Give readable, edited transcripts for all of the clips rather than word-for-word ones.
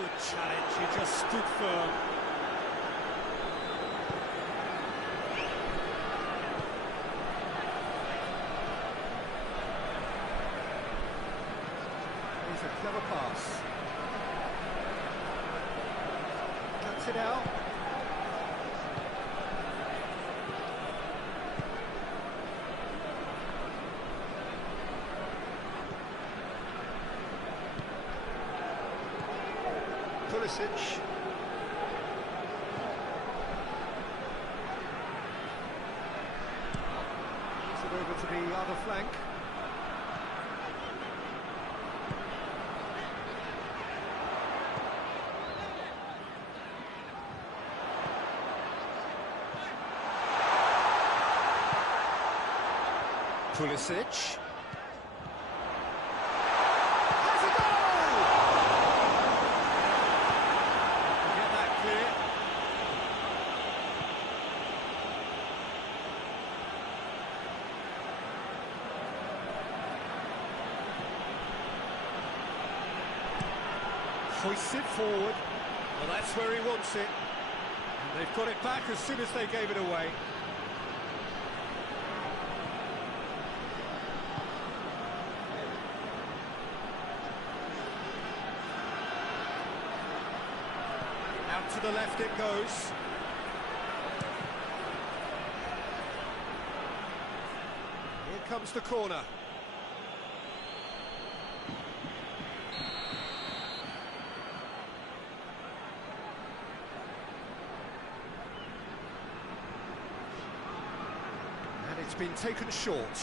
Good challenge, he just stood firm. Here's a clever pass. Cuts it out. Pulisic. Moves it over to the other flank. Pulisic. Hoists it forward. Well, that's where he wants it. And they've got it back as soon as they gave it away. Out to the left it goes. Here comes the corner. It's been taken short.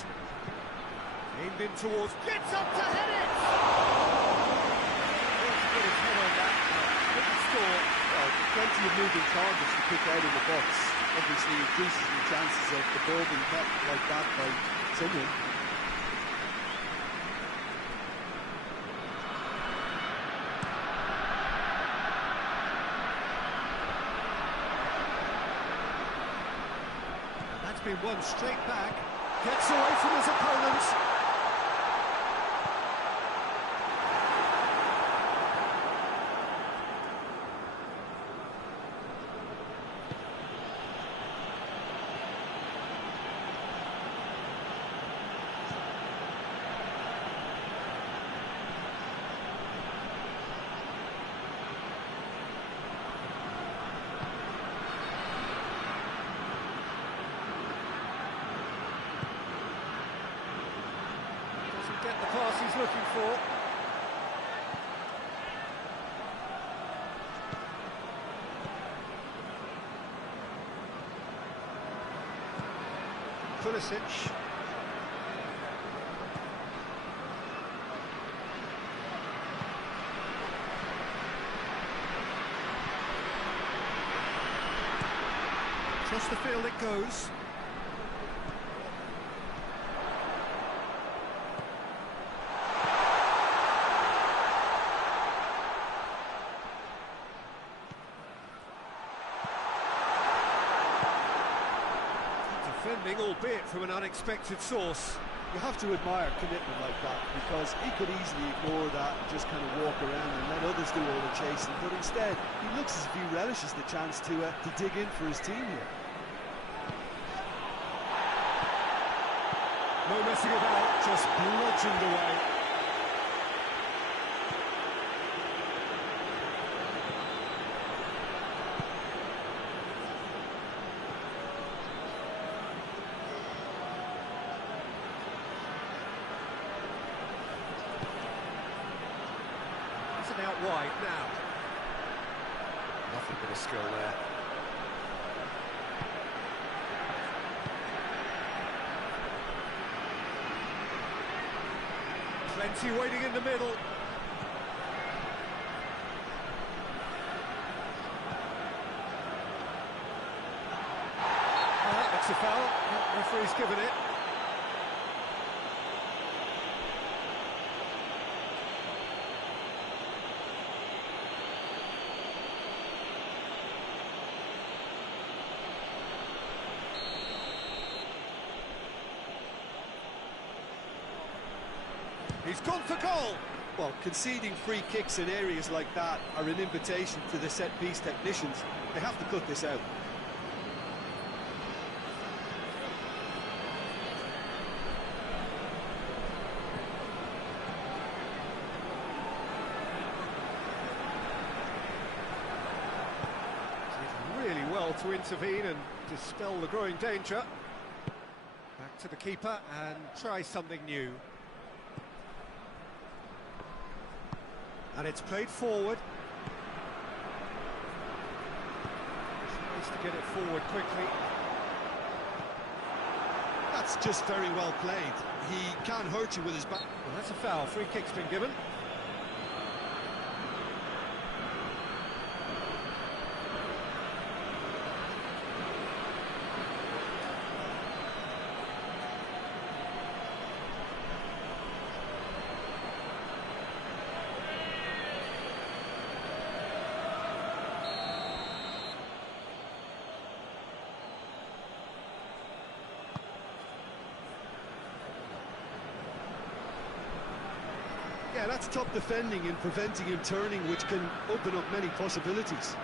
Aimed in towards... Gets up to head it! There's a bit of head on that. Couldn't score. Well, plenty of moving targets to pick out in the box. Obviously increases the chances of the ball being kept like that by someone. Been one straight back, gets away from his opponents. Get the pass he's looking for. Pulisic. Across the field it goes. Defending, albeit from an unexpected source. You have to admire commitment like that, because he could easily ignore that and just kind of walk around and let others do all the chasing, but instead he looks as if he relishes the chance to dig in for his team here. No messing about, just bludgeoned away. Out wide now. Nothing but a skill there. Plenty waiting in the middle. That's a foul. Referee's given it. He's gone for goal. Well, conceding free kicks in areas like that are an invitation to the set-piece technicians. They have to cut this out. Did really well to intervene and dispel the growing danger. Back to the keeper and try something new. And it's played forward. Tries to get it forward quickly. That's just very well played. He can't hurt you with his back. Well, that's a foul. Free kick's been given. Yeah, that's top defending and preventing him turning, which can open up many possibilities.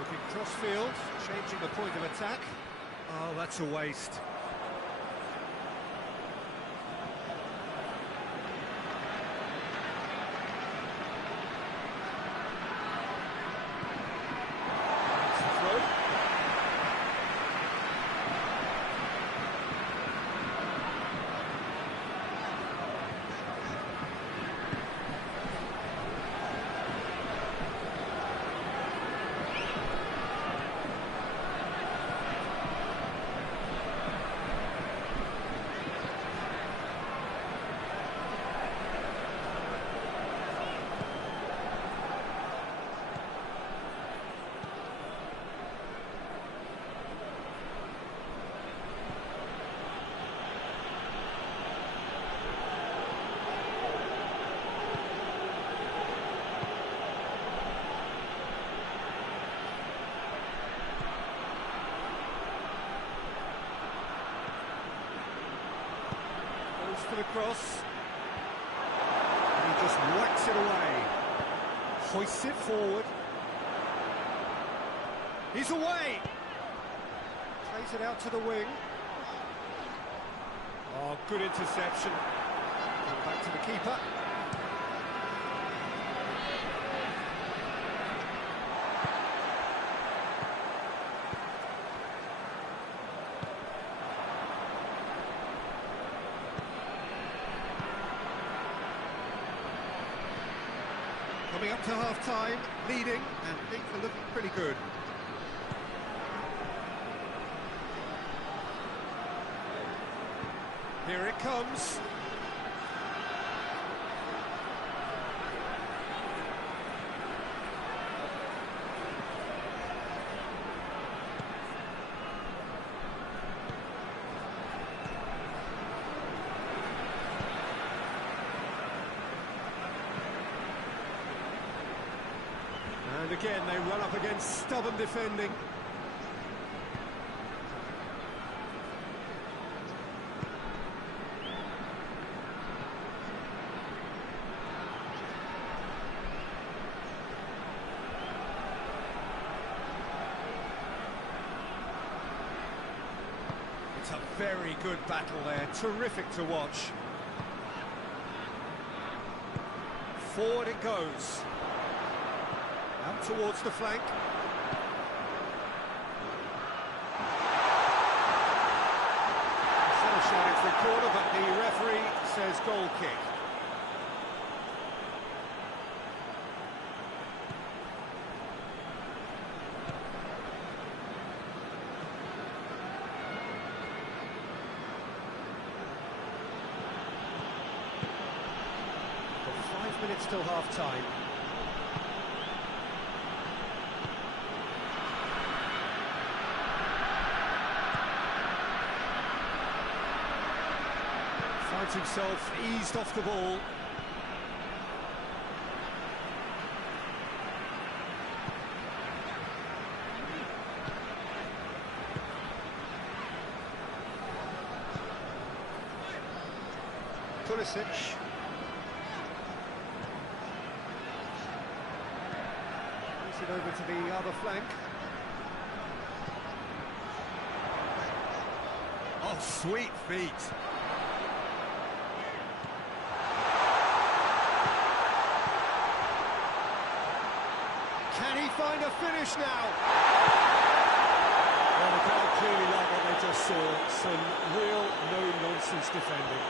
Looking cross-field, changing the point of attack. Oh, that's a waste. For the cross, and he just whacks it away, hoists it forward, he's away, plays it out to the wing. Oh, good interception. Back to the keeper. Coming up to half-time, leading, and things are looking pretty good. Here it comes. And again, they run up against stubborn defending. It's a very good battle there, terrific to watch. Forward it goes. Out towards the flank. Still shouting for a corner, but the referee says goal kick. Got 5 minutes till half-time. Finds himself eased off the ball. Pulisic. Moves it over to the other flank. Oh, sweet feet. Can he find a finish now? Well, the crowd clearly like what they just saw. Some real no-nonsense defending.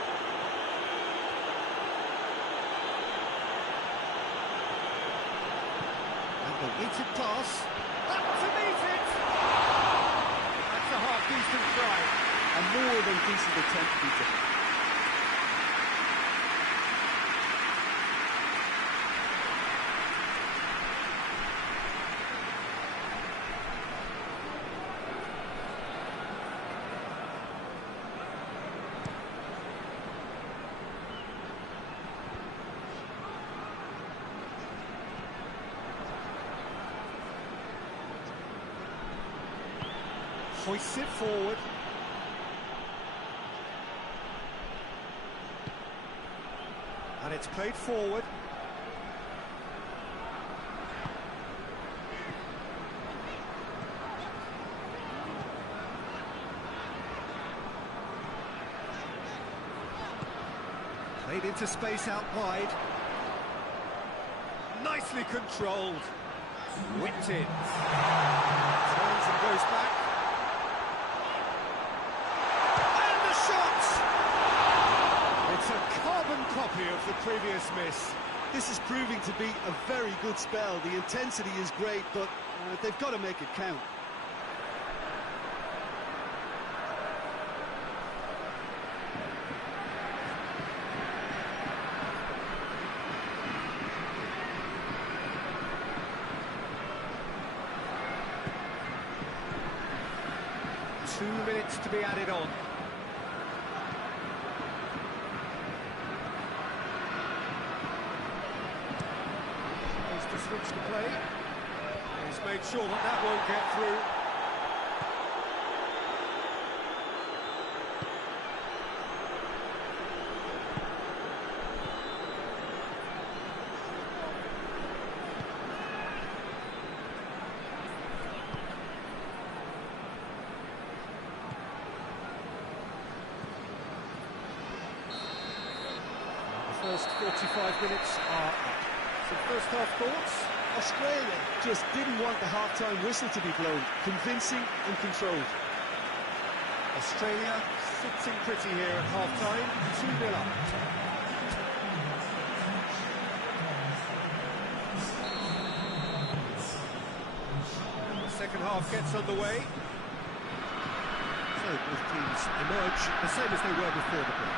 And the weighted pass. Up to meet it! That's a half-decent try. A more than decent attempt, Peter. Hoists it forward. And it's played forward. Played into space out wide. Nicely controlled. Whipped in. Turns and goes back. It's a carbon copy of the previous miss. This is proving to be a very good spell. The intensity is great, but they've got to make it count. Two minutes to be added on. To switch the play. He's made sure that that won't get through. The first 45 minutes are up. Some first half thoughts? Australia just didn't want the half-time whistle to be blown. Convincing and controlled. Australia sitting pretty here at half-time, 2-0 up. The second half gets underway. So both teams emerge the same as they were before the break.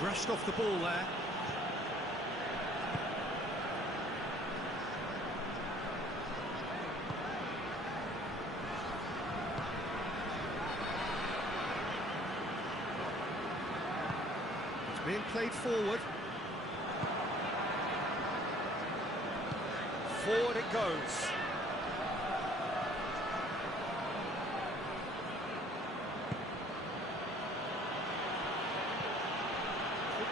Brushed off the ball there. It's being played forward. Forward it goes.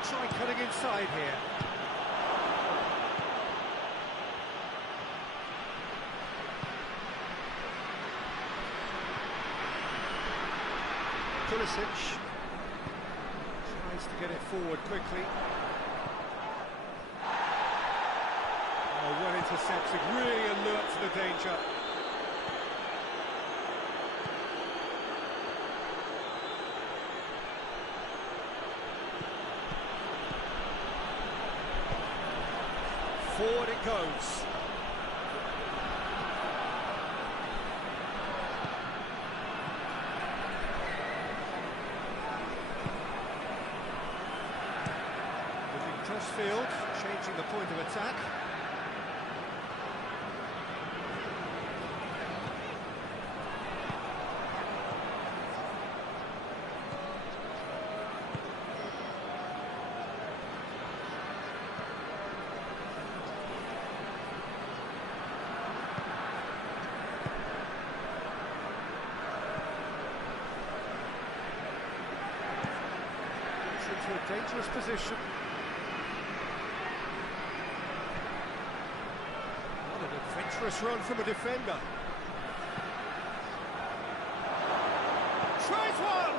Try cutting inside here. Pulisic tries to get it forward quickly. Oh, well intercepted, really alert to the danger. Forward it goes. Looking cross-field, changing the point of attack. into a dangerous position. What an adventurous run from a defender. Tries one!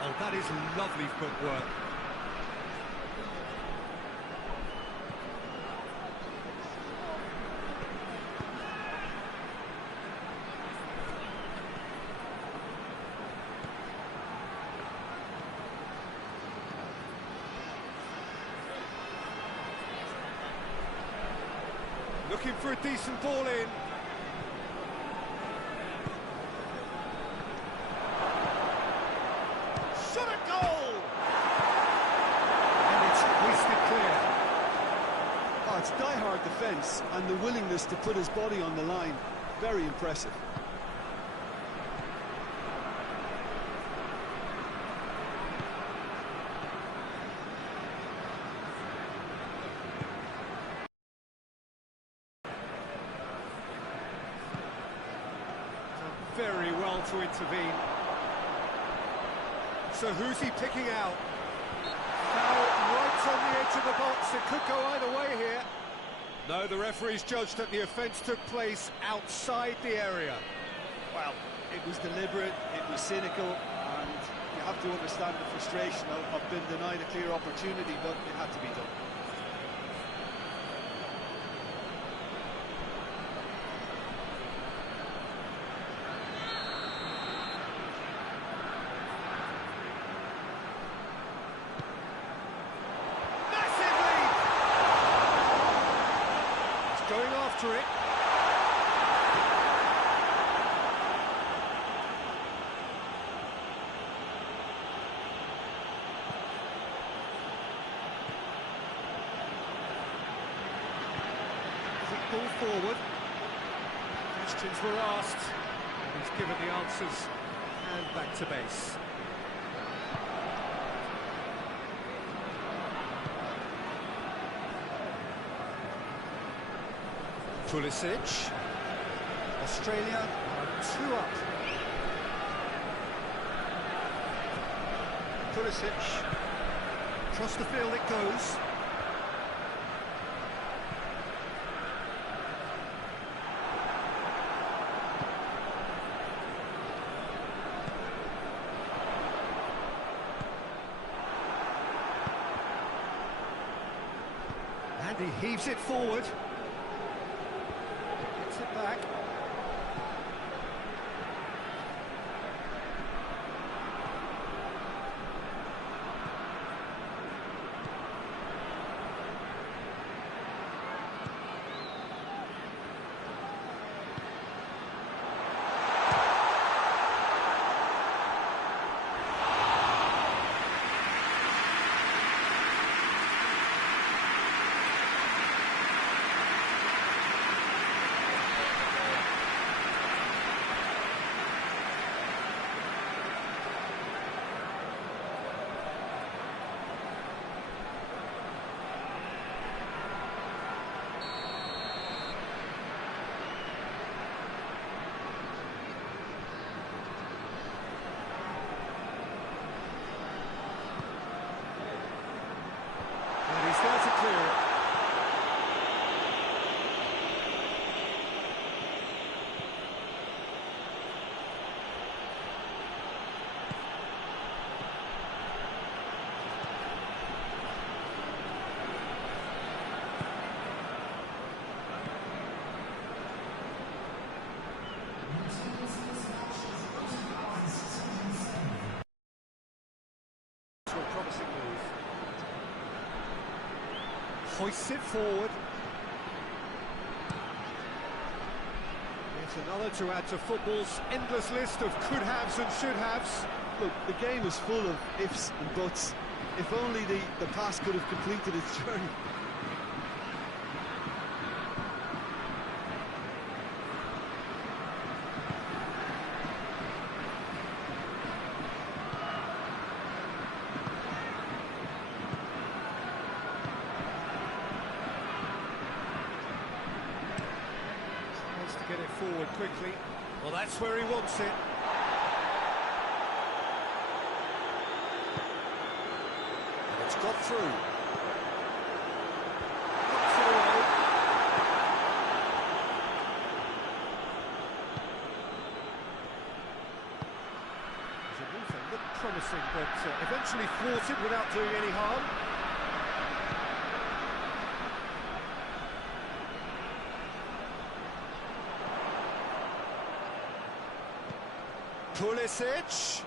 Oh, that is lovely footwork. Looking for a decent ball in. Shot a goal! And it's hoisted clear. Oh, it's die-hard defence and the willingness to put his body on the line. Very impressive. Very well to intervene. So who's he picking out? Now right on the edge of the box, it could go either way here. No, the referee's judged that the offence took place outside the area. Well, it was deliberate, it was cynical, and you have to understand the frustration of being denied a clear opportunity, but it had to be done. Going after it. Quick ball forward. Questions were asked. And he's given the answers. And back to base. Pulisic. Australia are 2 up. Pulisic. Across the field it goes. And he heaves it forward. It back. There to clear it. To a promising move. Hoists it forward. Yet another to add to football's endless list of could-haves and should-haves. Look, the game is full of ifs and buts. If only the pass could have completed its journey. forward quickly. Well, that's where he wants it. And it's got through. Knocks it away. The movement looked promising, but eventually thwarted without doing any harm. Pulisic.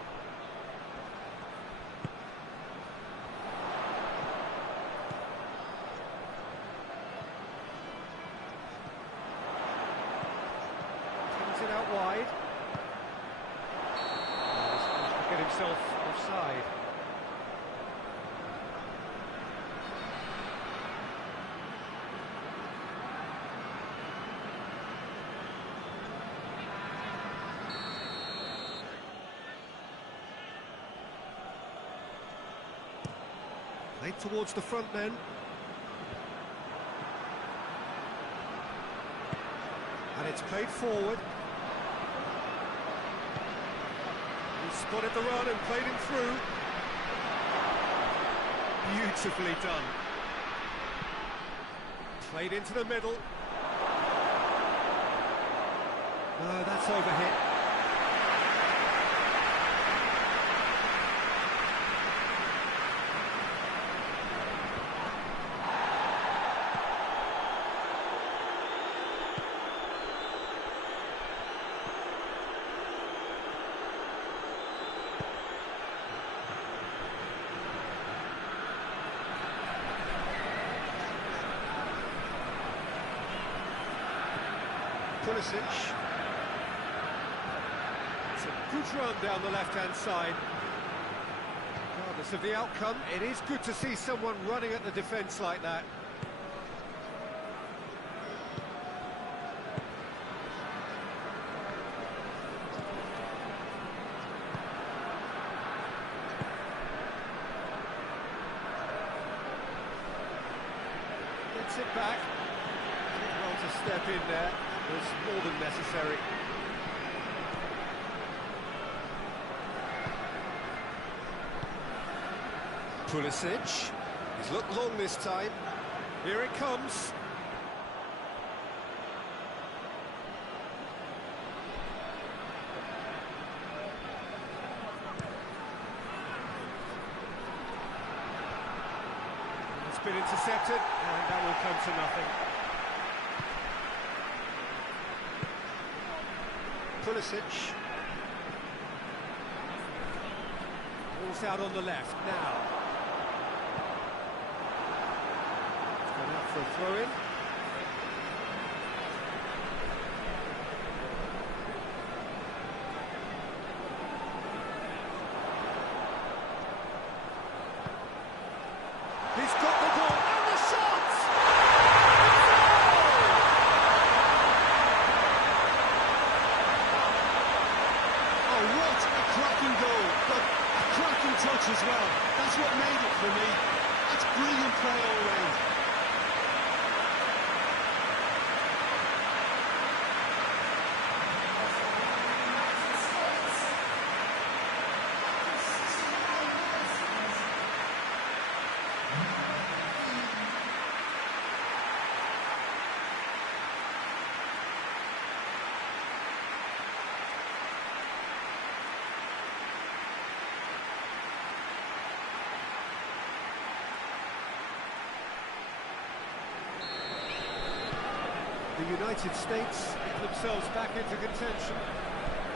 Pings it out wide. He's managed to get himself offside. Played towards the front men. And it's played forward. He spotted the run and played him through. Beautifully done. Played into the middle. No, that's overhit. Pulisic. It's a good run down the left-hand side. Regardless of the outcome, it is good to see someone running at the defence like that. Gets it back. Well, to step in there was more than necessary. Pulisic. He's looked long this time. Here it comes. It's been intercepted, and that will come to nothing. Pulisic. Ball's out on the left now. It's gone out for a throw-in. He's got the ball and the shot! What a cracking goal, but a cracking touch as well. That's what made it for me. That's brilliant play all round. The United States get themselves back into contention.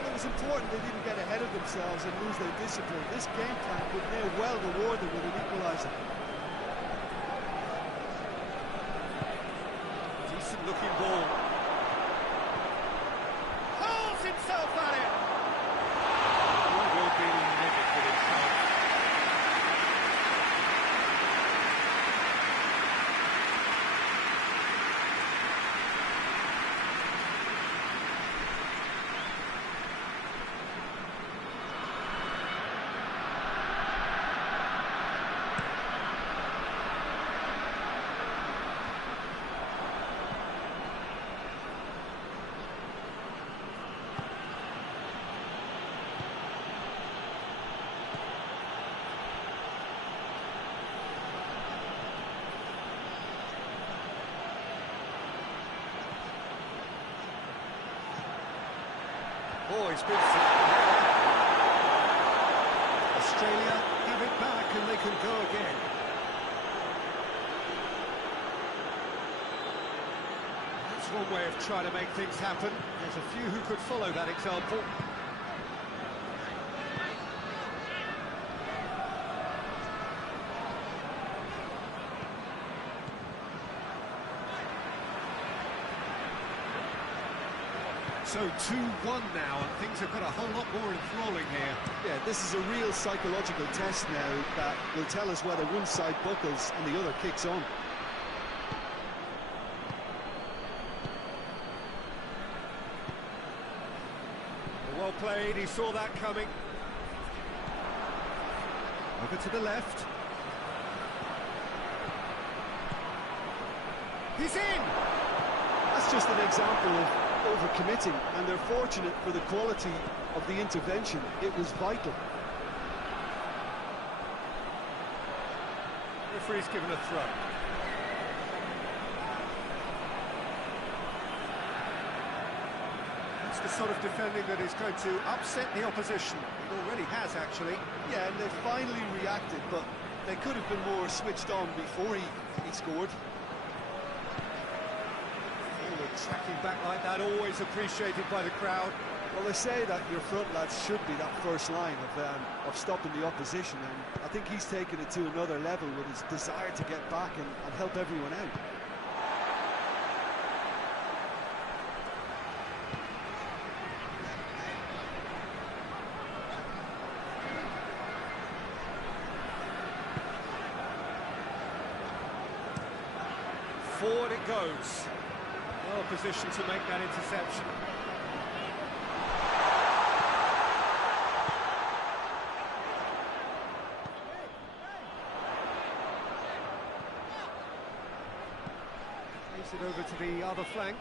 It was important they didn't get ahead of themselves and lose their discipline. This game plan would now well reward them with an equaliser. Decent looking ball. Hurls himself at it! He will be livid with himself. Oh, he's been... Australia have it back and they can go again. That's one way of trying to make things happen. There's a few who could follow that example. So 2-1 now, and things have got a whole lot more enthralling here. Yeah, this is a real psychological test now that will tell us whether one side buckles and the other kicks on. Well played, he saw that coming. Over to the left. He's in! That's just an example of overcommitting, and they're fortunate for the quality of the intervention. It was vital. Referee's given a throw. That's the sort of defending that is going to upset the opposition. It already has, actually. Yeah, and they finally reacted, but they could have been more switched on before he scored. Tracking back like that, always appreciated by the crowd. Well, they say that your front lads should be that first line of stopping the opposition, and I think he's taken it to another level with his desire to get back and help everyone out. Forward it goes. Well positioned to make that interception. Plays it over to the other flank.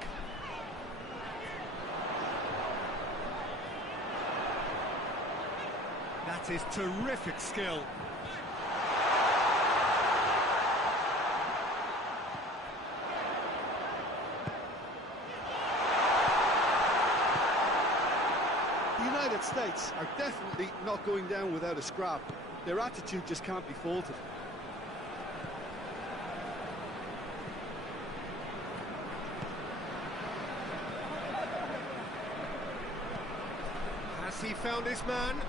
That is terrific skill. The United States are definitely not going down without a scrap. Their attitude just can't be faulted. Has he found his man?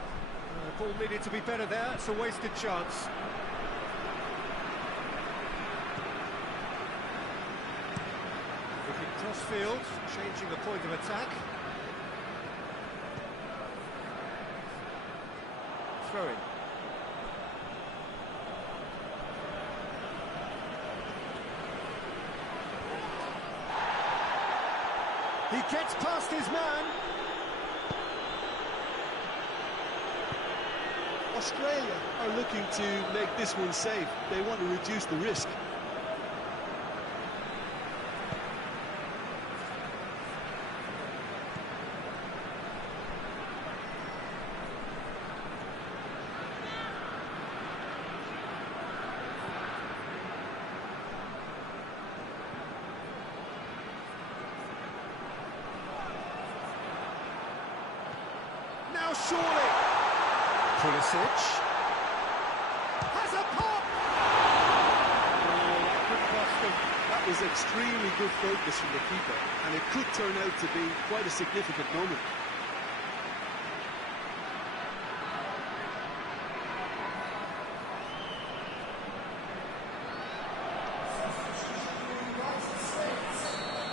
Ball needed to be better there, it's a wasted chance. Looking cross-field, changing the point of attack. Throwing. He gets past his man. Australia are looking to make this one safe. They want to reduce the risk. Now surely. Pulisic has a pop! Oh, that could cost them. That was extremely good focus from the keeper, and it could turn out to be quite a significant moment.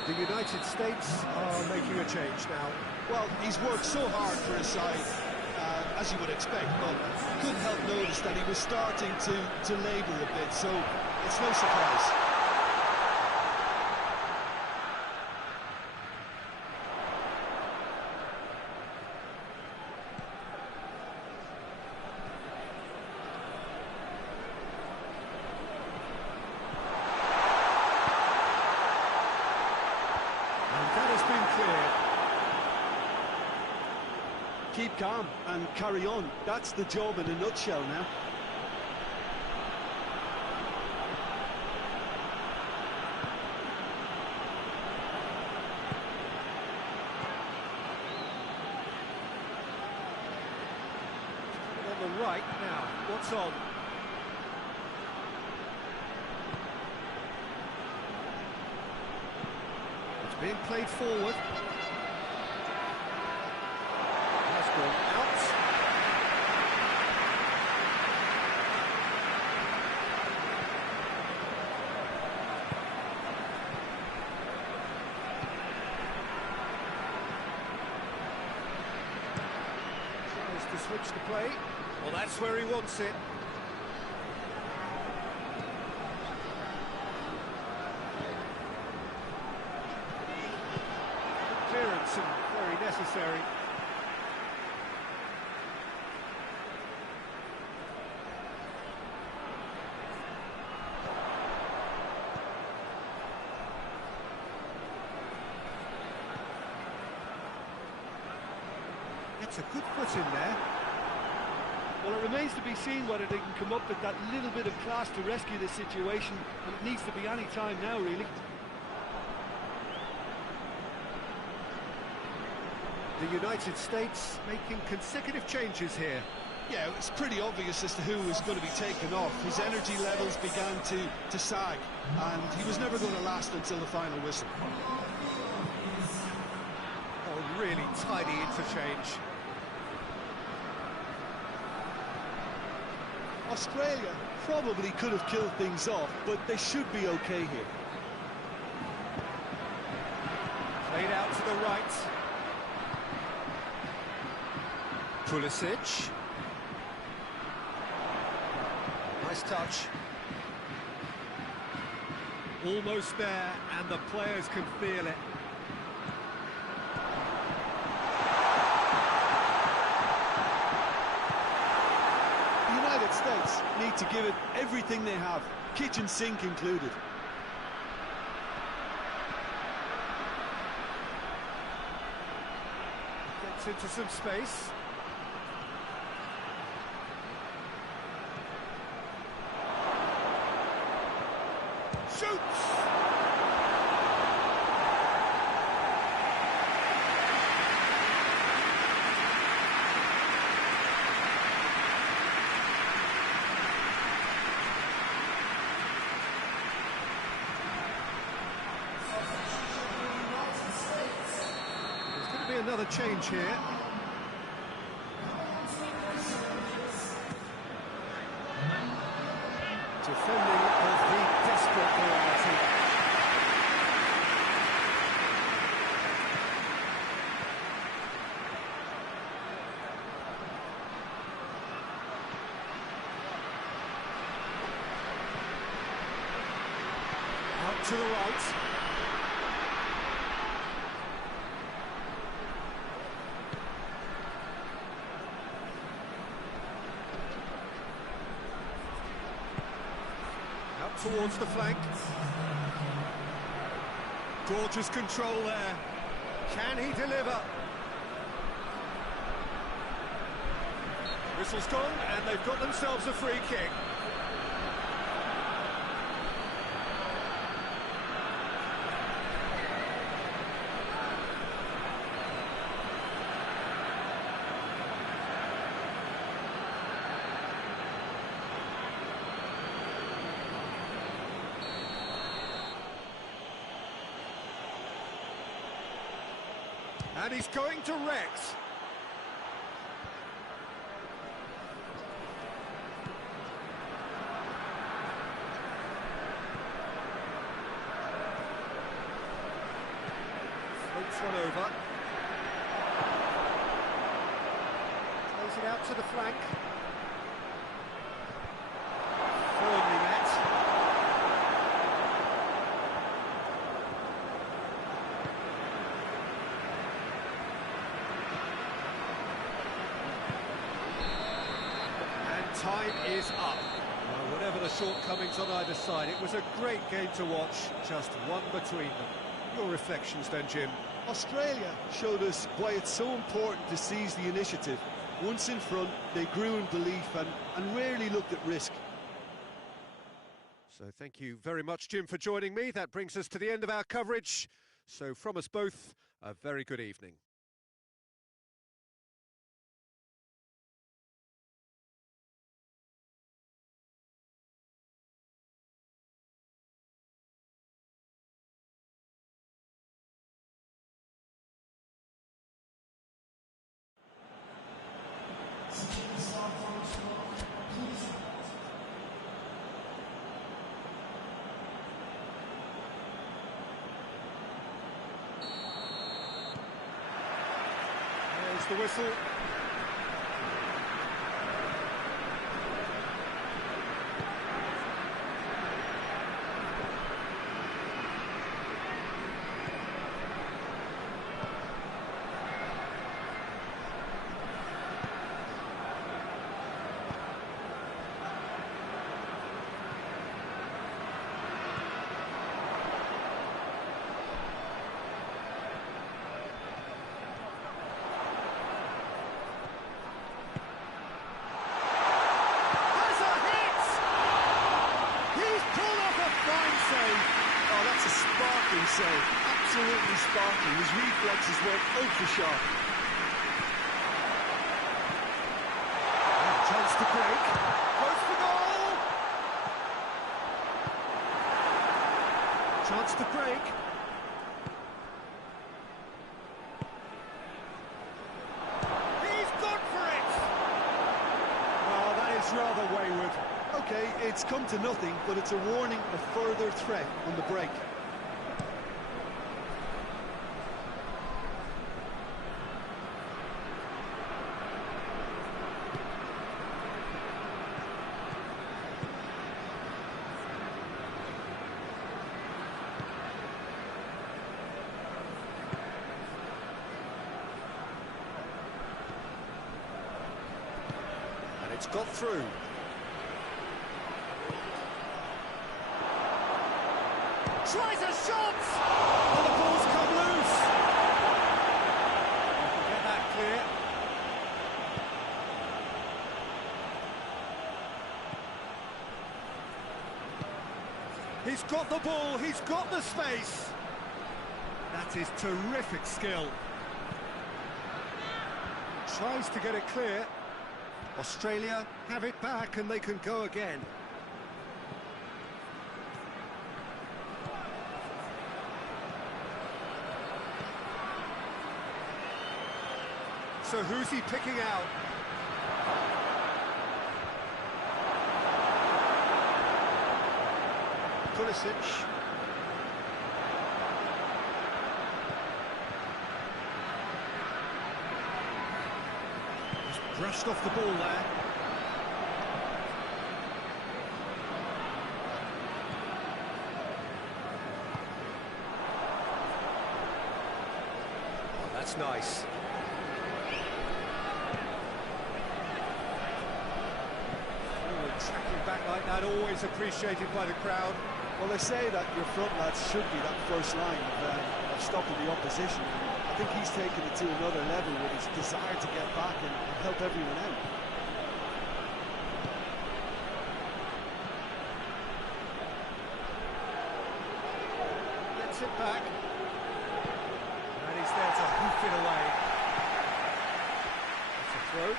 The United States are making a change now. Well, he's worked so hard for his side, as you would expect, but couldn't help notice that he was starting to labour a bit, so it's no surprise. And that has been cleared. Keep calm and carry on. That's the job in a nutshell now. right. Now, what's on? It's being played forward. Has gone out. Tries to switch the play. Well, that's where he wants it. Clearance and very necessary. Gets a good foot in there. Well, it remains to be seen whether they can come up with that little bit of class to rescue this situation, and it needs to be any time now, really. The United States making consecutive changes here. Yeah, it's pretty obvious as to who was going to be taken off. His energy levels began to sag, and he was never going to last until the final whistle. Oh, really tidy interchange. Australia probably could have killed things off, but they should be okay here. Played out to the right. Pulisic. Nice touch. Almost there, and the players can feel it. The United States need to give it everything they have, kitchen sink included. Gets into some space. Shoots! There's going to be another change here. Defending of the desperate variety. Out to the right. Up towards the flank. Gorgeous control there. Can he deliver? Whistle's gone, and they've got themselves a free kick. And he's going to Rex. Floats one over. Plays it out to the flank. Firmly met. Time is up. Well, whatever the shortcomings on either side, it was a great game to watch, just one between them. Your reflections then, Jim? Australia showed us why it's so important to seize the initiative. Once in front, they grew in belief and rarely looked at risk. So thank you very much, Jim, for joining me. That brings us to the end of our coverage. So from us both, a very good evening. That's the whistle. Oh, that's a sparkling save. Absolutely sparkling. His reflexes work ultra sharp. Chance to break. Goes for goal! Chance to break. He's gone for it! Oh, that is rather wayward. Okay, it's come to nothing, but it's a warning of further threat on the break. And it's got through. Tries a shot! Oh, the ball's come loose! Get that clear. He's got the ball, he's got the space. That is terrific skill. Tries to get it clear. Australia have it back and they can go again. So who's he picking out? Pulisic. He's brushed off the ball there. Oh, that's nice. Tracking back like that, always appreciated by the crowd. Well, they say that your front lads should be that first line of stopping the opposition. I think he's taken it to another level with his desire to get back and help everyone out. Gets it back. And he's there to hoof it away. That's a throw.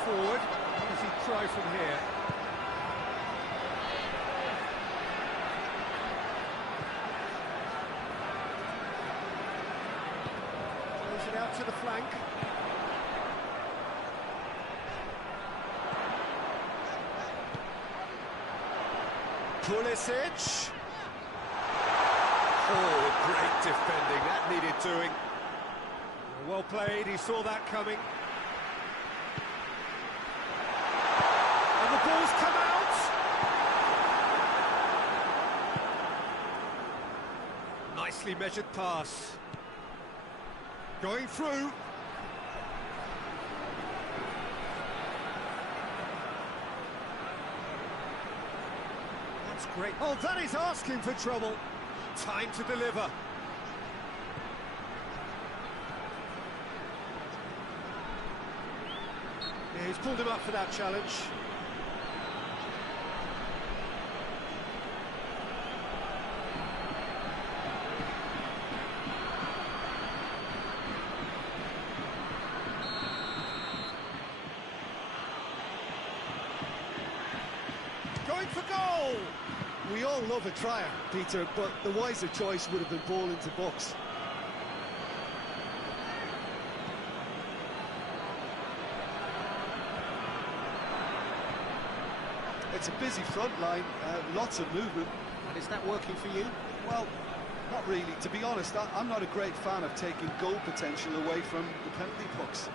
Forward. What does he try from here? Plays it out to the flank. Pulisic. Oh, great defending. That needed doing. Well played. He saw that coming. The ball's come out. Nicely measured pass. Going through. That's great. Oh, that is asking for trouble. Time to deliver. Yeah, he's pulled him up for that challenge. Going for goal! We all love a trier, Peter, but the wiser choice would have been ball into box. It's a busy front line, lots of movement. And is that working for you? Well, not really. To be honest, I'm not a great fan of taking goal potential away from the penalty box.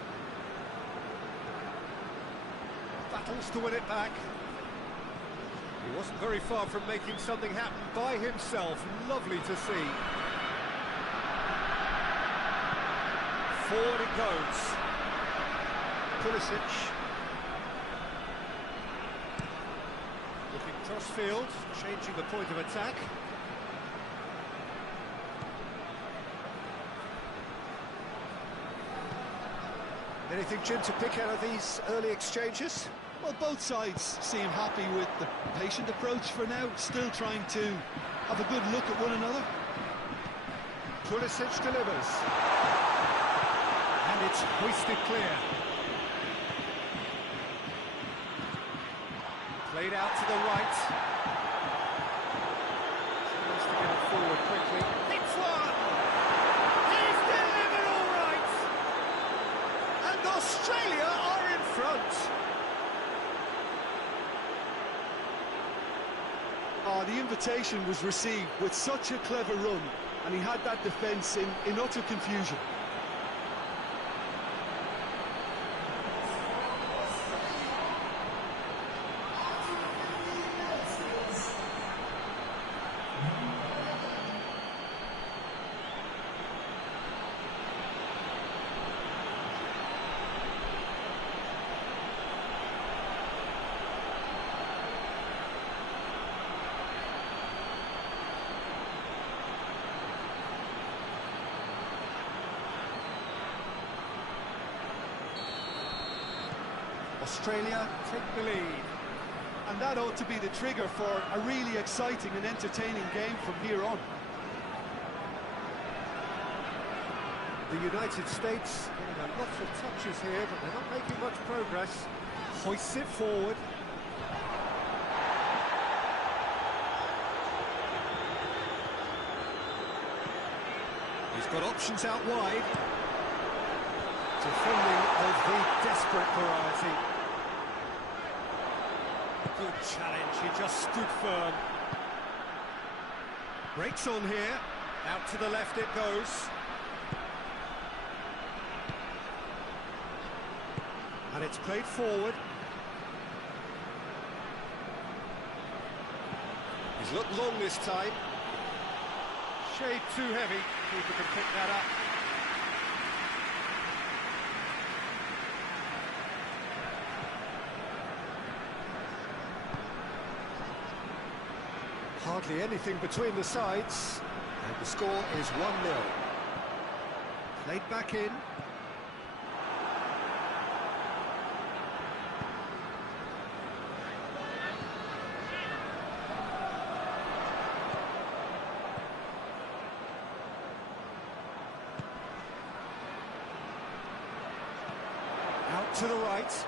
Battles to win it back. He wasn't very far from making something happen by himself. Lovely to see. Forward it goes. Pulisic. Looking cross-field, changing the point of attack. Anything, Jim, to pick out of these early exchanges? Well, both sides seem happy with the patient approach for now, still trying to have a good look at one another. Pulisic delivers. And it's hoisted clear. Played out to the right. He wants to get it forward quickly. It's one! He's delivered all right! And Australia are in front. The invitation was received with such a clever run, and he had that defence in utter confusion. Australia take the lead. And that ought to be the trigger for a really exciting and entertaining game from here on. The United States getting lots of touches here, but they're not making much progress. Hoists it forward. He's got options out wide. Defending of the desperate variety. Good challenge, he just stood firm. Breaks on here, out to the left it goes. And it's played forward. He's looked long this time. Shade too heavy, keeper can pick that up. Hardly anything between the sides, and the score is 1-0. Played back in. Out to the right.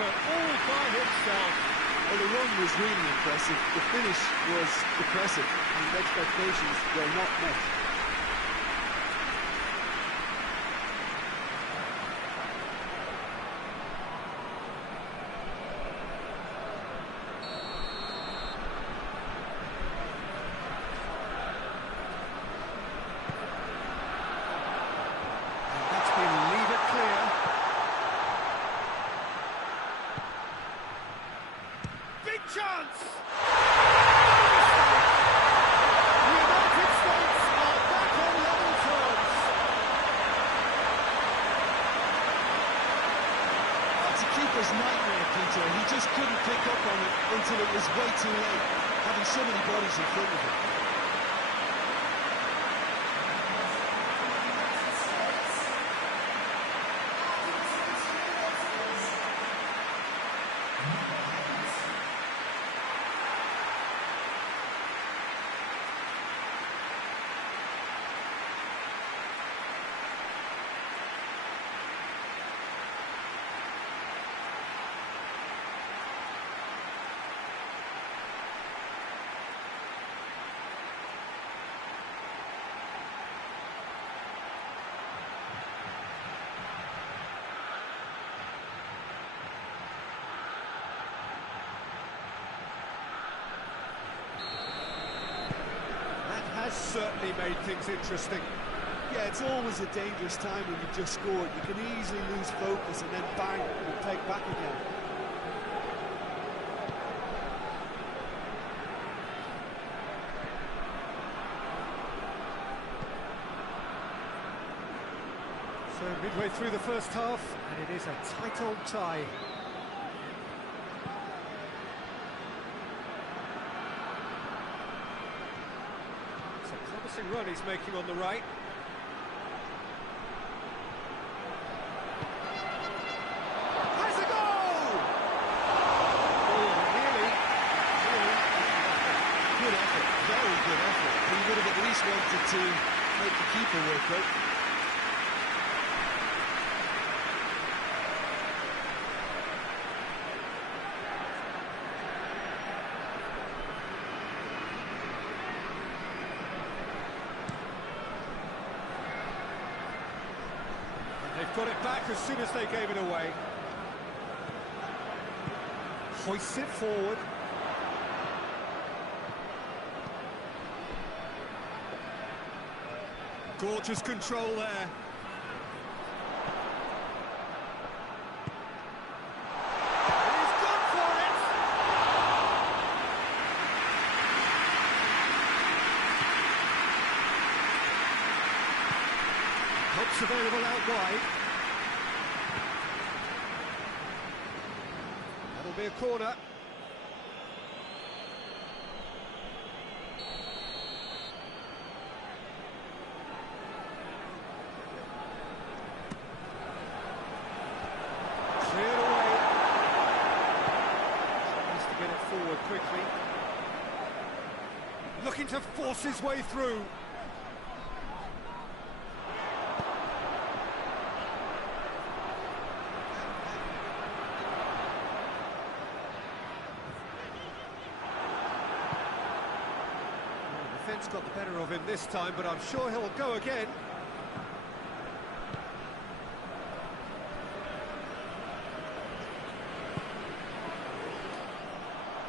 All by himself. Well, the run was really impressive. The finish was impressive, and expectations were not met. And that's been leave it clear. Big chance! The United States are back on level terms. That's a keeper's nightmare, Peter. He just couldn't pick up on it until it was way too late, having so many bodies in front of him. certainly made things interesting. Yeah, it's always a dangerous time when you've just scored. You can easily lose focus and then bang, you're pegged back again. So midway through the first half, and it is a tight old tie. It's a promising run he's making on the right. Has a goal! Oh, nearly. Good effort, very good effort. He would have at least wanted to make the keeper work out. They've got it back as soon as they gave it away. Hoists it forward. Gorgeous control there. He's gone for it! Help's available out wide. That'll be a corner. Cleared away. Tries to get it forward quickly. Looking to force his way through. Defence got the better of him this time, but I'm sure he'll go again.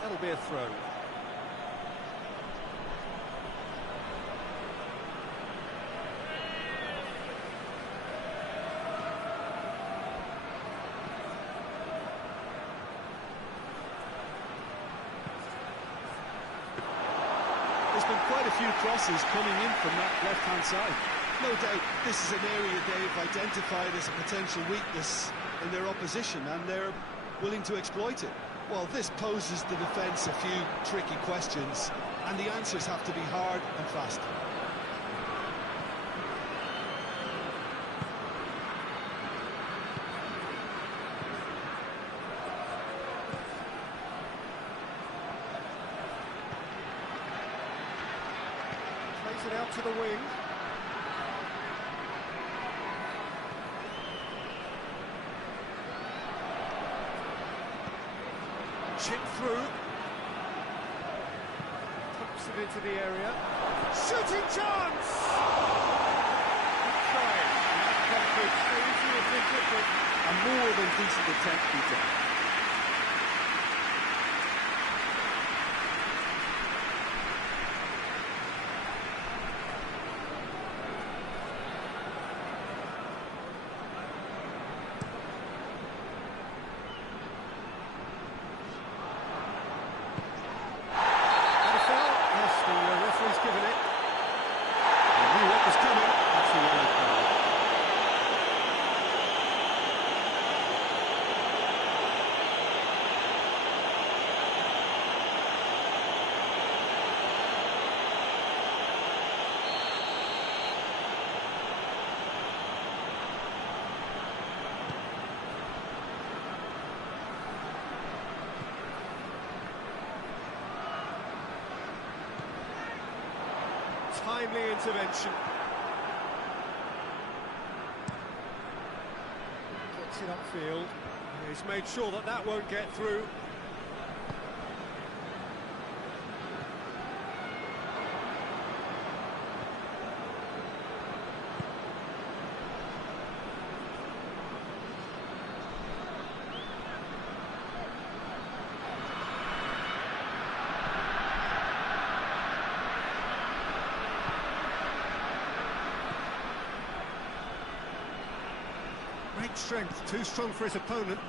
That'll be a throw. There's been quite a few crosses coming in from that left-hand side. No doubt this is an area they've identified as a potential weakness in their opposition, and they're willing to exploit it. Well, this poses the defence a few tricky questions, and the answers have to be hard and fast. Plays it out to the wing. Chip through. Pumps it into the area. Shooting chance! Good try. The outcome could easily have been different. A more than decent attempt, Peter. Given it. He knew what was coming. That's the yellow card. Timely intervention. Gets it upfield. He's made sure that that won't get through. Great strength, too strong for his opponent.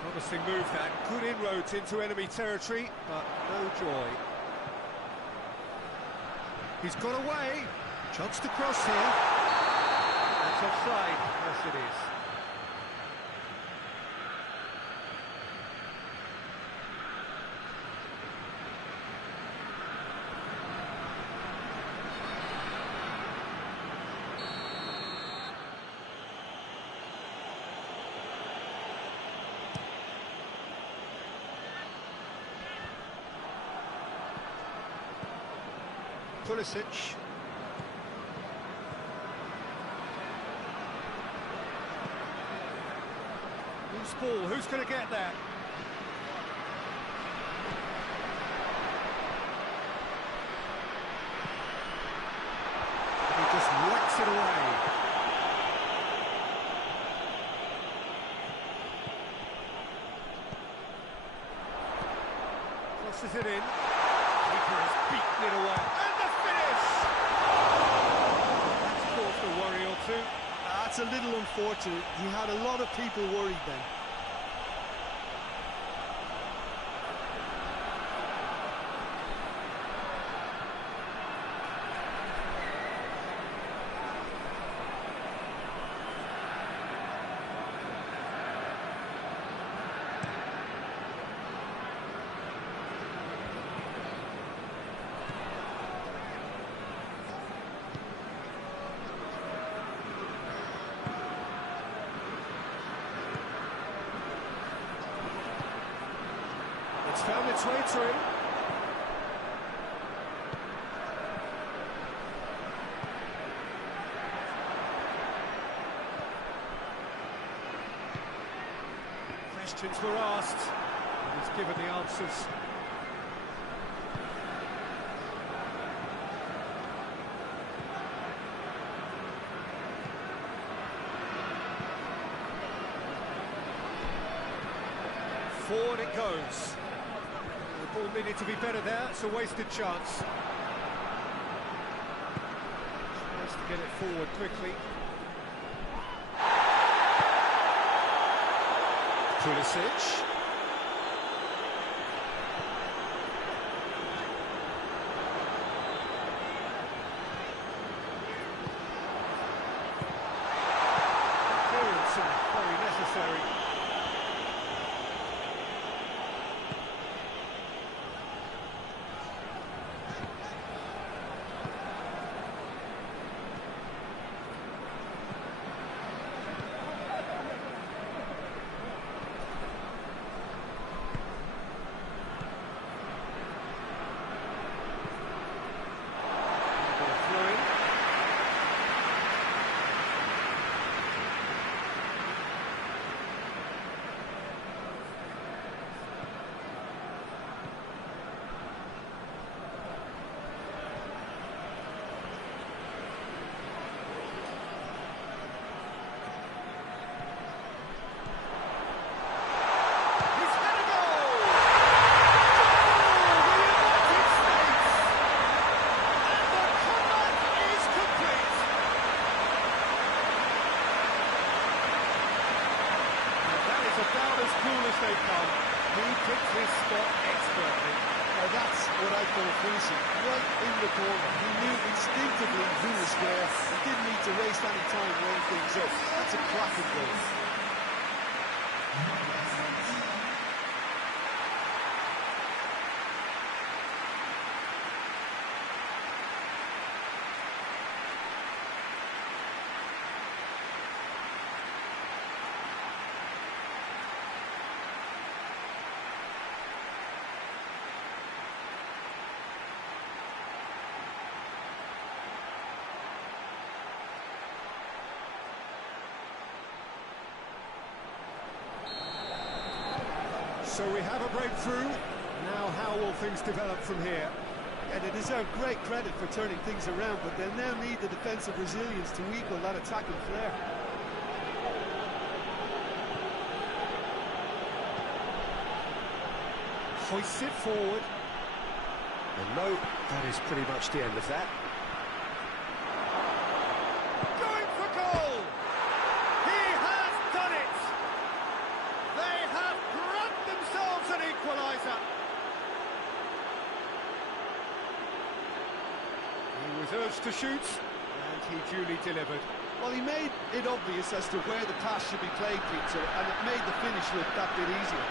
Promising move that, good inroads into enemy territory, but no joy. He's got away, chance to cross here. That's offside, yes it is. Pulisic. Loose ball, who's going to get that? He just whacks it away. Crosses it in. Keeper has beaten it away. And the finish! That's caused a worry or two. That's a little unfortunate. He had a lot of people worried then. It's found its way to him. Questions were asked, and he's given the answers. Forward it goes. The ball needed to be better there, it's a wasted chance. Tries to get it forward quickly. Pulisic. Clearance and very necessary. They come. He picks his spot expertly. Now that's what I call finishing. Right in the corner. He knew instinctively who was where. He didn't need to waste any time weighing things up. That's a cracking goal. So we have a breakthrough. Now how will things develop from here? And they deserve great credit for turning things around, but they'll now need the defensive resilience to equal that attacking flair. Hoists it forward. And no, that is pretty much the end of that. Going for goal! He His urge to shoot, and he duly delivered. Well, he made it obvious as to where the pass should be played, Peter, and it made the finish look that bit easier.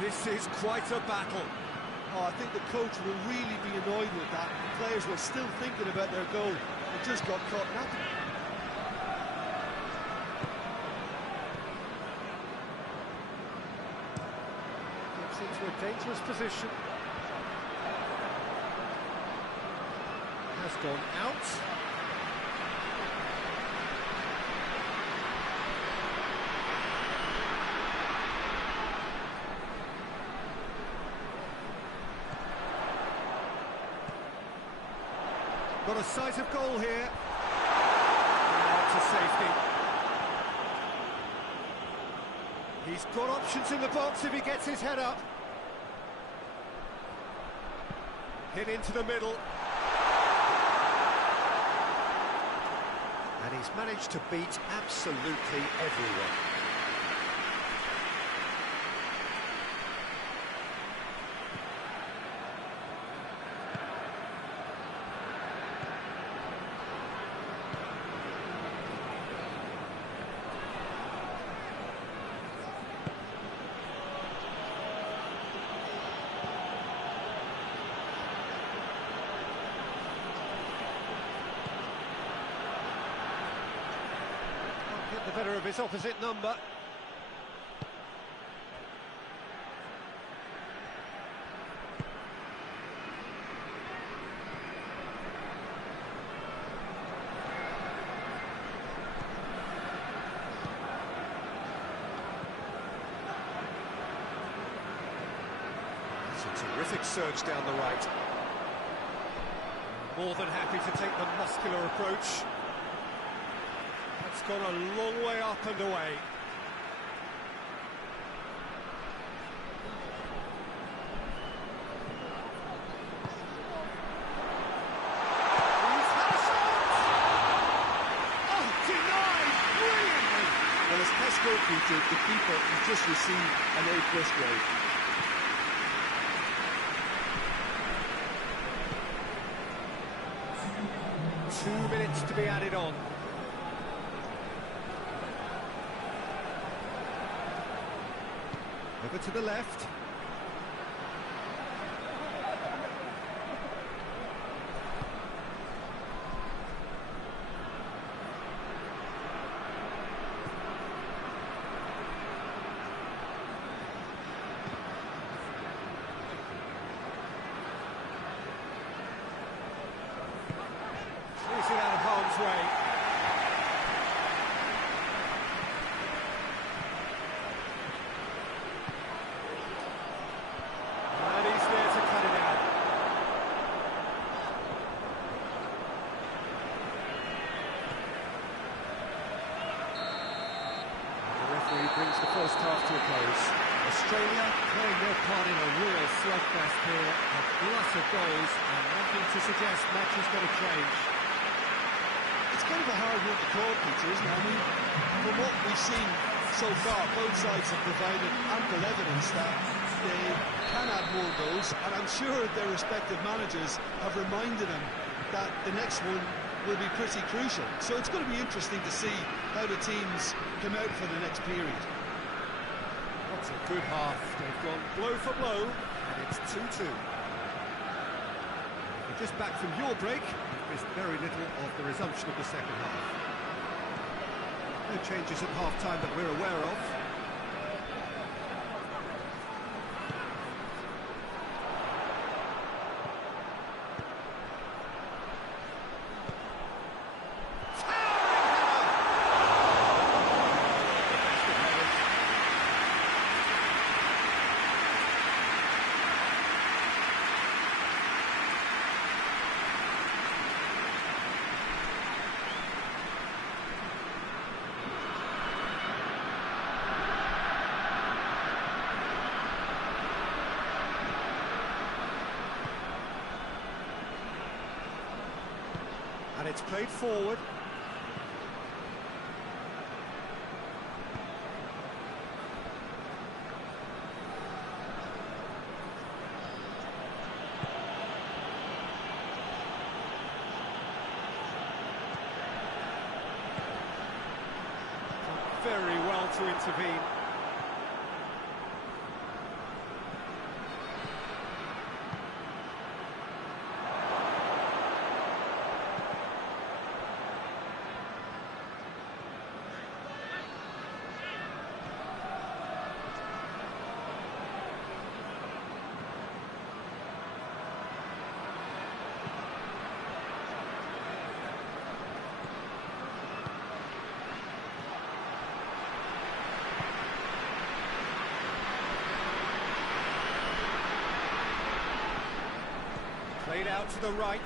This is quite a battle. Oh, I think the coach will really be annoyed with that. The players were still thinking about their goal. It just got caught napping. Gets into a dangerous position. Has gone out. Got a sight of goal here. Out to safety. He's got options in the box if he gets his head up. Hit into the middle. And he's managed to beat absolutely everyone. The better of his opposite number. It's a terrific surge down the right. More than happy to take the muscular approach. It's gone a long way up and away. He's had a shot! Oh, denied! Brilliantly! Well, as Pesco did, the keeper has just received an A+ grade. Two minutes to be added on. Over to the left. Clears it out of harm's way. Brings the first half to a close. Australia playing their part in a real slugfest here, a glut of goals, and nothing to suggest match is going to change. It's kind of a hard one to call, Peter, isn't it? I mean, from what we've seen so far, both sides have provided ample evidence that they can add more goals, and I'm sure their respective managers have reminded them that the next one will be pretty crucial. So it's going to be interesting to see how the teams come out for the next period. That's a good half. They've gone blow for blow, and it's 2-2. We're just back from your break. There's very little of the resumption of the second half. No changes at half-time that we're aware of. it's played forward. Very well to intervene. Played out to the right.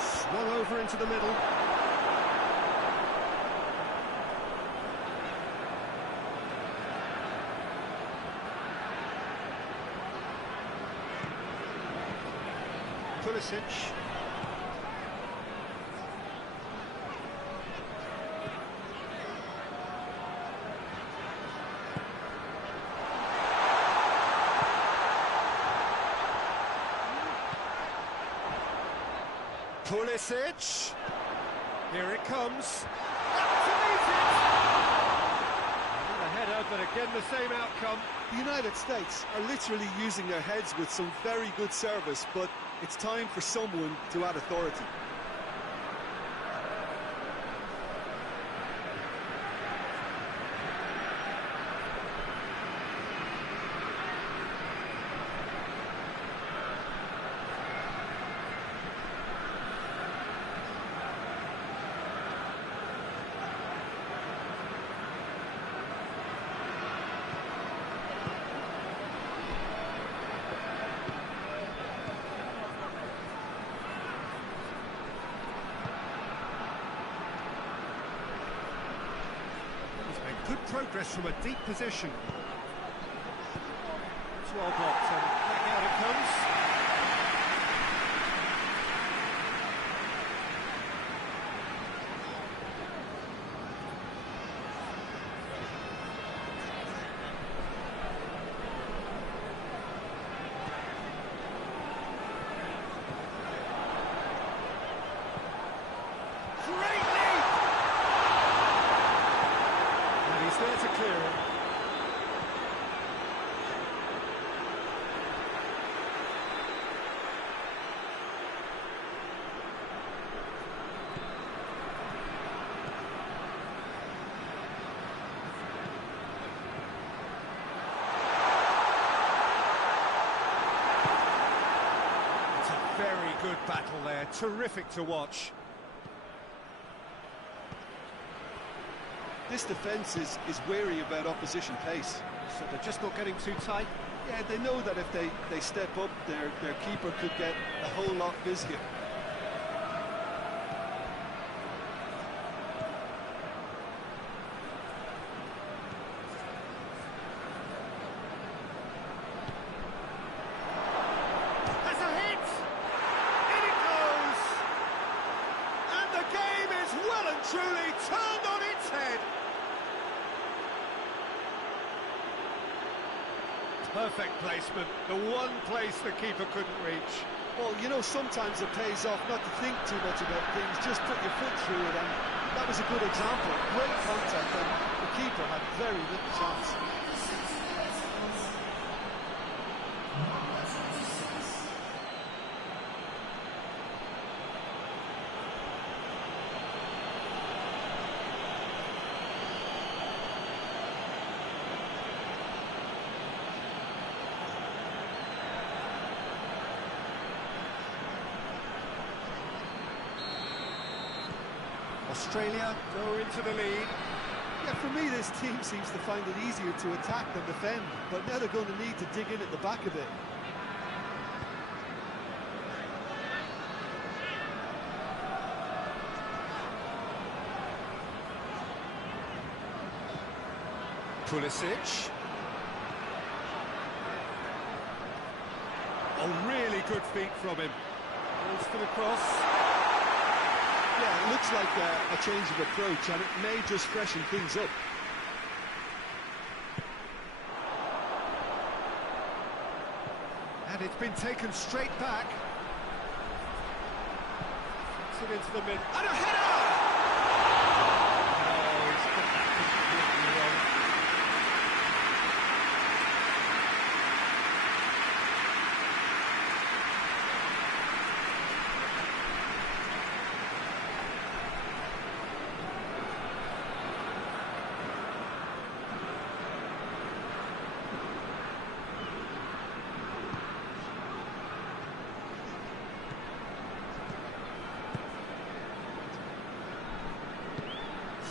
Swung over into the middle. Pulisic. Pulisic. Here it comes. Up to meet it. And a header, but again the same outcome. The United States are literally using their heads with some very good service, but it's time for someone to add authority. Good progress from a deep position. It's well blocked, and back out it comes. There to clear it. It's a very good battle there, terrific to watch. This defence is wary about opposition pace. So they're just not getting too tight? Yeah, they know that if they step up, their keeper could get a whole lot busier. That's a hit! In it goes! And the game is well and truly turned on its head. Perfect placement, the one place the keeper couldn't reach. Well, you know, sometimes it pays off not to think too much about things, just put your foot through it, and that was a good example. Great contact, and the keeper had very little chance. Australia go into the lead. Yeah, for me, this team seems to find it easier to attack than defend, but now they're going to need to dig in at the back a bit. Pulisic. Oh, really good feet from him. Goes for the cross. Yeah, it looks like a change of approach, and it may just freshen things up. And it's been taken straight back. Puts it into the mid. And a header! Oh, he's got that completely wrong.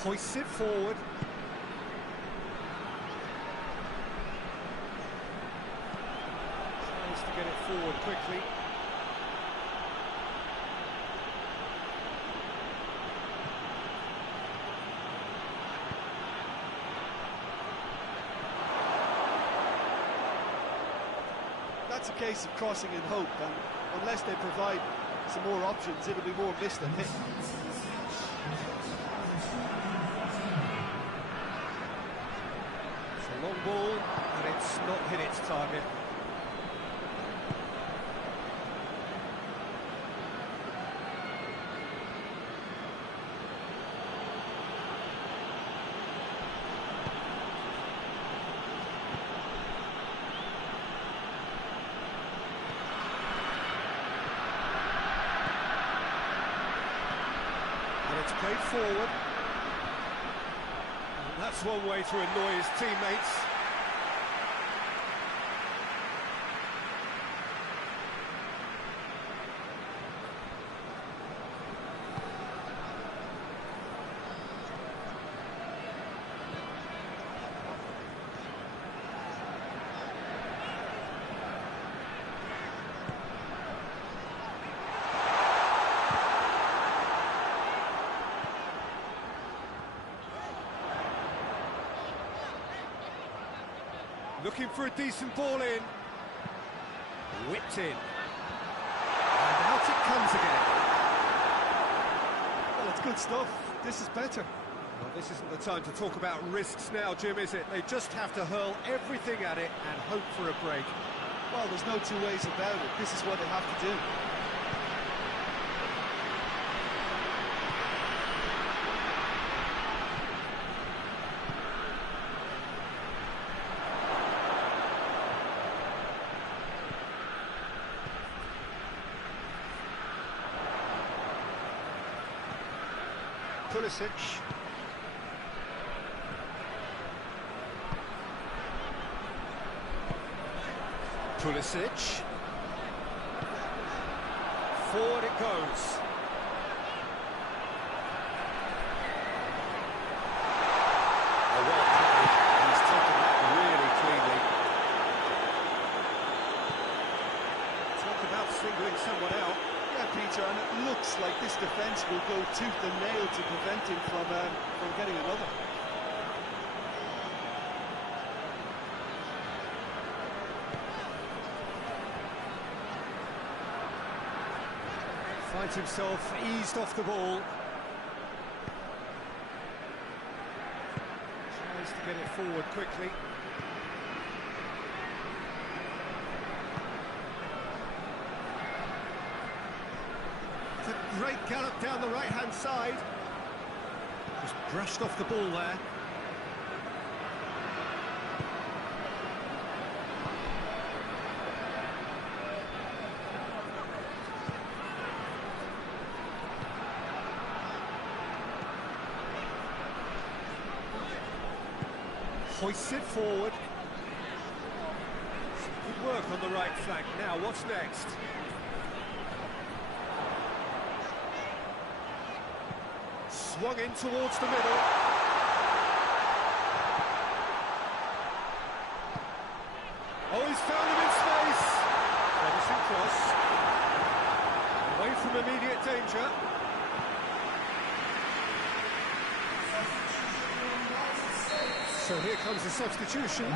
Hoists it forward. Tries to get it forward quickly. That's a case of crossing in hope, and unless they provide some more options, it'll be more miss than hit. Long ball, and it's not hit its target. And it's played forward. That's one way to annoy his teammates. Looking for a decent ball in. Whipped in. And out it comes again. Well, it's good stuff. This is better. Well, this isn't the time to talk about risks now, Jim, is it? They just have to hurl everything at it and hope for a break. Well, there's no two ways about it. This is what they have to do. Pulisic. Pulisic. Forward it goes. Oh, well played. He's taken that really cleanly. Talk about singling someone out. Yeah, Peter, and it looks like this defence will go tooth and nail to prevent him from getting another. Finds himself eased off the ball. Tries to get it forward quickly. It's a great gallop down the right-hand side. Just brushed off the ball there. Hoists it forward. Good work on the right flank. Now, what's next? Swung in towards the middle. he's found him in space. Promising cross. Away from immediate danger. So here comes the substitution. And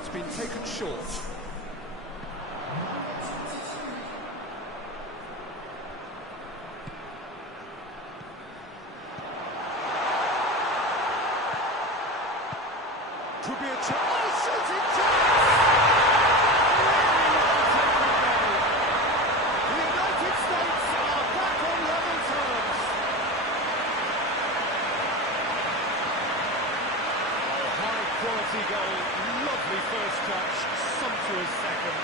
it's been taken short. Could be a chance. Oh, shooting chance! Really well taken goal. The United States are back on level terms. High quality goal, lovely first touch, sumptuous second.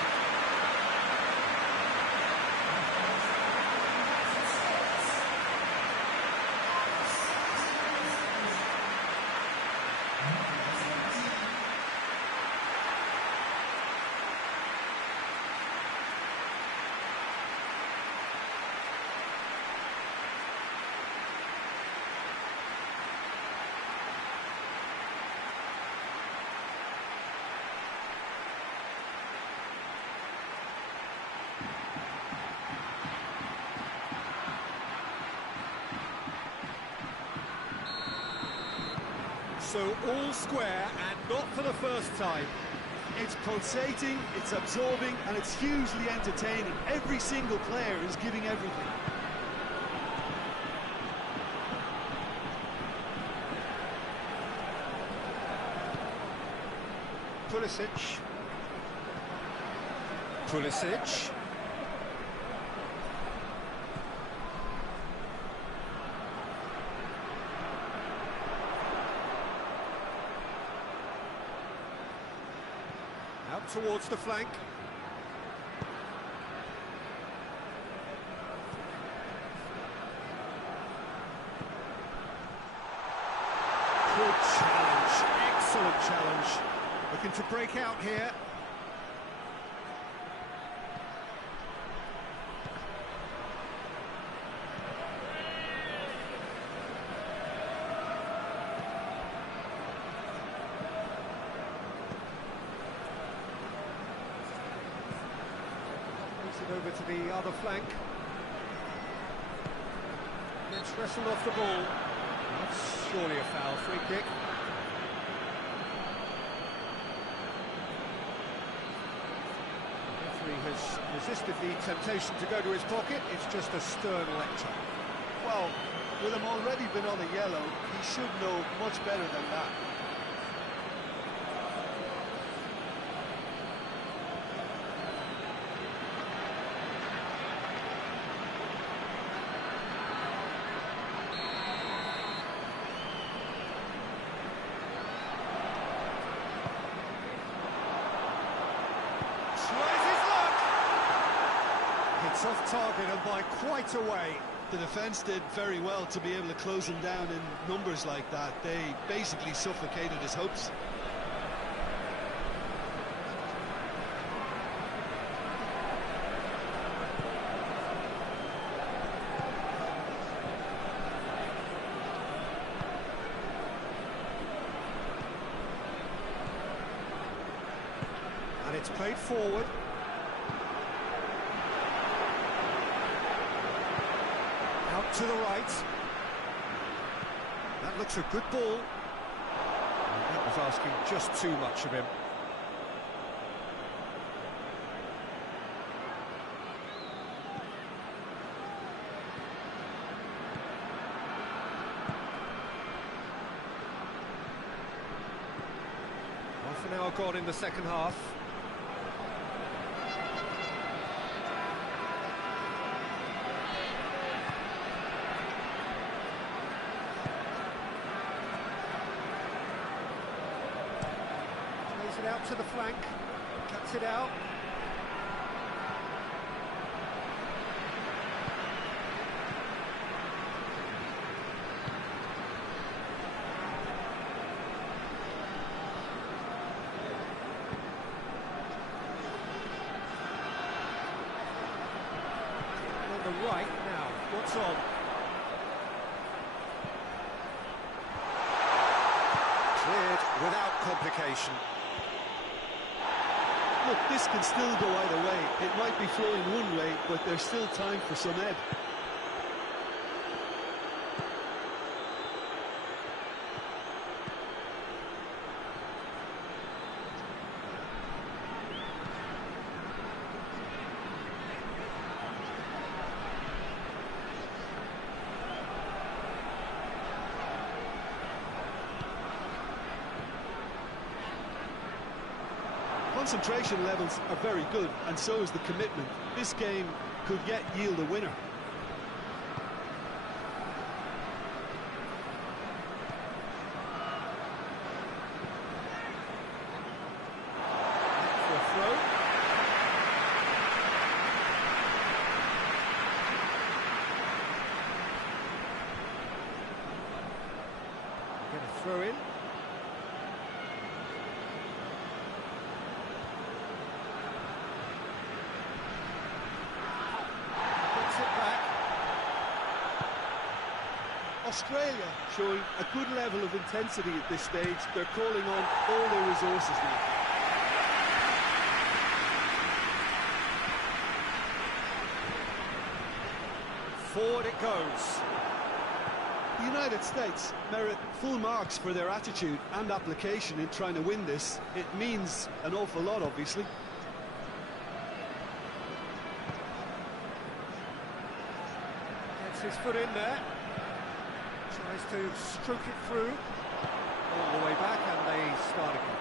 So all square, and not for the first time. It's pulsating, it's absorbing, and it's hugely entertaining. Every single player is giving everything. Pulisic. Pulisic. Out towards the flank. Good challenge, excellent challenge. Looking to break out here. Over to the other flank. Gets wrestled off the ball. That's surely a foul, free kick. The referee has resisted the temptation to go to his pocket. It's just a stern lecture. Well, with him already been on a yellow, he should know much better than that. It's off target and by quite a way. The defence did very well to be able to close him down in numbers like that. They basically suffocated his hopes. And it's played forward. Out to the right. That looks a good ball. And that was asking just too much of him. Half an hour gone in the second half. It out to the flank, cuts it out. On the right now, what's on? Cleared without complication. Look, this can still go either way. It might be flowing one way, but there's still time for some ebb. Concentration levels are very good, and so is the commitment. This game could yet yield a winner. For a throw. Get a throw in. Australia showing a good level of intensity at this stage. They're calling on all their resources now. Forward it goes. The United States merit full marks for their attitude and application in trying to win this. It means an awful lot, obviously. Gets his foot in there. Tries to stroke it through. All the way back, and they start again.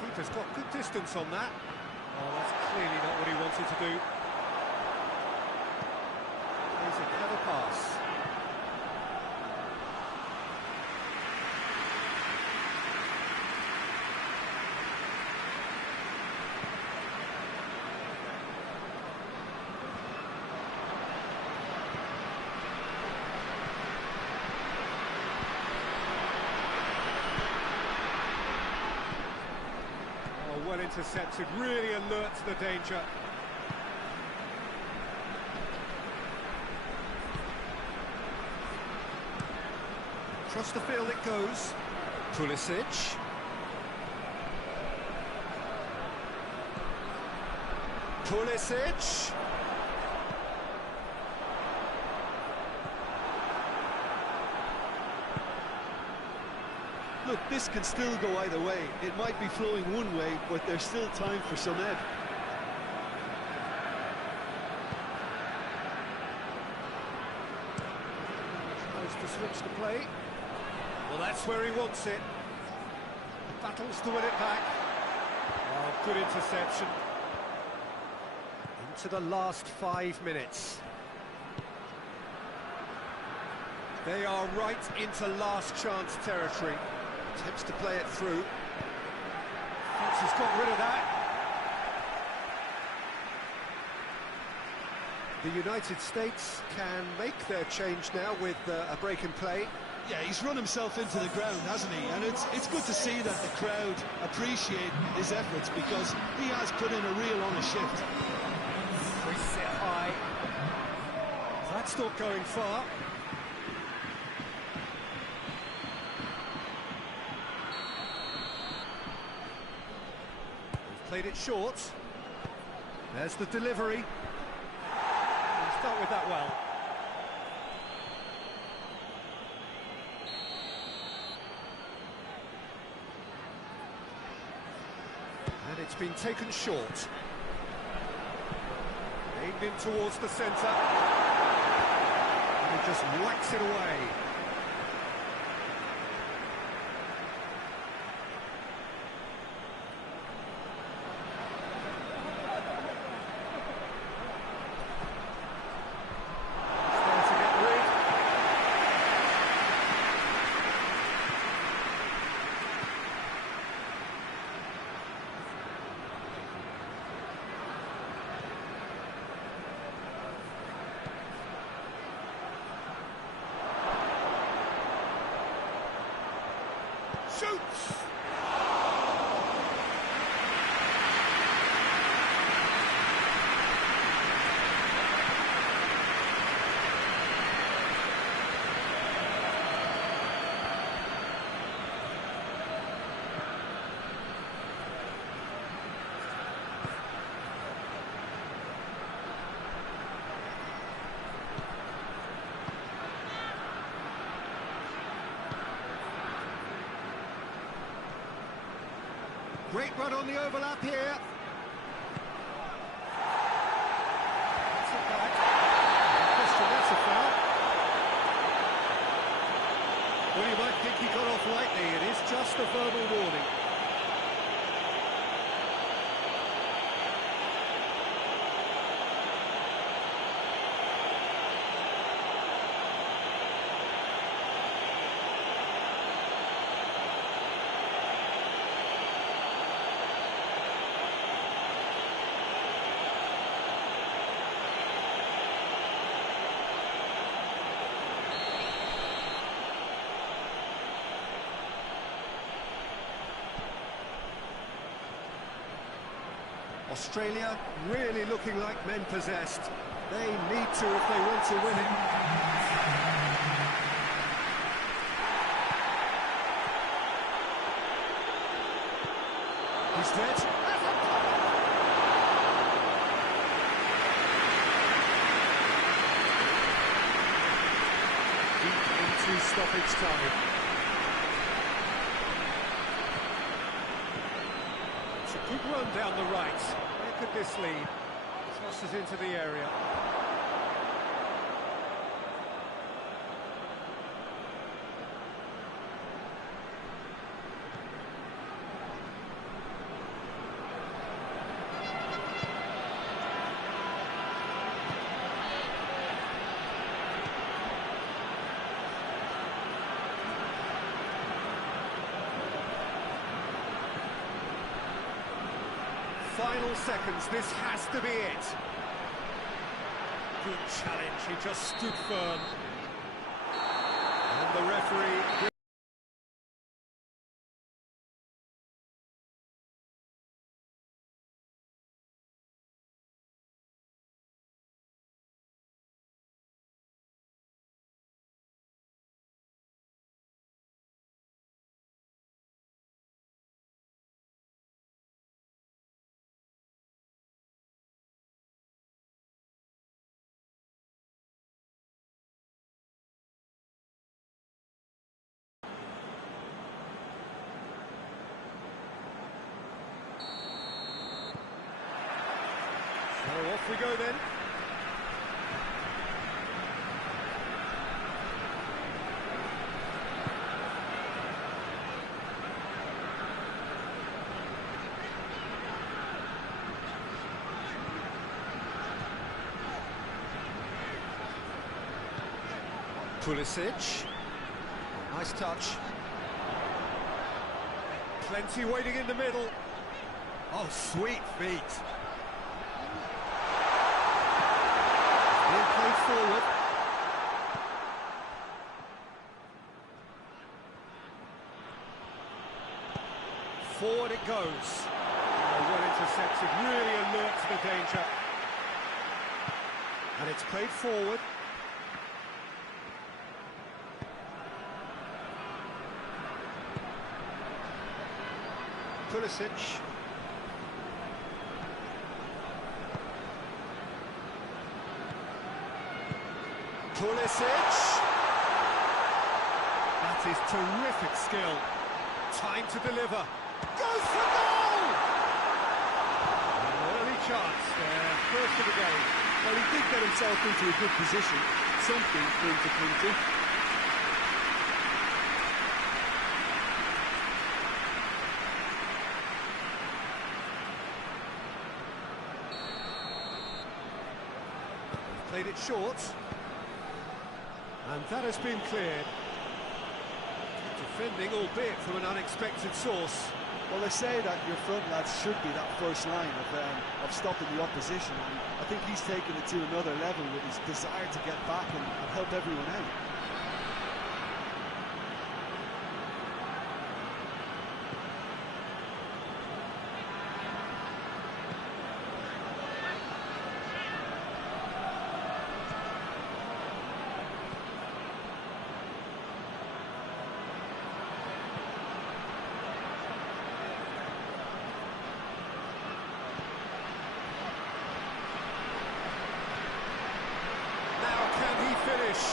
Keeper's got good distance on that. Oh, that's clearly not what he wanted to do. There's a clever pass. Well intercepted, really alert to the danger. Across the field it goes. Pulisic. Pulisic. Look, this can still go either way. It might be flowing one way, but there's still time for some ebb. Tries to switch the play. Well, that's where he wants it. Battles to win it back. Oh, good interception. Into the last 5 minutes. They are right into last chance territory. Attempts to play it through. Thinks he's got rid of that. The United States can make their change now with a break in play. Yeah, he's run himself into the ground, hasn't he? And it's good to see that the crowd appreciate his efforts, because he has put in a real honest shift. Hoists it high. That's not going far. Played it short. There's the delivery. He's dealt with that well. And it's been taken short. Aimed in towards the centre. And he just whacks it away. Shoots! Great run on the overlap here. That's it back. Question, that's a foul. Well, you might think he got off lightly. It is just a verbal warning. Australia really looking like men possessed. They need to if they want to win it. He's dead. Deep into stoppage time. It's a good run down the right. Where could this lead? Crosses into the area. Final seconds, this has to be it. Good challenge, he just stood firm. And the referee... So off we go then. Pulisic. Nice touch. Plenty waiting in the middle. Oh, sweet feet. Being played forward. Forward it goes. Oh, well intercepted, really alert to the danger. And it's played forward. Pulisic. Pulisic! That is terrific skill. Time to deliver. Goes for goal! An early chance there, first of the game. Well, he did get himself into a good position. Something for him to come to. Played it short. And that has been cleared. Defending, albeit from an unexpected source. Well, they say that your front lads should be that first line of stopping the opposition, and I think he's taken it to another level with his desire to get back and help everyone out. Finish.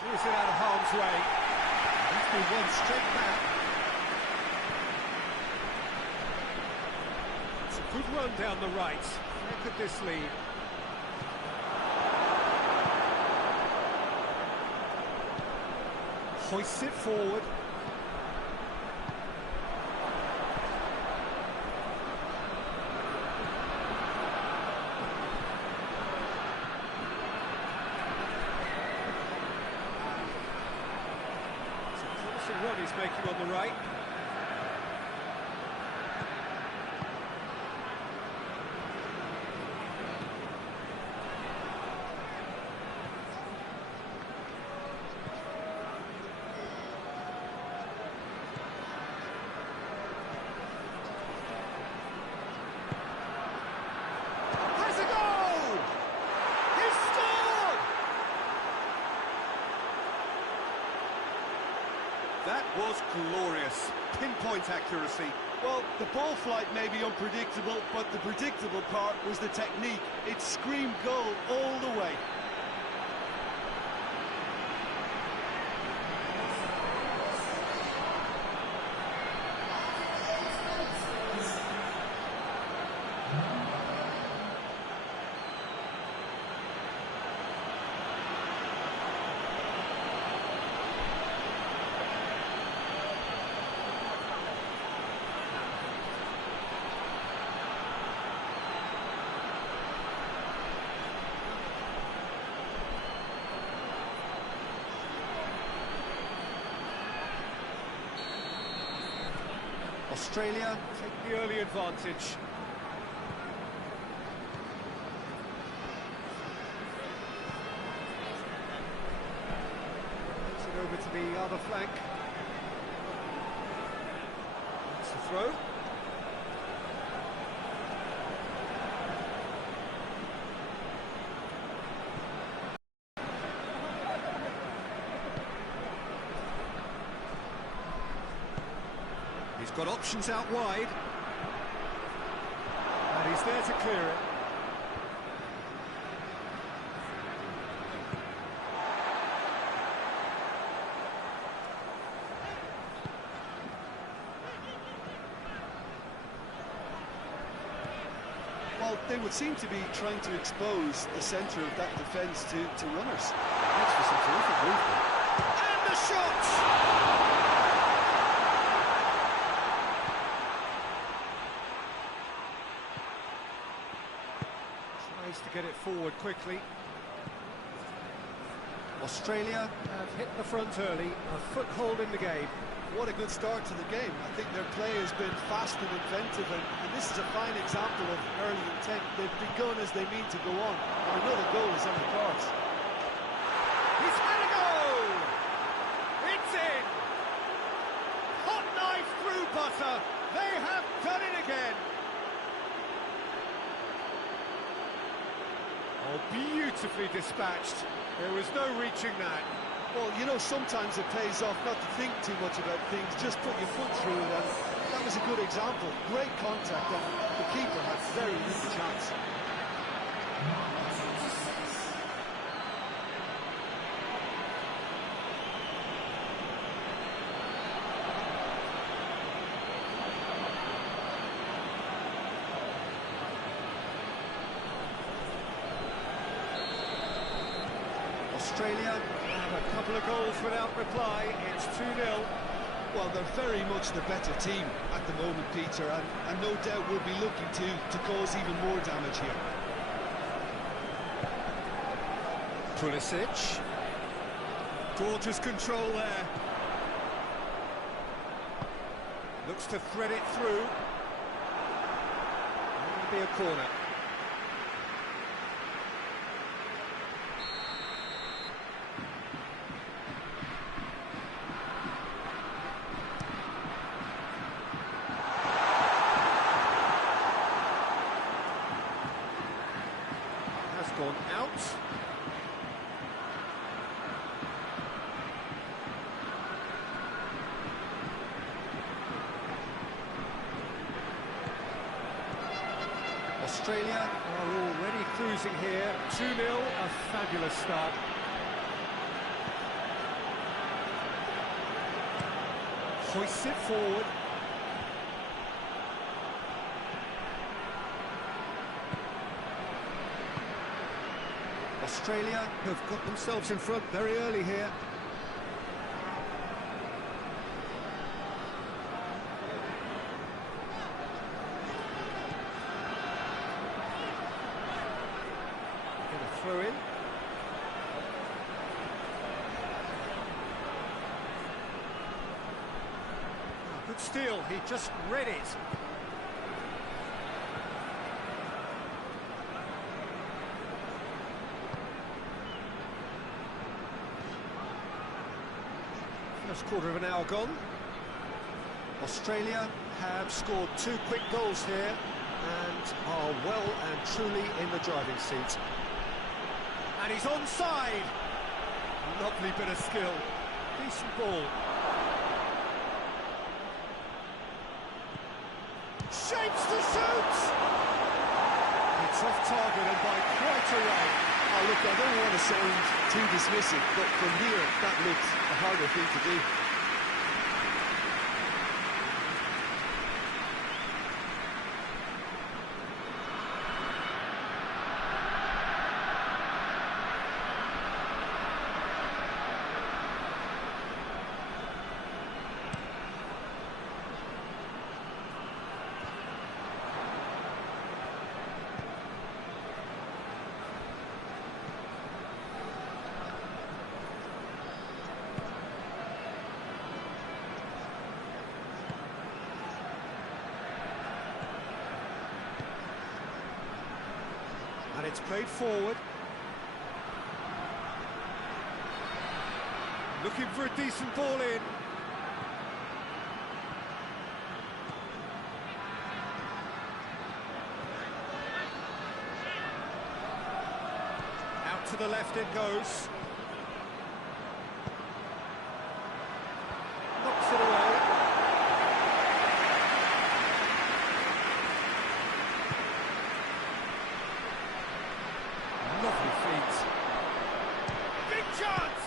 Clears it out of harm's way. He's been one straight back. Good run down the right. Where could this lead? Hoists it forward. It's a promising run he's making on the right. That was glorious. Pinpoint accuracy. Well, the ball flight may be unpredictable, but the predictable part was the technique. It screamed goal all the way. Australia take the early advantage. Moves it over to the other flank. That's the throw. He's got options out wide, and he's there to clear it. Well, they would seem to be trying to expose the centre of that defence to runners. Thanks for some terrific movement. And the shot! To get it forward quickly. Australia have hit the front early, a foothold in the game. What a good start to the game. I think their play has been fast and inventive, and this is a fine example of early intent. They've begun as they mean to go on, and another goal is on the cards. He's had a goal! It's in! Hot knife through butter. They have done it again. Oh, beautifully dispatched. There was no reaching that. Well, you know, sometimes it pays off not to think too much about things, just put your foot through it, and that was a good example. Great contact, and the keeper had very little chance. Australia have a couple of goals without reply. It's 2-0. Well, they're very much the better team at the moment, Peter, and no doubt will be looking to cause even more damage here. Pulisic. Gorgeous control there. Looks to thread it through. It'll be a corner. Gone out. Australia are already cruising here. 2-0, a fabulous start. Hoists it forward. Australia have got themselves in front very early here. Get a throw in. Good steal, he just read it. First quarter of an hour gone. Australia have scored 2 quick goals here and are well and truly in the driving seat. And he's onside. Lovely bit of skill. Decent ball. Shapes to shoot! It's off target and by quite a way. Oh, look, I don't want to sound too dismissive, but from here, that looks a harder thing to do. And it's played forward. Looking for a decent ball in. Out to the left it goes. Knocks it away. Lovely feet. Big chance!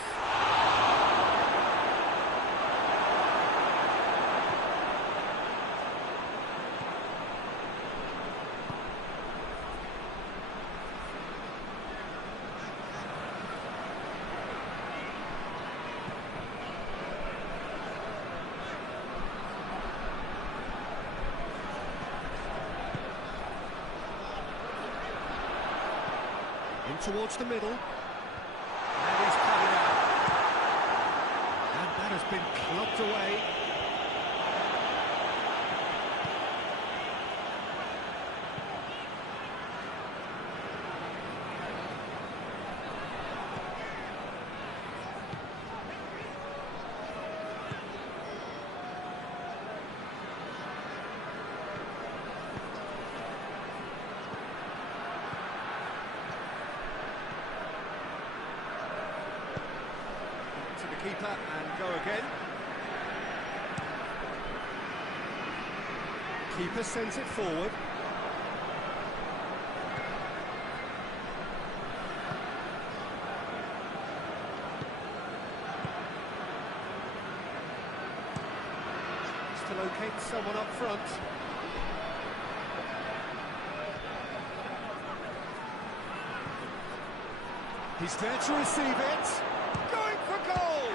In towards the middle. And he's cut it out. And that has been clubbed away. Keeper and go again. Keeper sends it forward. Just to locate someone up front. He's there to receive it. Going for goal!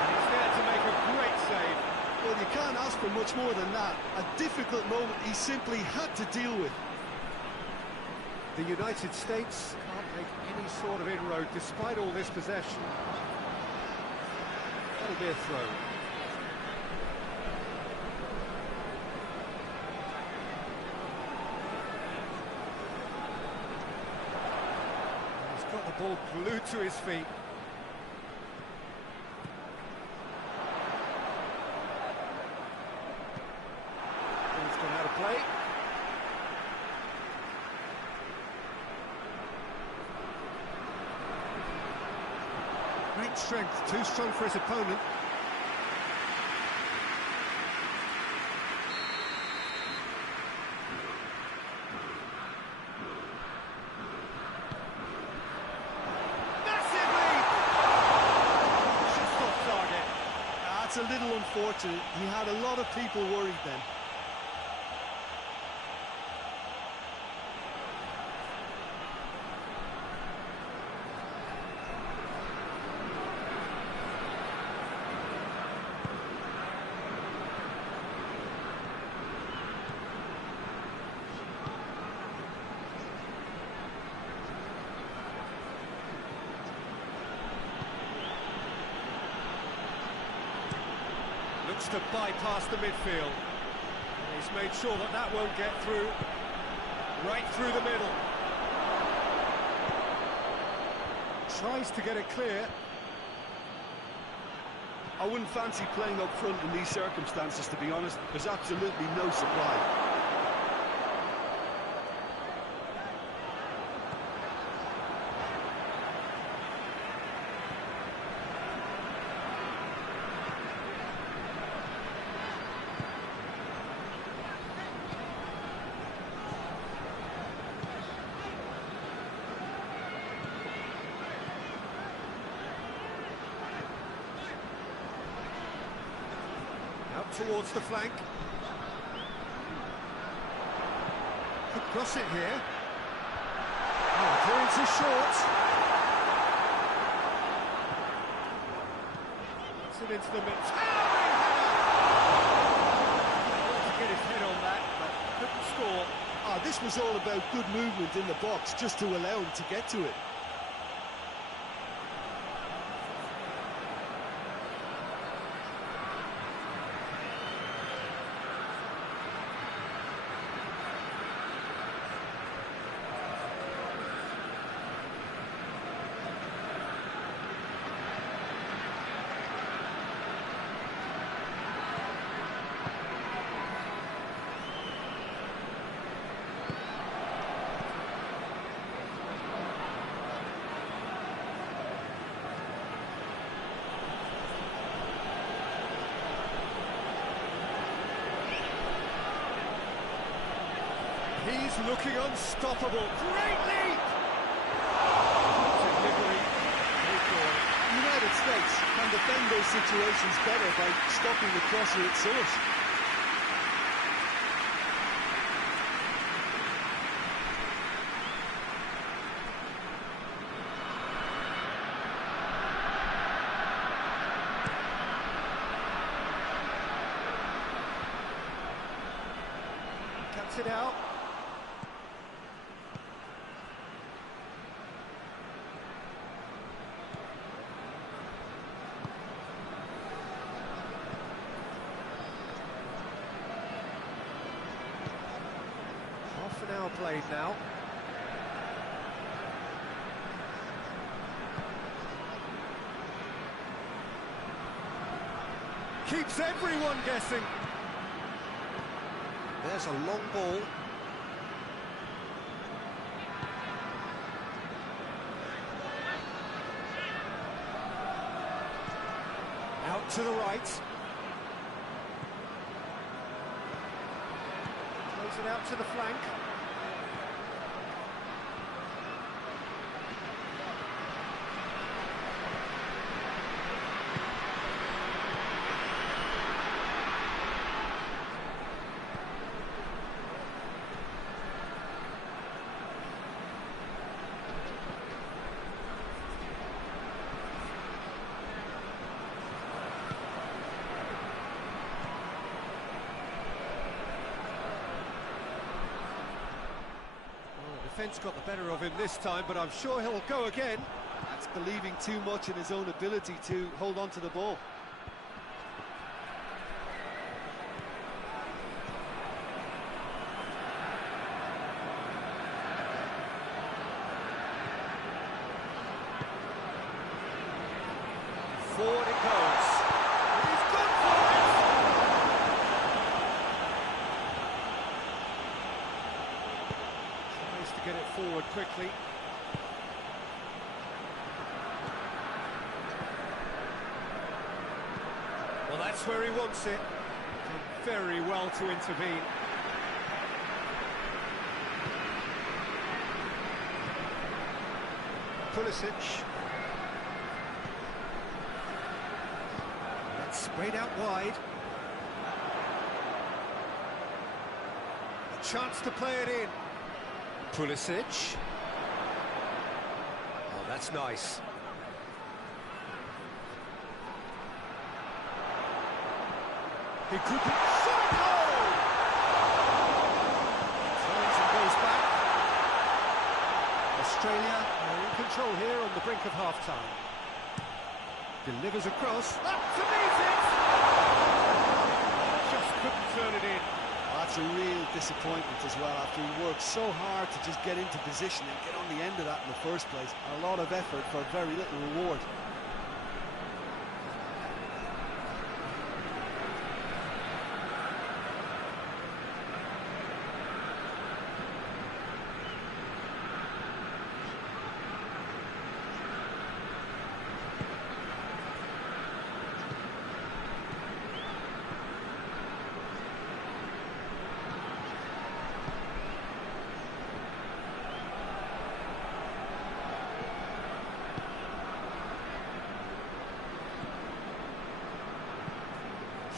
And he's there to make a great save. Well, you can't ask for much more than that. A difficult moment he simply had to deal with. The United States can't make any sort of inroad despite all this possession. That'll be a throw. Got the ball glued to his feet. Ball's gone out of play. Great strength, too strong for his opponent. That's a little unfortunate. He had a lot of people worried then. wants to bypass the midfield. He's made sure that that won't get through. Right through the middle. Tries to get it clear. I wouldn't fancy playing up front in these circumstances, to be honest. There's absolutely no supply. Towards the flank. Could cross it here. Oh, clearance is short. It's it into the mid. Towering header! To get his head on that, but couldn't score. This was all about good movement in the box, just to allow him to get to it. He's looking unstoppable. Great leap! Delivery. The United States can defend those situations better by stopping the crosser at source. Cuts it out. Half an hour played now. Keeps everyone guessing. There's a long ball. Out to the right. Plays it out to the flank. Defence got the better of him this time, but I'm sure he'll go again. That's believing too much in his own ability to hold on to the ball. Forward it goes. He's gone for it! Tries to get it forward quickly. Well, that's where he wants it. Done very well to intervene. Pulisic. Sprayed out wide. A chance to play it in. Pulisic. Oh, that's nice. He could be... Shot goal! Turns and goes back. Australia are in control here on the brink of half-time. Delivers across. Up to meet it! couldn't turn it in. That's a real disappointment as well, after he worked so hard to just get into position and get on the end of that in the first place. A lot of effort for very little reward.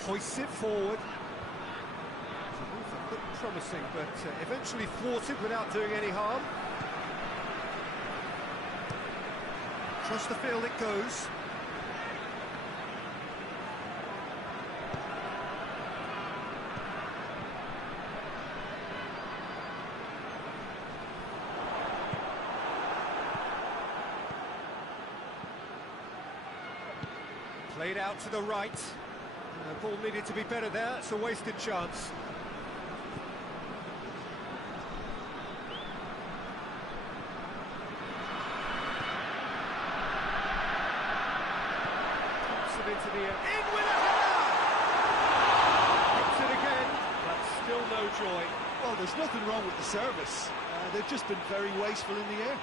Hoists it forward. The move looked promising, but eventually thwarted without doing any harm. Across the field it goes. Played out to the right. The ball needed to be better there, it's a wasted chance. Pops it into the air. In with a header! Hits it again, but still no joy. Well, there's nothing wrong with the service. They've just been very wasteful in the air.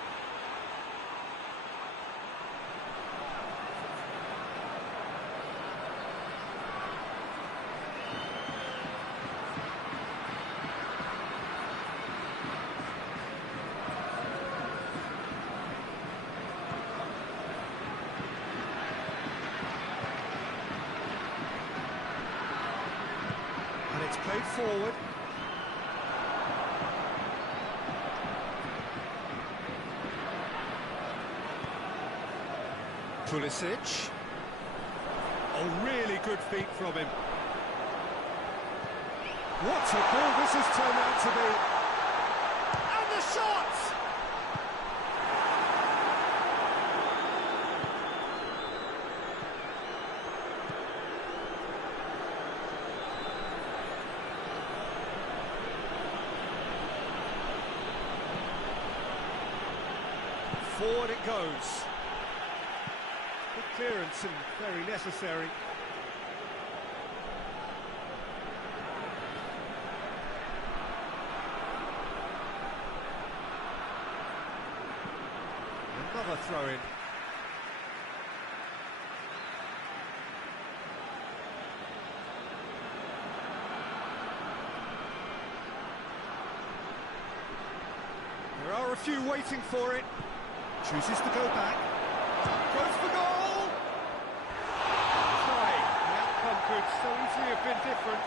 And it's played forward. Pulisic. Oh, really good feet from him. What a ball this has turned out to be. And the shot! Forward it goes. Good clearance and very necessary. Another throw-in. There are a few waiting for it. Chooses to go back. Goes for goal! Try. The outcome could so easily have been different.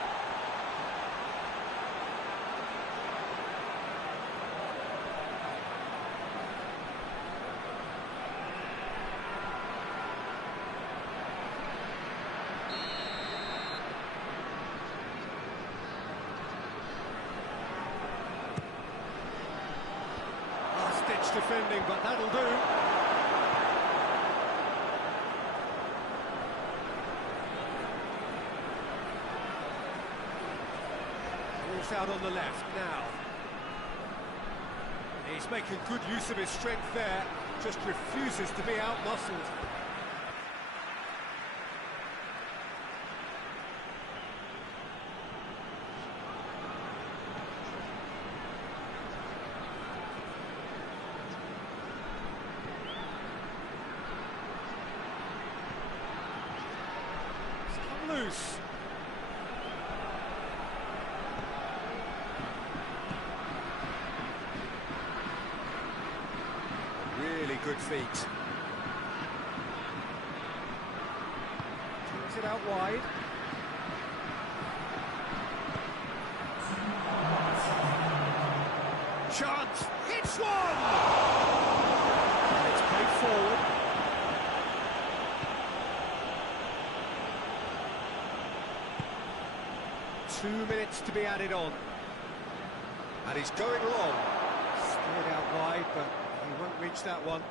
Last-ditch defending, but that'll do. Ball's out on the left now. He's making good use of his strength there, just refuses to be out-muscled. Loose. Really good feet. Turns it out wide. Chance. Hits one! It's played forward. 2 minutes to be added on. And he's going long. Steered out wide, but he won't reach that one.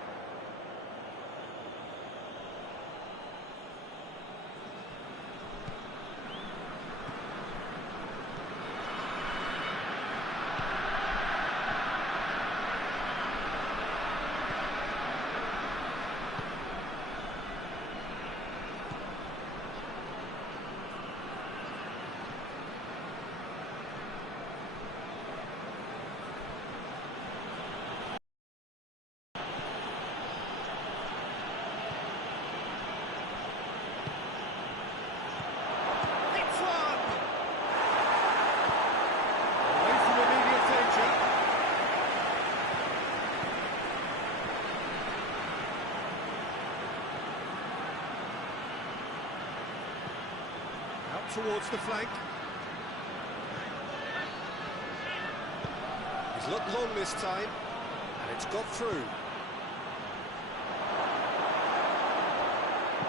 towards the flank. He's looked long this time, and it's got through.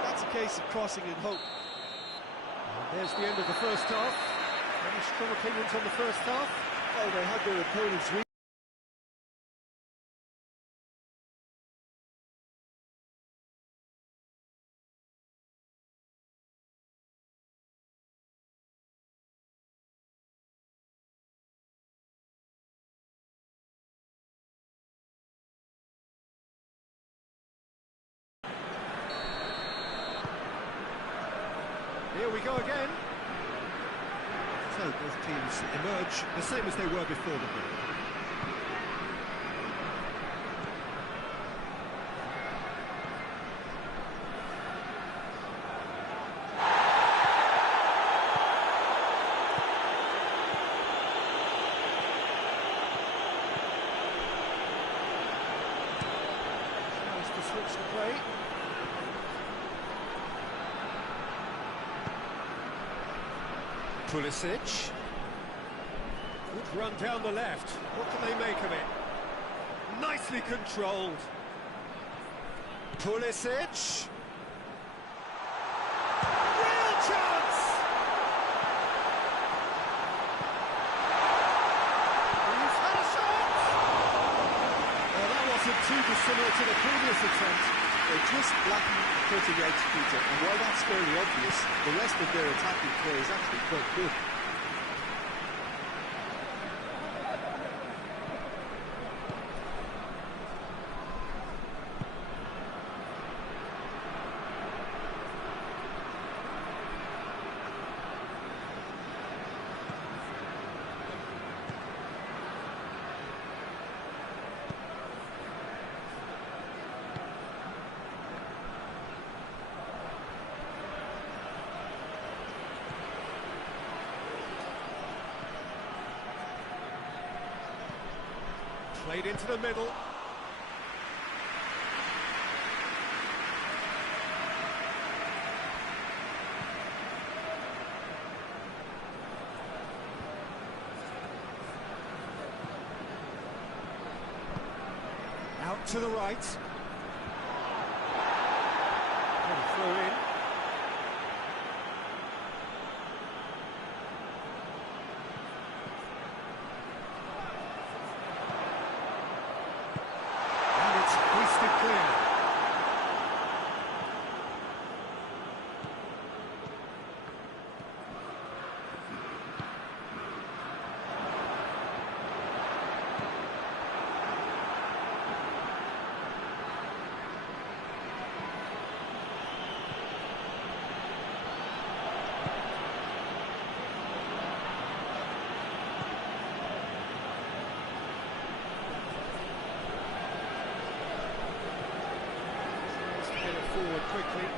That's a case of crossing in hope. And there's the end of the first half. Any strong opinions on the first half? Oh, they had their opponents weak. Here we go again. So both teams emerge the same as they were before the break. Tries to switch the play. Pulisic. Good run down the left. What can they make of it? Nicely controlled. Pulisic. Real chance! He's had a shot! Well, that wasn't too dissimilar to the previous attempt. They're just lacking cutting executor, and while that's fairly obvious, the rest of their attacking play is actually quite good. Played into the middle. Out to the right. And throw in. Clear. Forward quickly.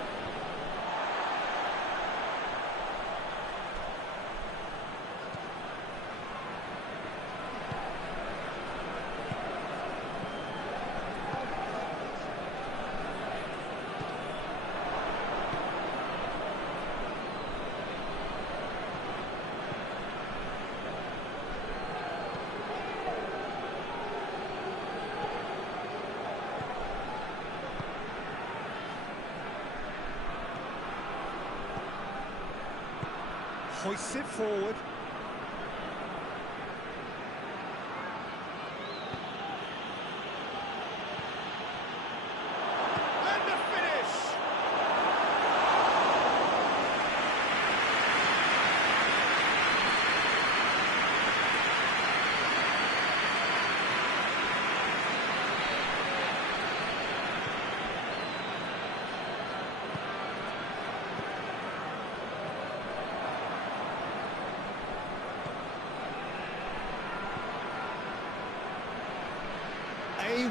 Hoists it forward. And the finish!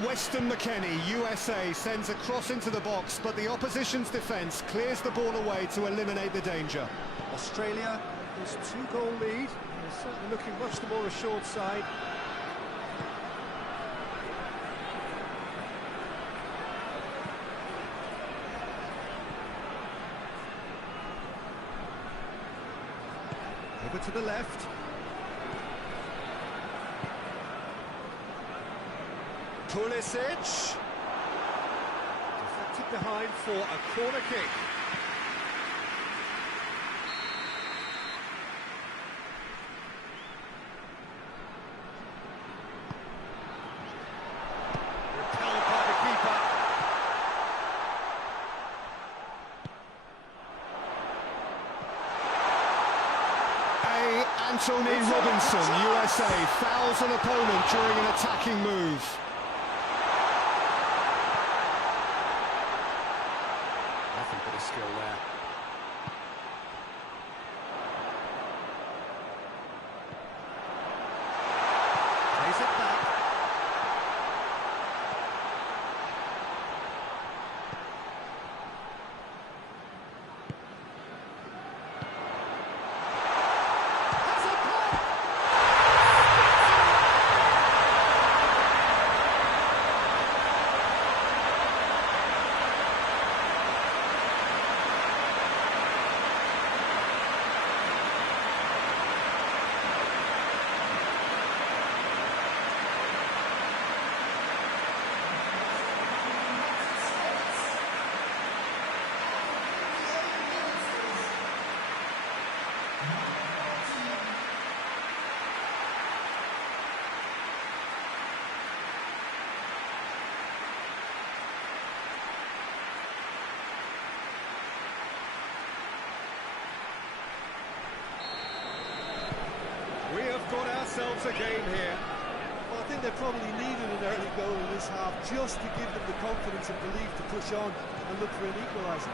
Weston McKennie, USA, sends a cross into the box, but the opposition's defence clears the ball away to eliminate the danger. Australia, this two-goal lead, they're certainly looking much the more assured side. Over to the left. Pulisic. Deflected behind for a corner kick. Repelled by the keeper. Anthony Robinson, USA, fouls an opponent during an attacking move. Nothing but a skill there. Plays it back. We have got ourselves a game here. Well, I think they probably needed an early goal in this half just to give them the confidence and belief to push on and look for an equaliser.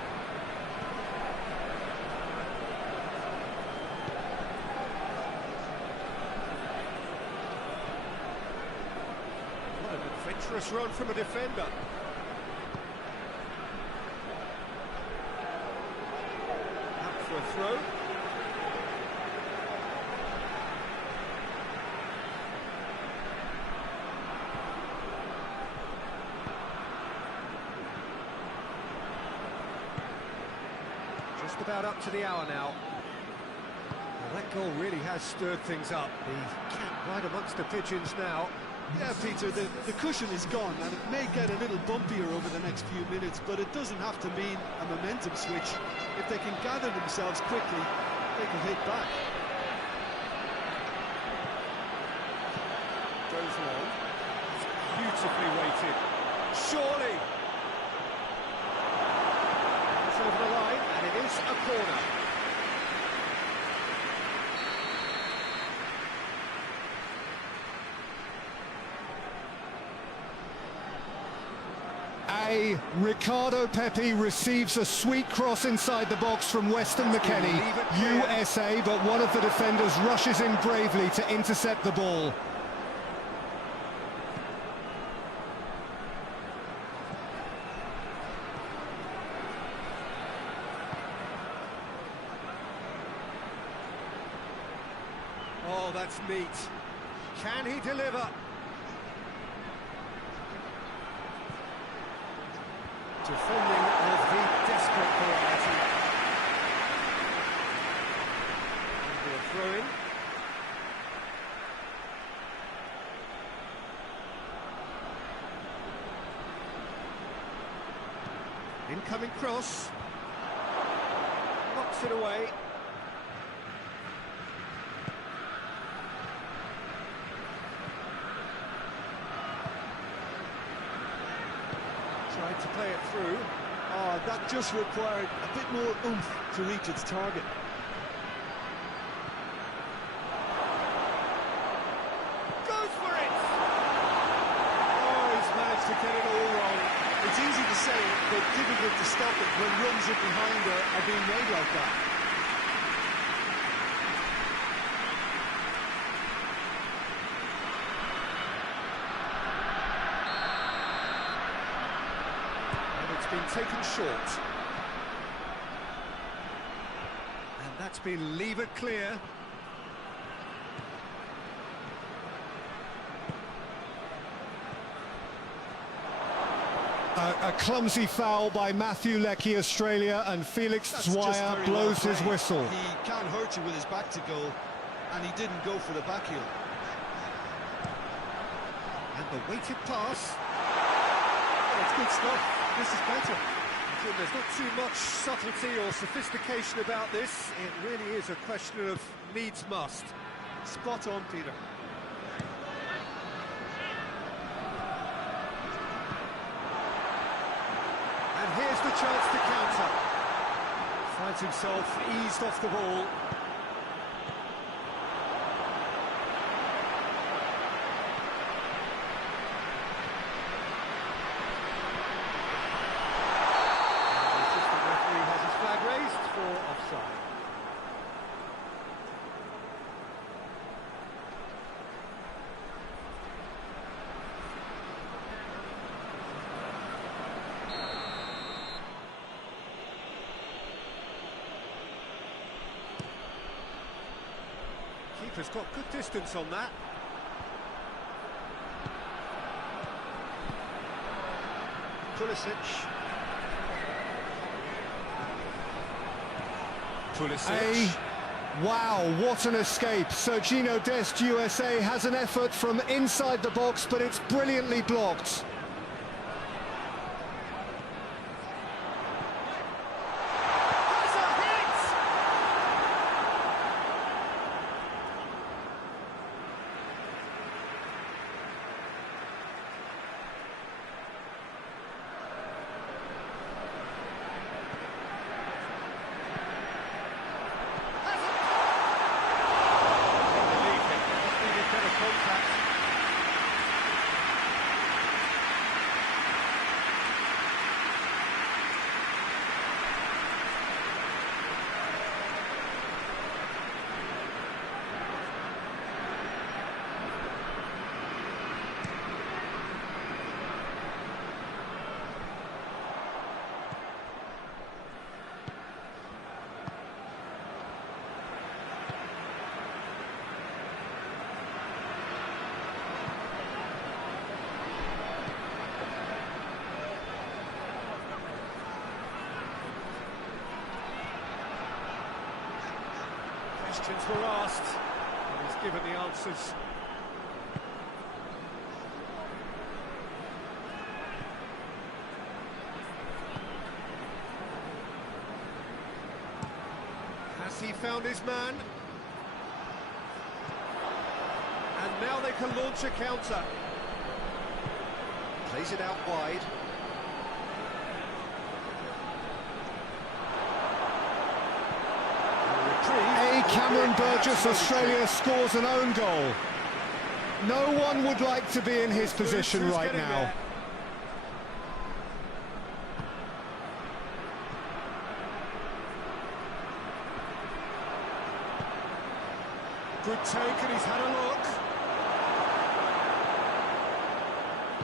What an adventurous run from a defender. Out for a throw. Just about up to the hour now. Well, that goal really has stirred things up. The cat right amongst the pigeons now. Yeah, Peter, the cushion is gone, and it may get a little bumpier over the next few minutes, but it doesn't have to mean a momentum switch. If they can gather themselves quickly, they can hit back. Goes long. It's beautifully weighted. Surely. It's over the line, and it is a corner. Ricardo Pepi receives a sweet cross inside the box from Weston McKennie, USA, but one of the defenders rushes in bravely to intercept the ball. Oh, that's neat. Can he deliver? Defending of the desperate variety. And a throw-in. Incoming cross. Knocks it away. Tried to play it through. Oh, that just required a bit more oomph to reach its target. Goes for it! Oh, he's managed to get it all wrong. It's easy to say, but difficult to stop it when runs in behind are being made like that. Been taken short, and that's been levered clear. A clumsy foul by Matthew Leckie, Australia, and Felix Zweier blows his whistle. He can't hurt you with his back to goal. and he didn't go for the back heel. And the weighted pass. That's good stuff. This is better. There's not too much subtlety or sophistication about this. It really is a question of needs must. Spot on, Peter. And here's the chance to counter. Finds himself eased off the ball. Offside. Keeper's got good distance on that. Pulisic. Wow, what an escape. Sergino Dest, USA, has an effort from inside the box, but it's brilliantly blocked. Questions were asked, and he's given the answers. Has he found his man? And now they can launch a counter. Plays it out wide. Cameron Burgess, Australia, scores an own goal. No one would like to be in his position right now. Good take, and he's had a look.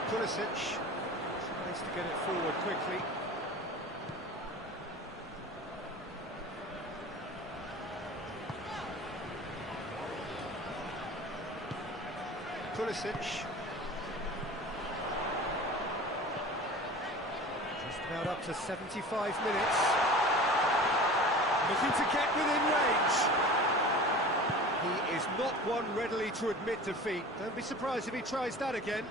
Pulisic tries to get it forward quickly. Pulisic. Just about up to 75 minutes. Looking to get within range. He is not one readily to admit defeat. Don't be surprised if he tries that again.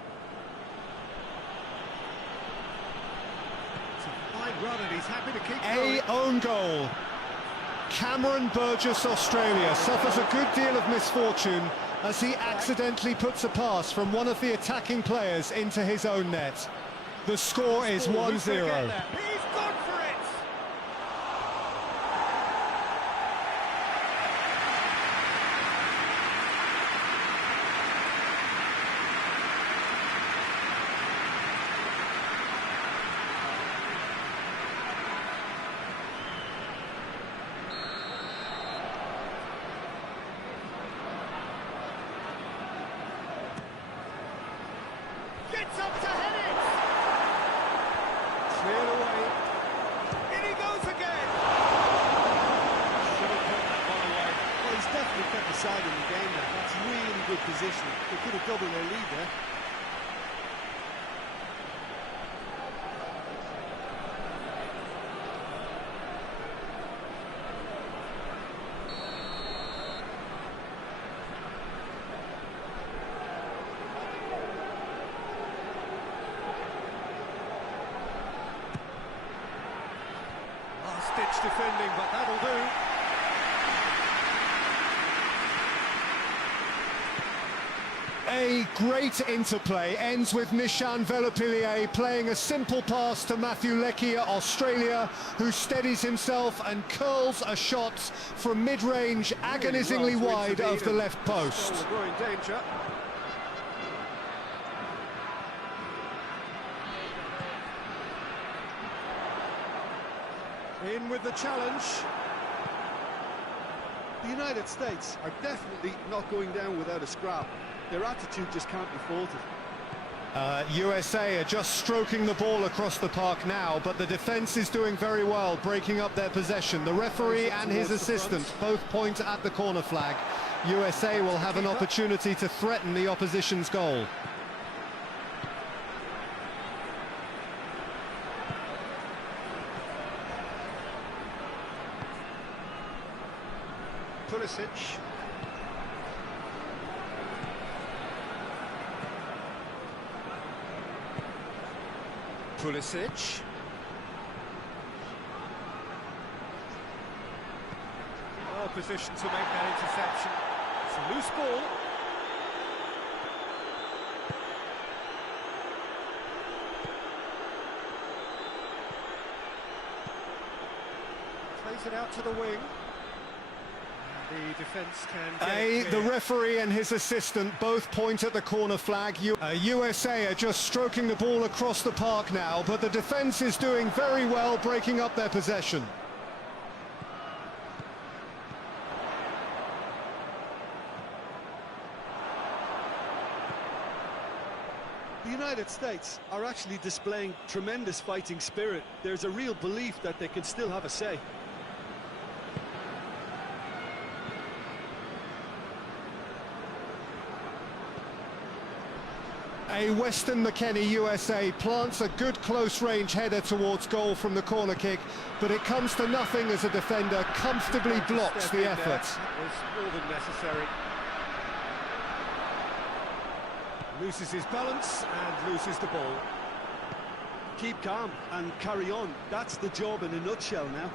It's a fine run and he's happy to keep going. Own goal. Cameron Burgess, Australia, suffers a good deal of misfortune as he accidentally puts a pass from one of the attacking players into his own net. The score is 1-0. He's gone for it! Gets up to head it! Cleared away. In he goes again! Should have put that one away. Well, he's definitely kept the side in the game there. That's really good positioning. They could have doubled their lead there. defending, but that'll do. A great interplay ends with Nishan Velupillay playing a simple pass to Matthew Leckie, Australia, who steadies himself and curls a shot from mid-range, agonisingly wide of the left post. Still in danger. In with the challenge. The United States are definitely not going down without a scrap. Their attitude just can't be faulted. USA are just stroking the ball across the park now, but the defence is doing very well, breaking up their possession. The referee and his assistant both point at the corner flag. USA will have an opportunity to threaten the opposition's goal. Pulisic. Pulisic. Well positioned to make that interception. It's a loose ball. Plays it out to the wing. The defence can get The referee and his assistant both point at the corner flag. USA are just stroking the ball across the park now, but the defence is doing very well, breaking up their possession. The United States are actually displaying tremendous fighting spirit. There's a real belief that they can still have a say. A Weston McKennie, USA, plants a good close-range header towards goal from the corner kick, but it comes to nothing as a defender comfortably blocks the effort. That was more than necessary. Loses his balance and loses the ball. Keep calm and carry on. That's the job in a nutshell now.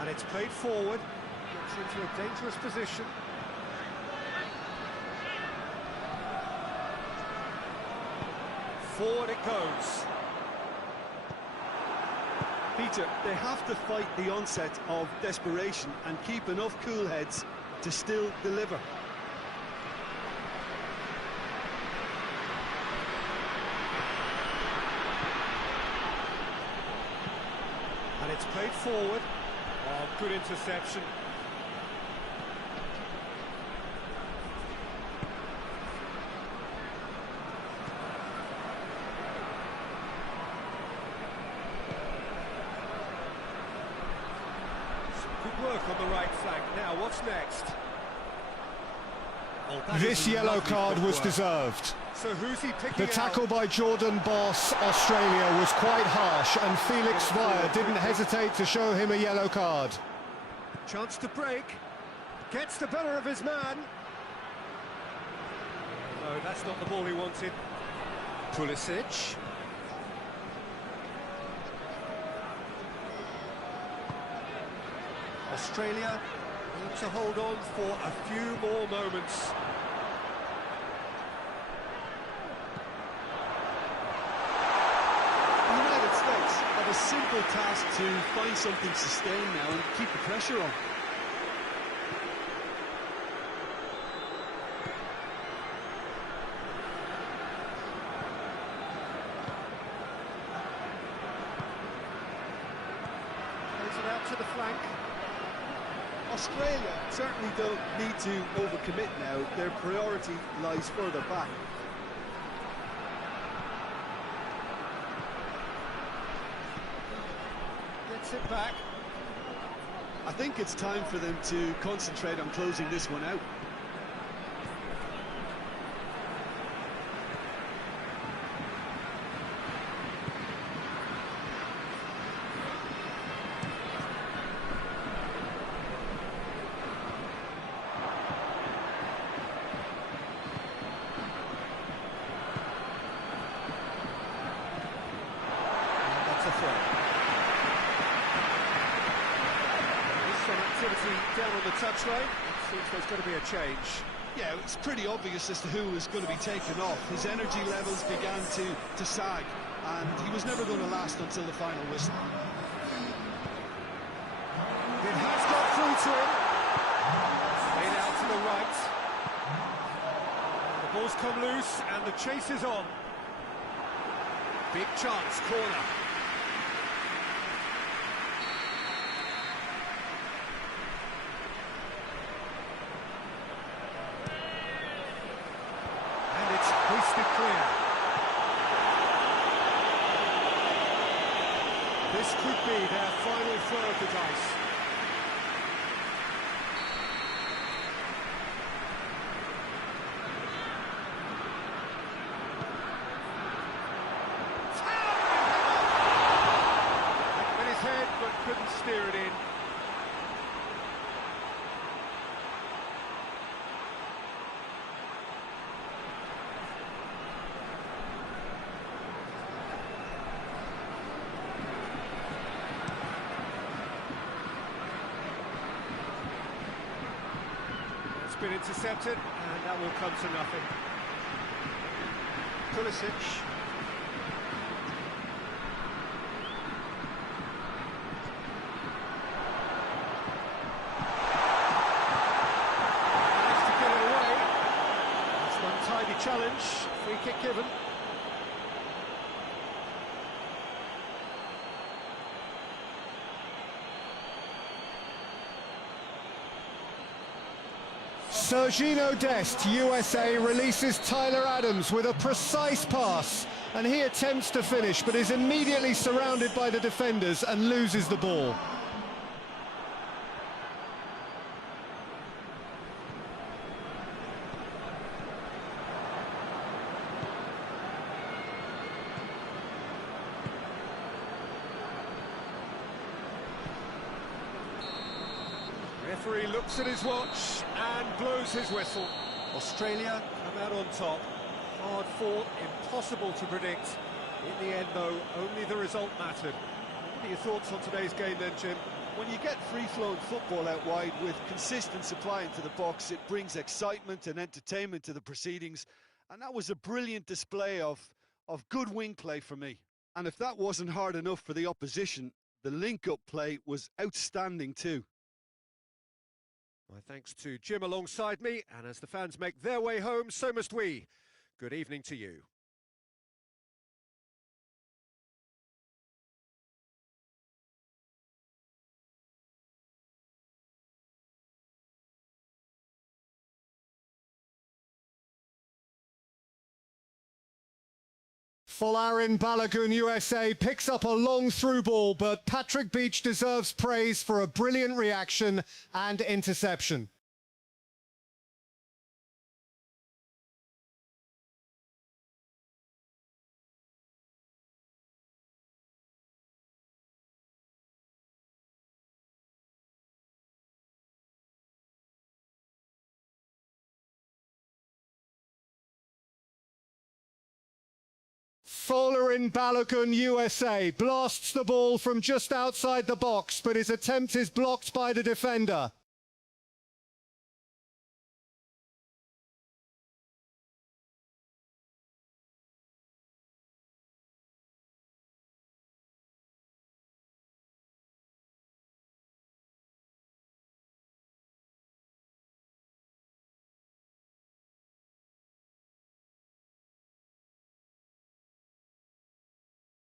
And it's played forward, gets into a dangerous position. Forward it goes. Peter, they have to fight the onset of desperation and keep enough cool heads to still deliver. And it's played forward. Oh, good interception. Some good work on the right flank. Now, what's next? Oh, This yellow card was deserved. So who's he picking The tackle by Jordan Boss, Australia, was quite harsh, and Felix Zweier didn't hesitate to show him a yellow card. Chance to break. Gets the better of his man. No, that's not the ball he wanted. Pulisic. Australia need to hold on for a few more moments. A simple task to find something sustained now and keep the pressure on. Plays it out to the flank. Australia certainly don't need to overcommit now. Their priority lies further back. It back. I think it's time for them to concentrate on closing this one out. activity down on the touchline. It seems there's got to be a change. Yeah, it's pretty obvious as to who was going to be taken off. His energy levels began to sag, and he was never going to last until the final whistle. It has got through to him. Played out to the right. The ball's come loose, and the chase is on. Big chance, corner. Hoisted clear. This could be their final throw of the dice. In his head, but couldn't steer it in. Been intercepted, and that will come to nothing. Pulisic. Managed to get it away. That's an untidy challenge. Free kick given. Sergino Dest, USA, releases Tyler Adams with a precise pass, and he attempts to finish but is immediately surrounded by the defenders and loses the ball. Referee looks at his watch and blows his whistle. Australia come out on top. Hard fought, impossible to predict. In the end, though, only the result mattered. What are your thoughts on today's game then, Jim? When you get free-flowing football out wide with consistent supply into the box, it brings excitement and entertainment to the proceedings. And that was a brilliant display of good wing play for me. And if that wasn't hard enough for the opposition, the link-up play was outstanding too. My thanks to Jim alongside me, and as the fans make their way home, so must we. Good evening to you. Folarin Balogun, USA, picks up a long through ball, but Patrick Beach deserves praise for a brilliant reaction and interception. Folarin Balogun, USA, blasts the ball from just outside the box, but his attempt is blocked by the defender.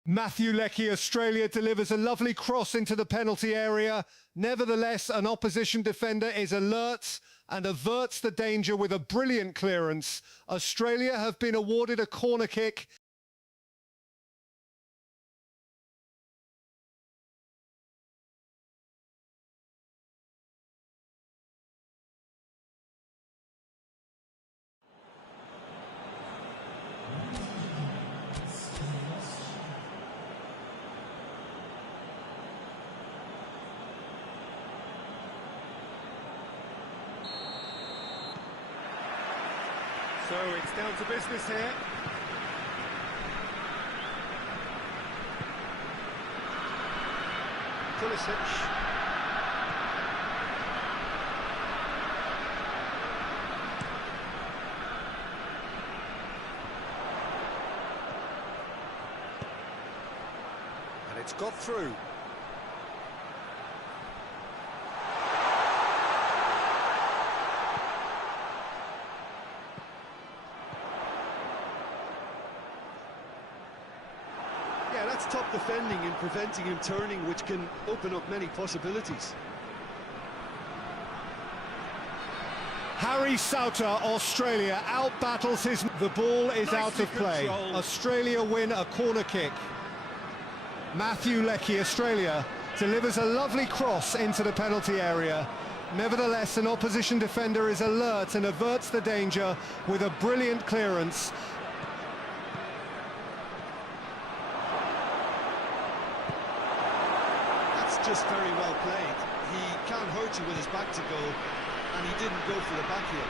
Matthew Leckie, Australia, delivers a lovely cross into the penalty area. Nevertheless, an opposition defender is alert and averts the danger with a brilliant clearance. Australia have been awarded a corner kick. So it's down to business here. Pulisic. it's got through. Yeah, that's top defending and preventing him turning, which can open up many possibilities. Harry Souter, Australia, out-battles his... The ball is out of play. Controlled. Australia win a corner kick. Matthew Leckie, Australia, delivers a lovely cross into the penalty area. Nevertheless, an opposition defender is alert and averts the danger with a brilliant clearance. That's just very well played. He can't hurt you with his back to goal, and he didn't go for the back heel.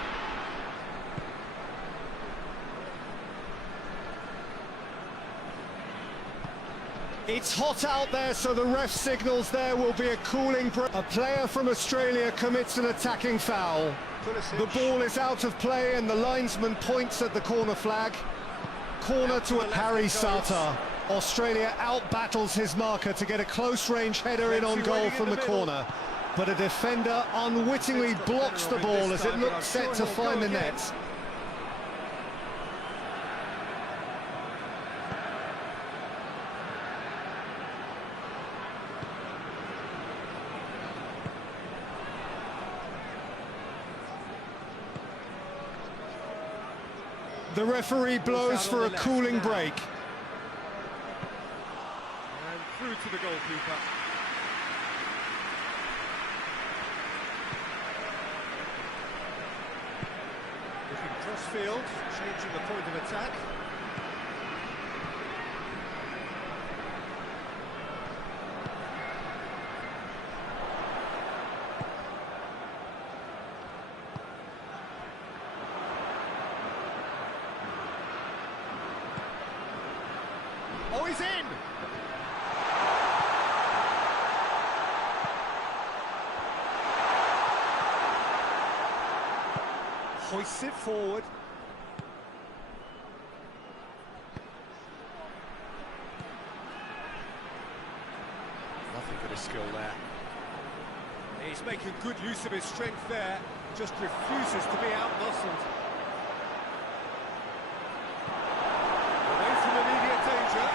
It's hot out there, so the ref signals there will be a cooling break. A player from Australia commits an attacking foul. The ball is out of play and the linesman points at the corner flag. Corner to Harry Souter. Australia out-battles his marker to get a close-range header in on goal from the corner. But a defender unwittingly blocks the ball as it looked set to find the net. The referee blows for a cooling break. And through to the goalkeeper. Looking cross-field, changing the point of attack. Oh, he's in! Hoists it forward. Nothing but a skill there. He's making good use of his strength there, just refuses to be out-muscled. Away from immediate danger.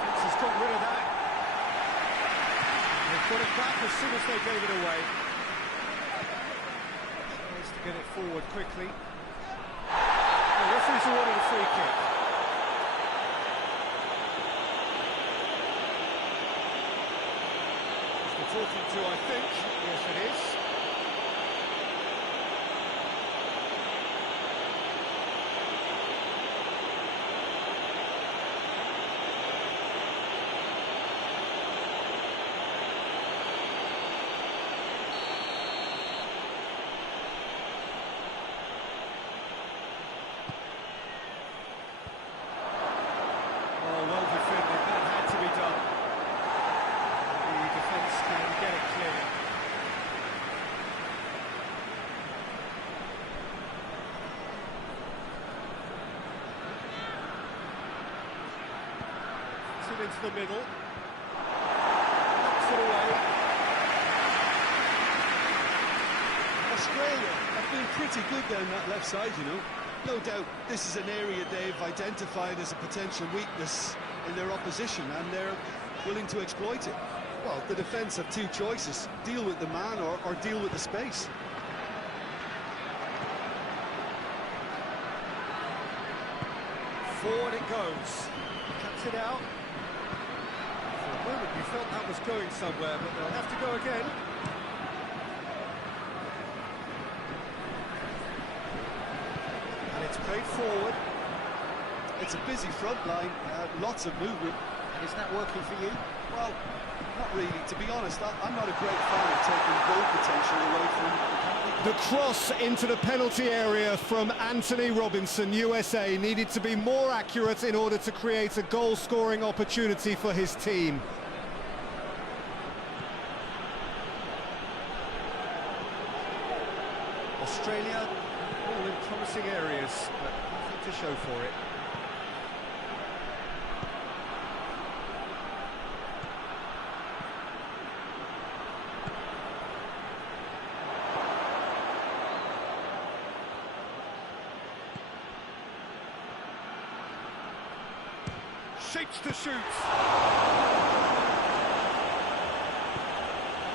Fence has got rid of that. They've got it back as soon as they gave it away. Tries to get it forward quickly. The referee's awarded a free kick. He's been talking to, I think. Yes, it is. Into the middle, knocks it away. Australia have been pretty good down that left side, you know. No doubt this is an area they've identified as a potential weakness in their opposition, and they're willing to exploit it. Well, the defence have two choices: deal with the man or deal with the space. Forward it goes. Cuts it out. For a moment you felt that was going somewhere, but they'll have to go again. And it's played forward. It's a busy front line, lots of movement. And is that working for you? Well, not really. To be honest, I'm not a great fan of taking goal potential away from the penalty. The cross into the penalty area from Anthony Robinson, USA, needed to be more accurate in order to create a goal-scoring opportunity for his team. Australia all in promising promising areas, but nothing to show for it. Shapes to shoot.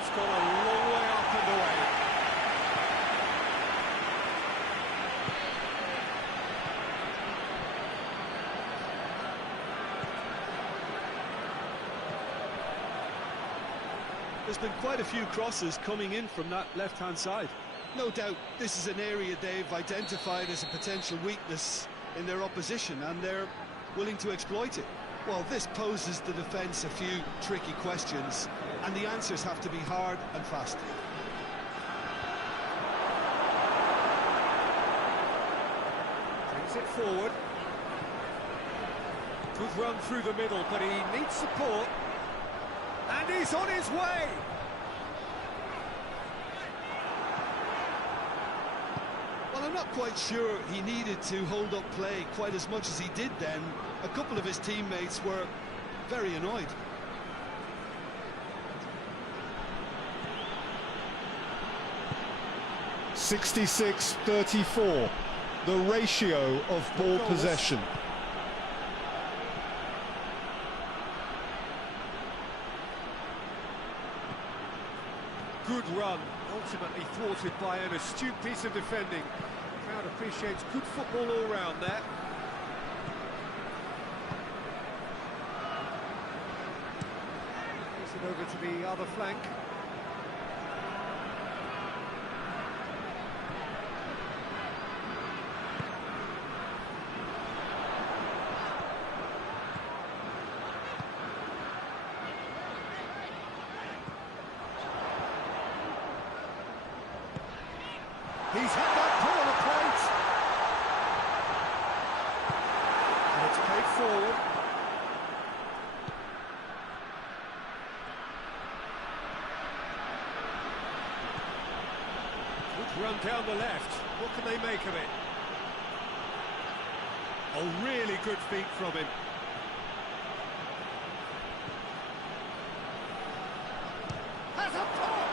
It's gone a long way up and away. There's been quite a few crosses coming in from that left-hand side. No doubt this is an area they've identified as a potential weakness in their opposition, and they're willing to exploit it. Well, this poses the defence a few tricky questions, and the answers have to be hard and fast. Brings it forward. Good run through the middle, but he needs support. And he's on his way! Well, I'm not quite sure he needed to hold up play quite as much as he did then. A couple of his teammates were very annoyed. (66-34), the ratio of ball possession. Good run, ultimately thwarted by an astute piece of defending. The crowd appreciates good football all round there. Takes it over to the other flank. He's had that put on the plate. And it's played forward. Good run down the left. What can they make of it? Oh, really good feet from him. Has a pop!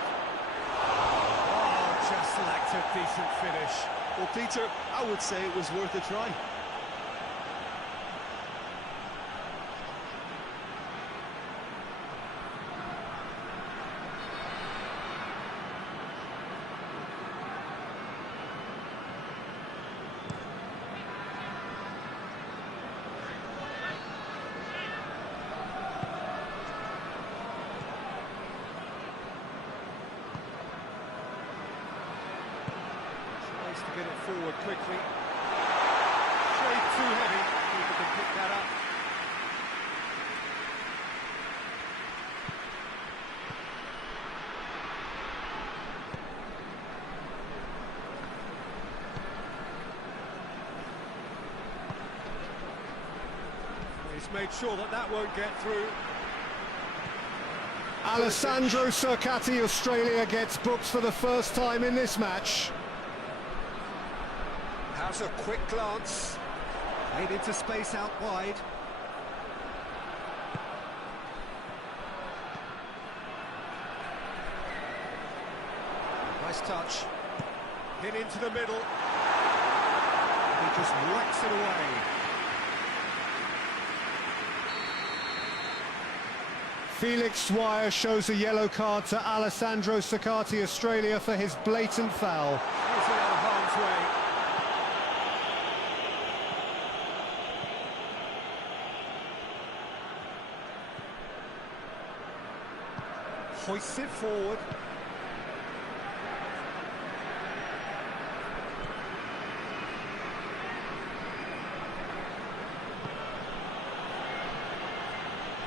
Lacked a decent finish. Well, Peter, I would say it was worth a try. To get it forward quickly. Shade too heavy. Keeper can pick that up. He's made sure that that won't get through. Alessandro Cercati, Australia, gets booked for the first time in this match. Has a quick glance. Played into space out wide. Nice touch. Hit into the middle. And he just whacks it away. Felix Dwyer shows a yellow card to Alessandro Cercati, Australia, for his blatant foul. He's out of harm's way. Hoists it forward.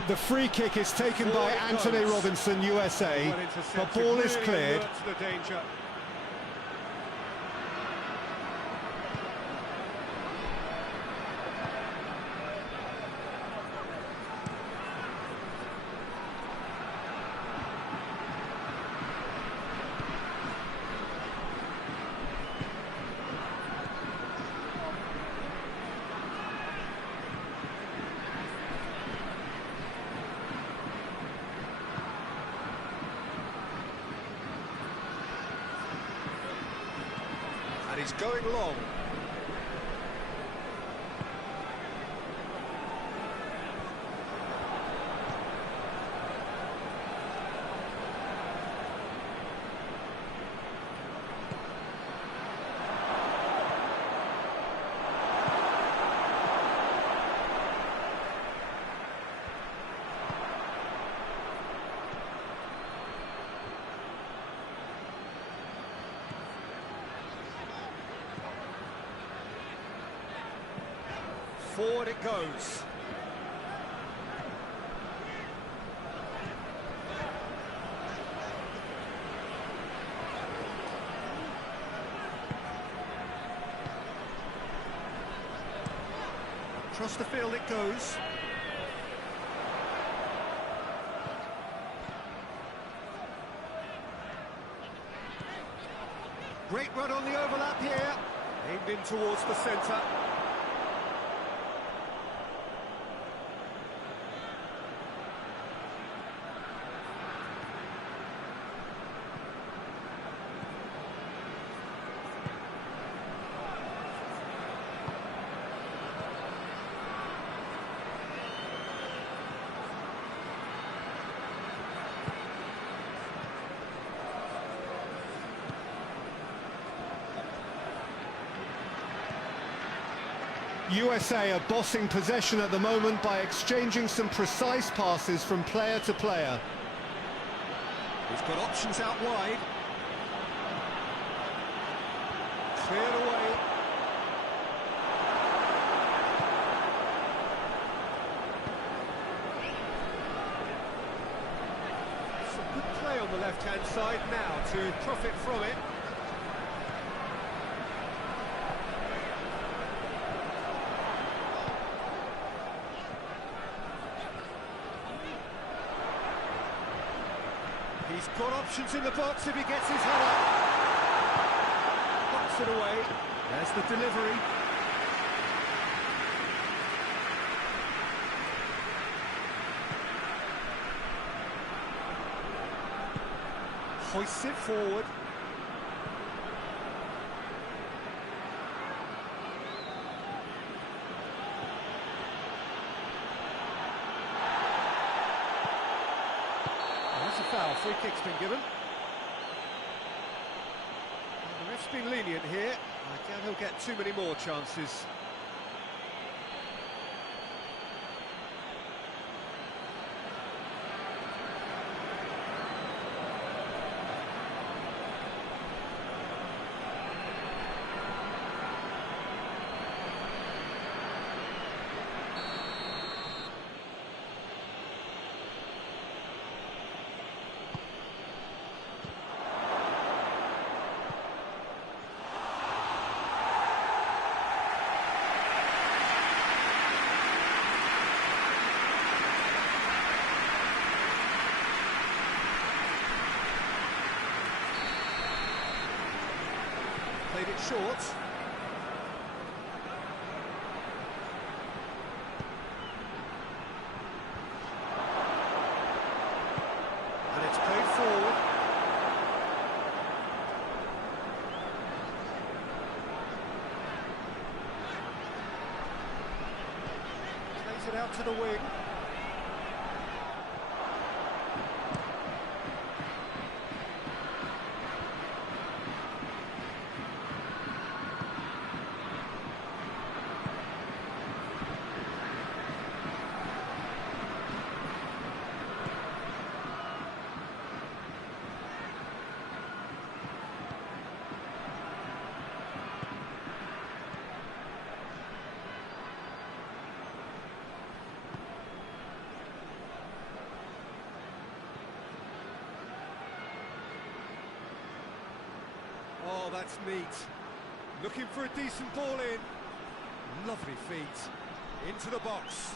The free kick is taken by Anthony Robinson, USA. The ball is cleared. The danger. It's going long. Forward it goes. Across the field it goes. Great run on the overlap here. Aimed in towards the centre. USA are bossing possession at the moment by exchanging some precise passes from player to player. He's got options out wide. Cleared away. Some good play on the left-hand side now to profit from it. He's got options in the box if he gets his head up. Knocks it away. There's the delivery. Hoists it forward. Foul, free kick's been given. And the ref's been lenient here. I doubt he'll get too many more chances. Played it short. And it's played forward. Plays it out to the wing. Oh, that's neat. Looking for a decent ball in. Lovely feet. Into the box.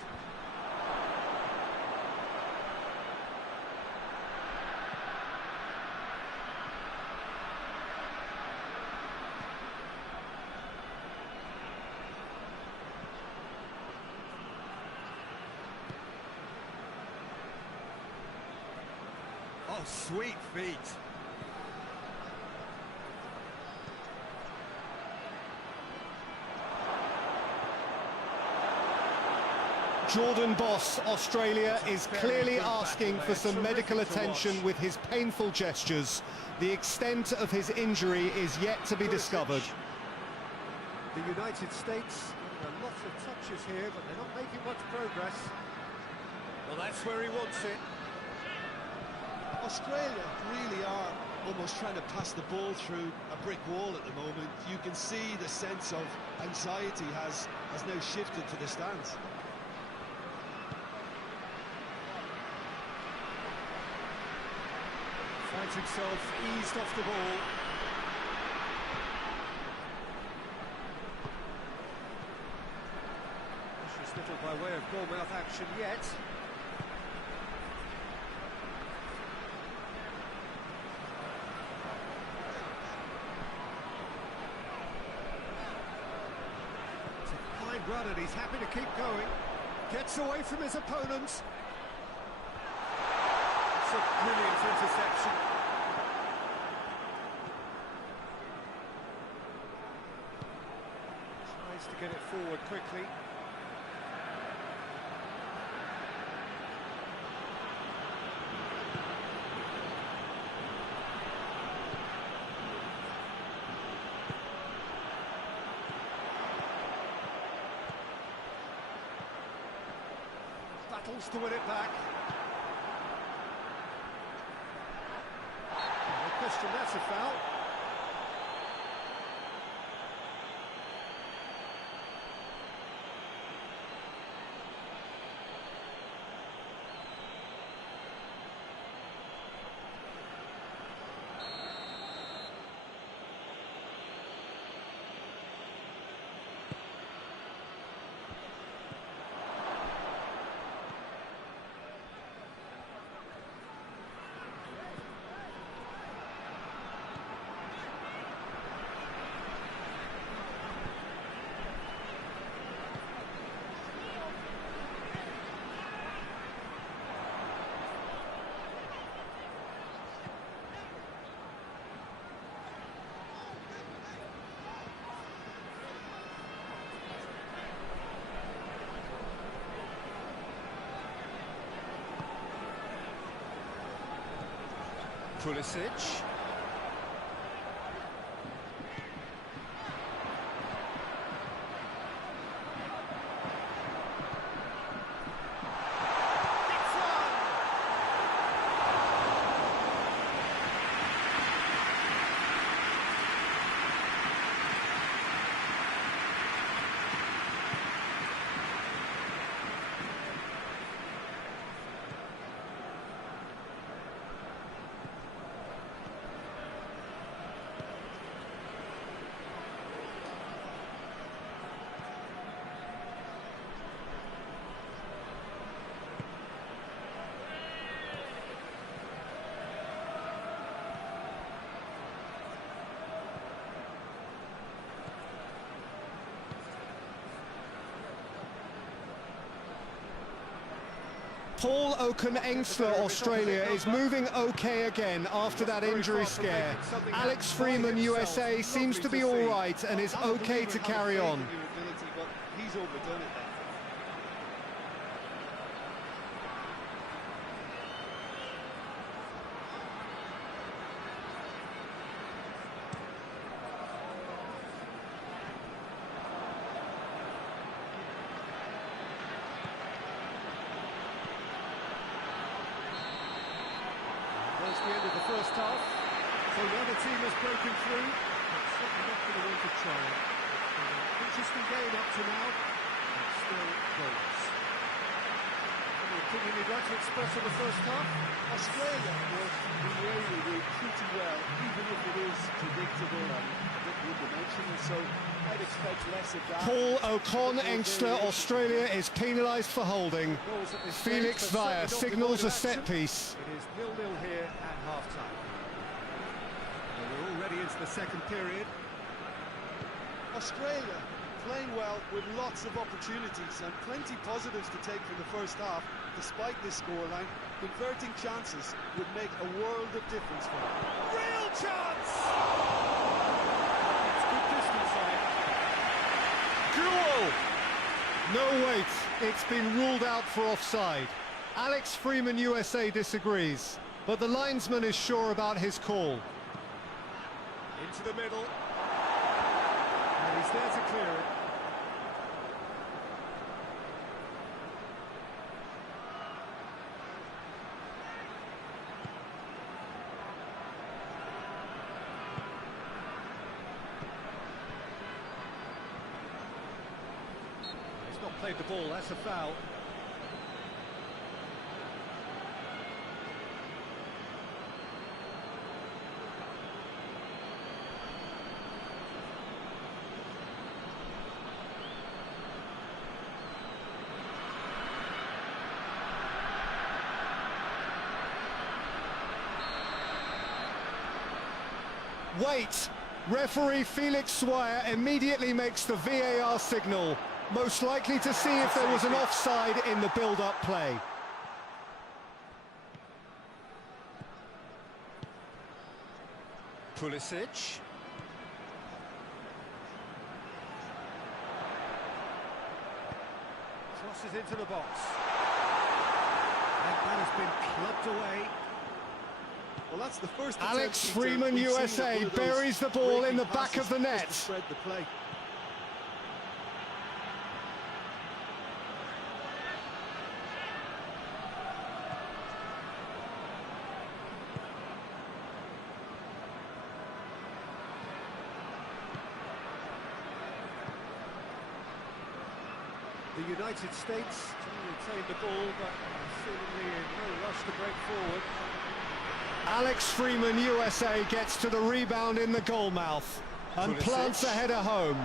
Oh, sweet feet. Jordan boss Australia is clearly asking for some medical attention with his painful gestures. The extent of his injury is yet to be discovered. The United States, lots of touches here, but they're not making much progress. Well, that's where he wants it. Australia really are almost trying to pass the ball through a brick wall at the moment. You can see the sense of anxiety has now shifted to the stands. Finds himself eased off the ball. Precious little by way of goal-mouth action yet. Run, and he's happy to keep going. Gets away from his opponents. It's a brilliant interception. Tries to get it forward quickly. Battles to win it back. No question, that's a foul. Pulisic. Paul Oken-Engstler, Australia, is moving okay again after that injury scare. Alex Freeman, USA, seems to be all right and is okay to carry on. He's overdone it then. That's the end of the first half. So the other team has broken through. It's certainly not going to want to try. It's been an interesting game up to now, but still goals. Any opinion you'd like to express on the first half? Australia was in the area pretty well, even if it is predictable and a bit one-dimensional, so I'd expect less of that. Paul Oken-Engstler, Australia, is penalised for holding. Felix Via signals a set piece. It is 0-0 here at half-time. We're already into the second period. Australia playing well with lots of opportunities and plenty positives to take from the first half. Despite this scoreline, converting chances would make a world of difference for them. Real chance! It's good distance on it. Goal! No wait. It's been ruled out for offside. Alex Freeman, USA, disagrees, but the linesman is sure about his call. Into the middle. And he's there to clear it. He's not played the ball, that's a foul. Wait! Referee Felix Swire immediately makes the VAR signal, most likely to see if there was an offside in the build-up play. Pulisic. Tosses into the box. And that has been clubbed away. Well, that's the first Alex Freeman, USA, buries the ball in the back of the net. Spread the play. The United States retain the ball, but seemingly in no rush to break forward. Alex Freeman, USA, gets to the rebound in the goal mouth and Pulisic. plants a header home.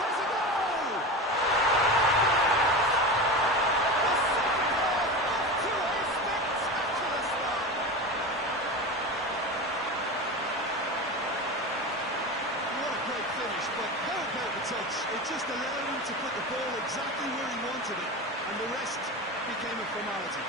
There's a goal! The second half off to a spectacular start. What a great finish, but how about the touch? It just allowed him to put the ball exactly where he wanted it, and the rest became a formality.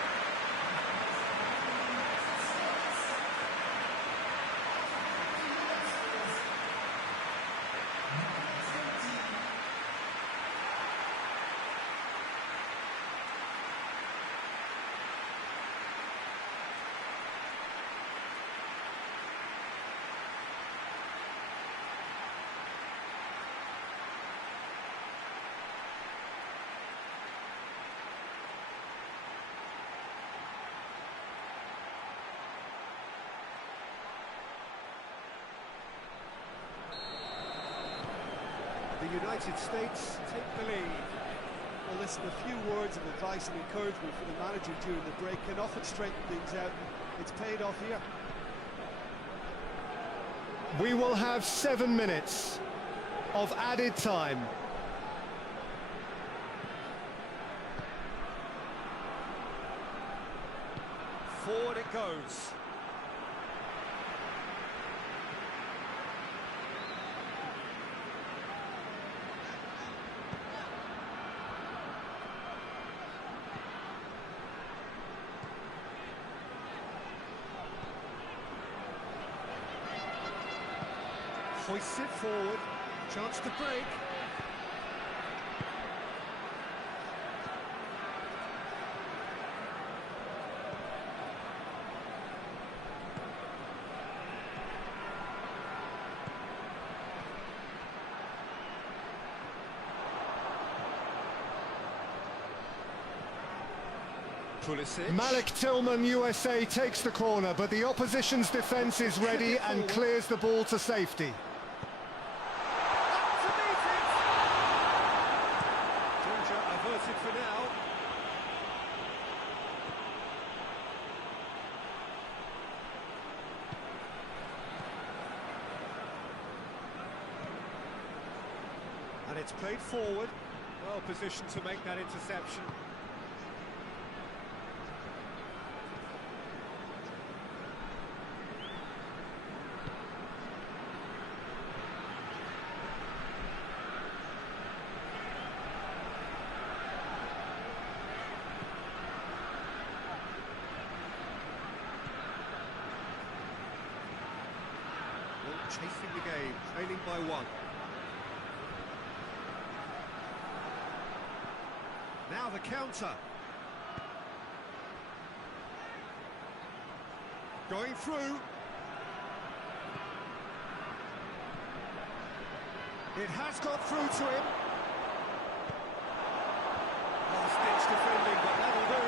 The United States take the lead. Well, listen, a few words of advice and encouragement for the manager during the break can often straighten things out. It's paid off here. We will have 7 minutes of added time. Forward it goes. Hoists it forward, chance to break. Pulisic. Malik Tillman, USA, takes the corner, but the opposition's defence is ready and clears the ball to safety. Averted for now. And it's played forward. Well positioned to make that interception. Chasing the game, trailing by 1. Now the counter. Going through. It has got through to him. Last-ditch defending, but that'll do.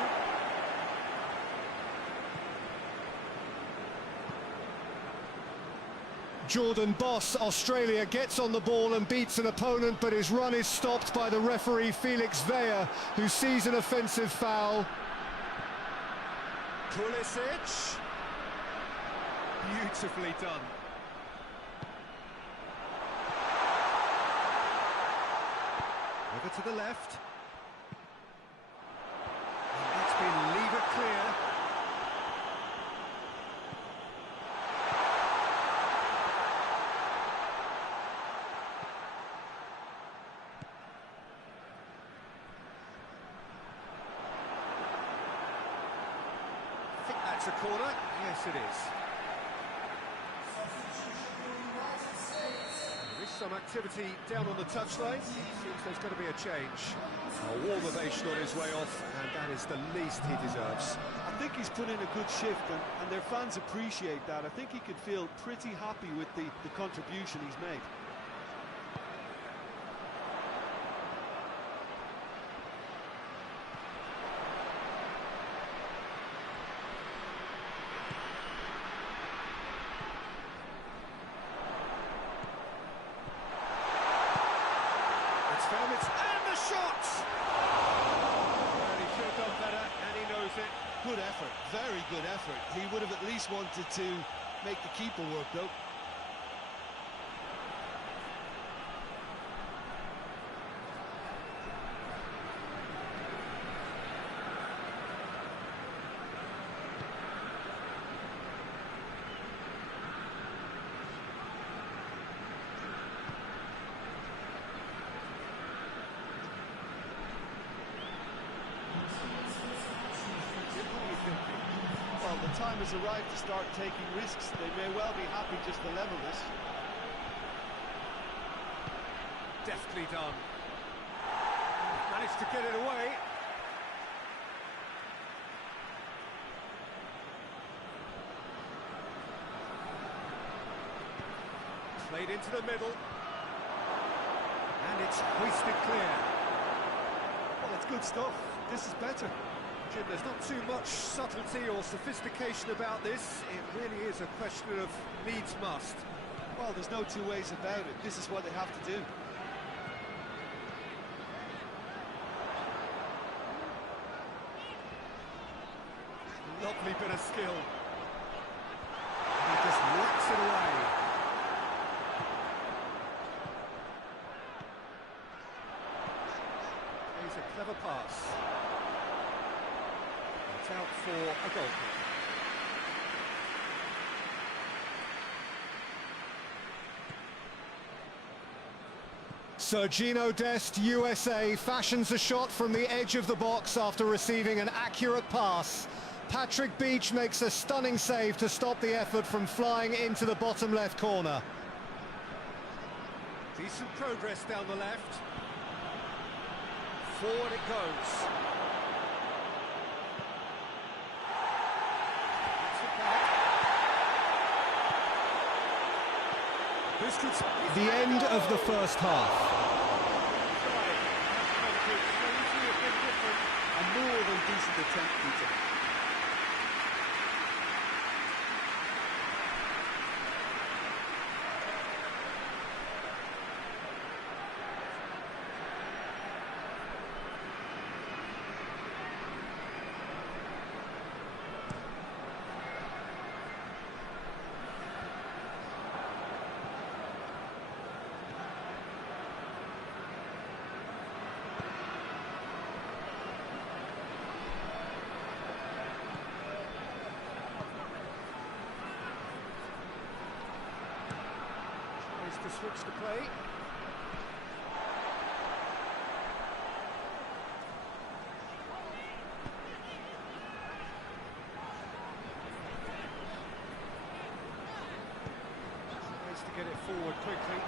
Jordan Boss, Australia, gets on the ball and beats an opponent, but his run is stopped by the referee Felix Weyer, who sees an offensive foul. Pulisic. Beautifully done. Over to the left. And that's been lever clear. I think that's a corner. Yes, it is. There's some activity down on the touchline. Seems there's going to be a change. A warm ovation on his way off, and that is the least he deserves. I think he's put in a good shift, and their fans appreciate that. I think he could feel pretty happy with the contribution he's made. And the shot! Well, he should have done better, and he knows it. Good effort, very good effort. He would have at least wanted to make the keeper work, though. Well, the time has arrived to start taking risks. They may well be happy just to level this. Deftly done. Managed to get it away. Played into the middle. And it's hoisted clear. Well, it's good stuff. This is better. Jim, there's not too much subtlety or sophistication about this. It really is a question of needs must. Well, there's no two ways about it. This is what they have to do. Lovely bit of skill. He just whacks it away. He's a clever pass. It's out for a goal kick. Sergino Dest, USA, fashions a shot from the edge of the box after receiving an accurate pass. Patrick Beach makes a stunning save to stop the effort from flying into the bottom left corner. Decent progress down the left. Forward it goes. The end of the first half. A more than decent attempt, Peter. To switch the play. Tries to get it forward quickly.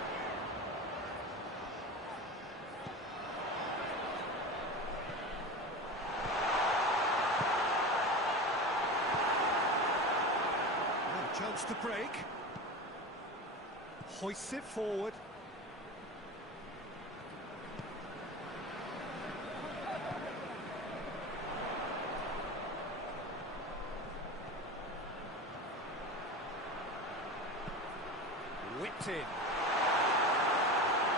Chance to break. Hoists it forward. Whipped in.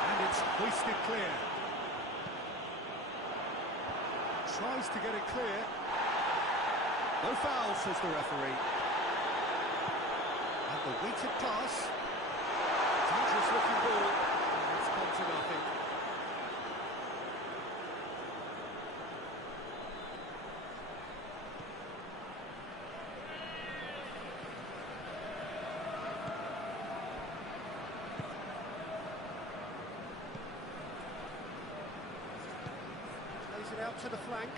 And it's hoisted clear. Tries to get it clear. No foul, says the referee. And the weighted pass. Dangerous looking ball. And it's come to nothing. Plays it out to the flank.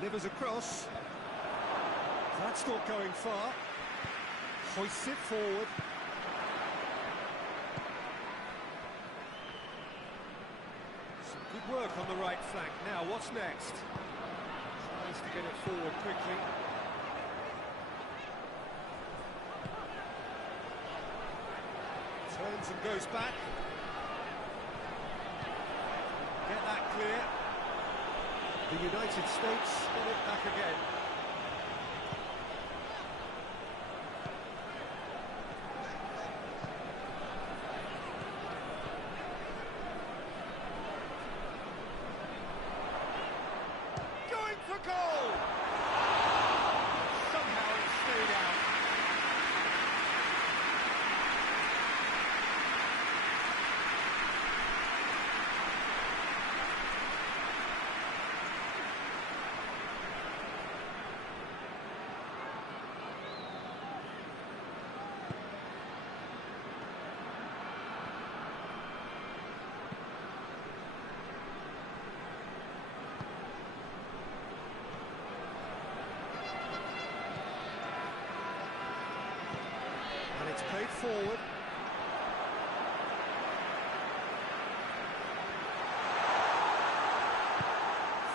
Delivers across. That's not going far. Hoists it forward. Some good work on the right flank. Now, what's next? Tries to get it forward quickly. Turns and goes back. Get that clear. The United States get it back again. Going for goal! Somehow it stayed out. And it's played forward.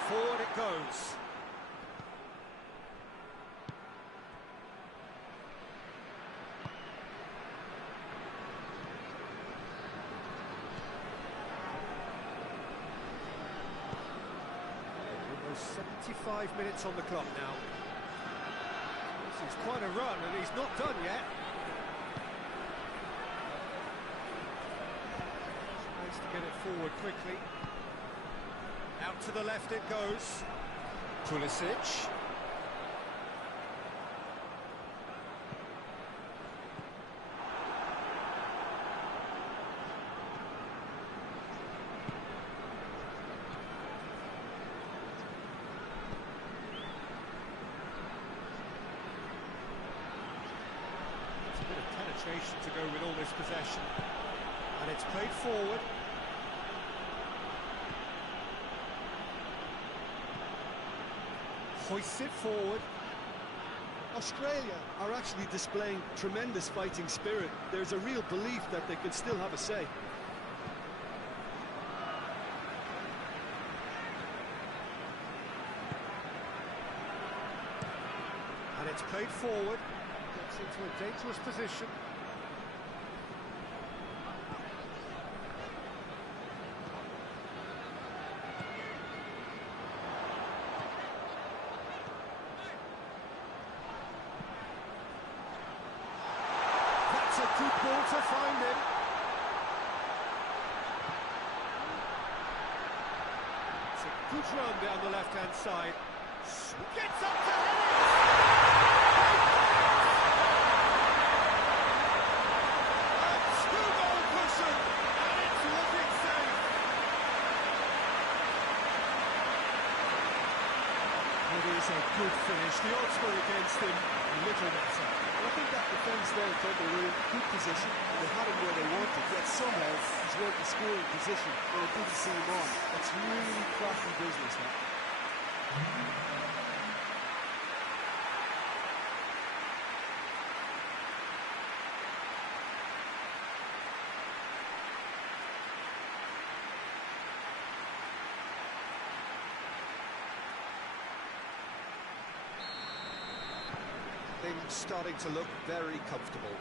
Forward it goes. Almost 75 minutes on the clock now. This is quite a run, and he's not done yet. Tries to get it forward quickly. Out to the left it goes. Pulisic. It's a bit of penetration to go with all this possession. And it's played forward. Hoists it forward. Australia are actually displaying tremendous fighting spirit. There's a real belief that they can still have a say. And it's played forward. Gets into a dangerous position. That's a good ball to find him. It's a good run down the left-hand side. Gets up to head it! A two-goal cushion, and it's looking safe. It is a good finish. The odds were against him. Little matter. Well, I think that defence there thought they were in good position. They had him where they wanted, yet somehow he's worked the scoring position when it didn't see him on. That's really crafty business, man. Things starting to look very comfortable.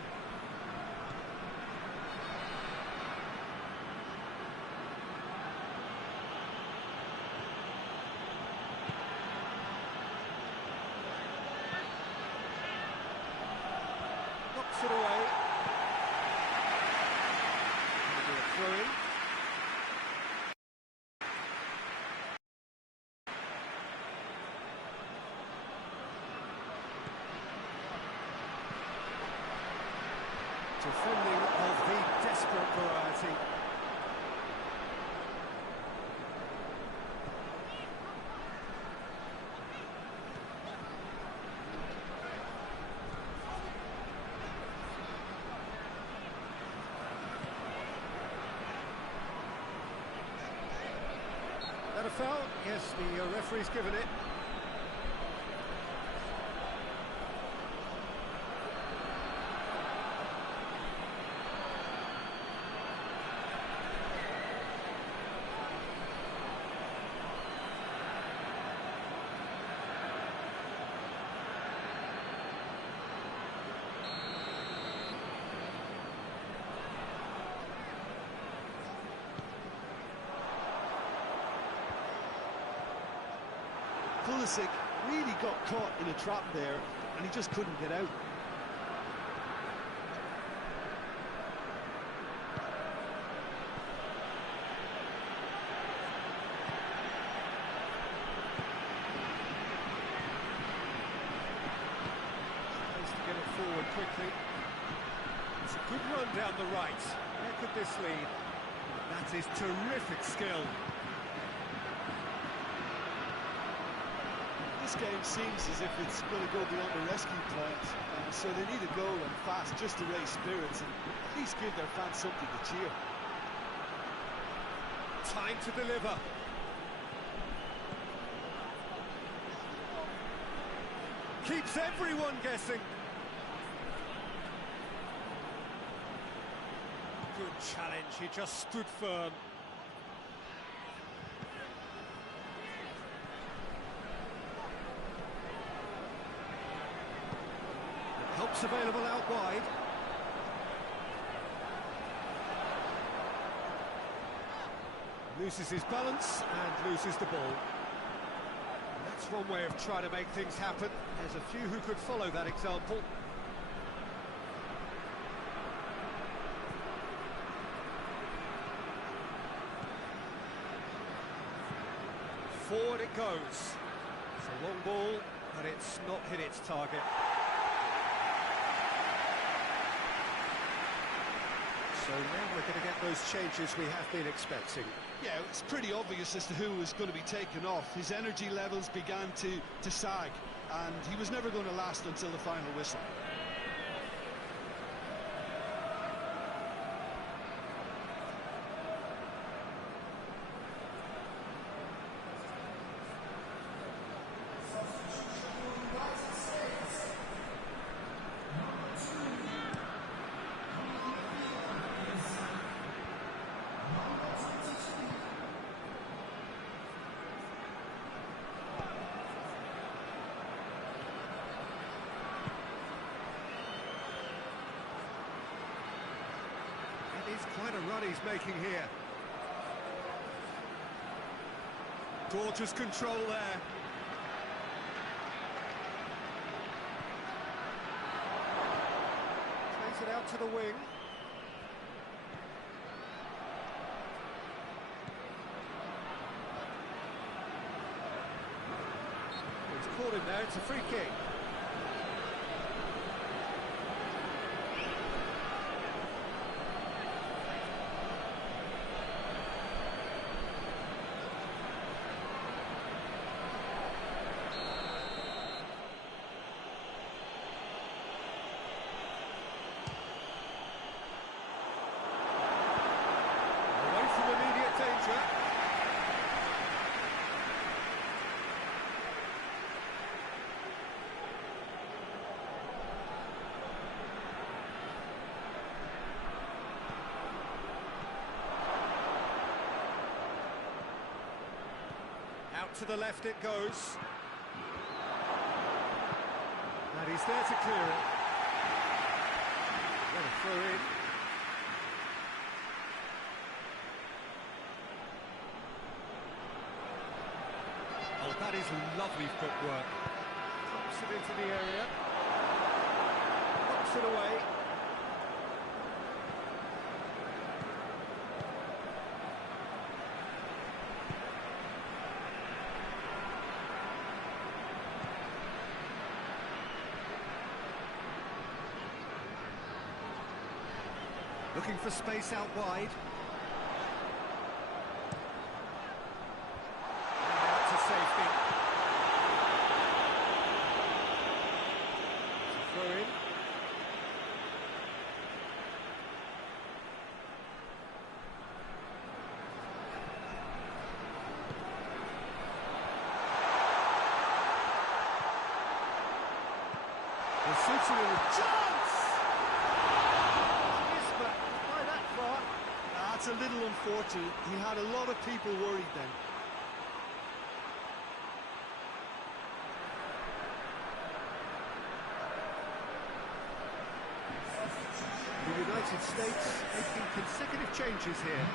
Knocks it away. Maybe a throw-in. Defending of the desperate variety. That a foul? Yes, the referee's given it. Pulisic really got caught in a trap there, and he just couldn't get out. Supposed to get it forward quickly. It's a good run down the right. Where could this lead? That is terrific skill. This game seems as if it's going to go beyond the rescue point, so they need a goal and fast just to raise spirits and at least give their fans something to cheer. Time to deliver. Keeps everyone guessing. Good challenge, he just stood firm. Help's available out wide. Loses his balance and loses the ball. That's one way of trying to make things happen. There's a few who could follow that example. Forward it goes. It's a long ball, but it's not hit its target. So now we're going to get those changes we have been expecting. Yeah, it's pretty obvious as to who was going to be taken off. His energy levels began to sag, and he was never going to last until the final whistle. It's quite a run he's making here. Gorgeous control there. Plays it out to the wing. He's caught him there, it's a free kick. Out to the left it goes. And he's there to clear it. What a throw in. Oh, that is lovely footwork. Pops it into the area. Pops it away. Looking for space out wide. And out to safety. It's a throw in. The City with a chance! That's a little unfortunate. He had a lot of people worried then. The United States making consecutive changes here.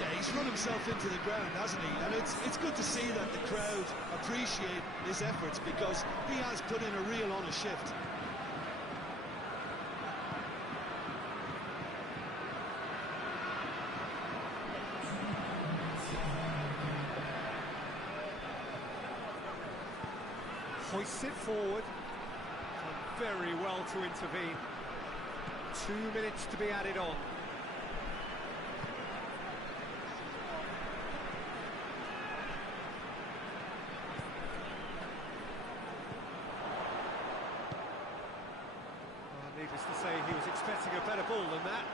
Yeah, he's run himself into the ground, hasn't he? And it's good to see that the crowd appreciate his efforts because he has put in a real honest shift. Hoists it forward. Done very well to intervene. 2 minutes to be added on. Well, needless to say, he was expecting a better ball than that.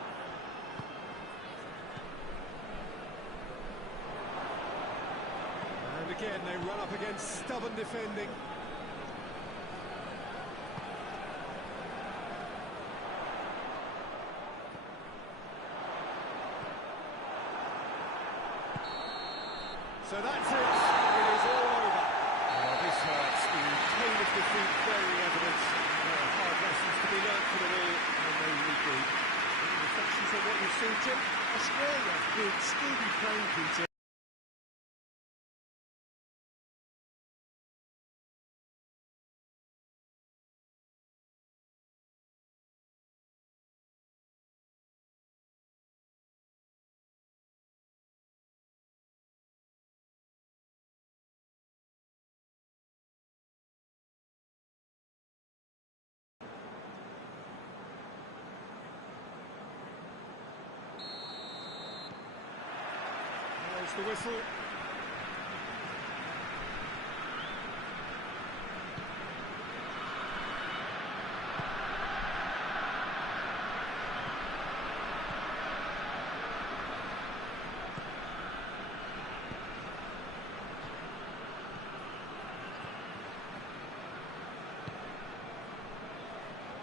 And again, they run up against stubborn defending. So that's it. It is all over. Oh, this hurts. The pain of defeat very evident. There are hard lessons to be learned from it all, and they really do. Any reflections on what you've seen, Jim? Australia could still be playing, Peter. There's the whistle.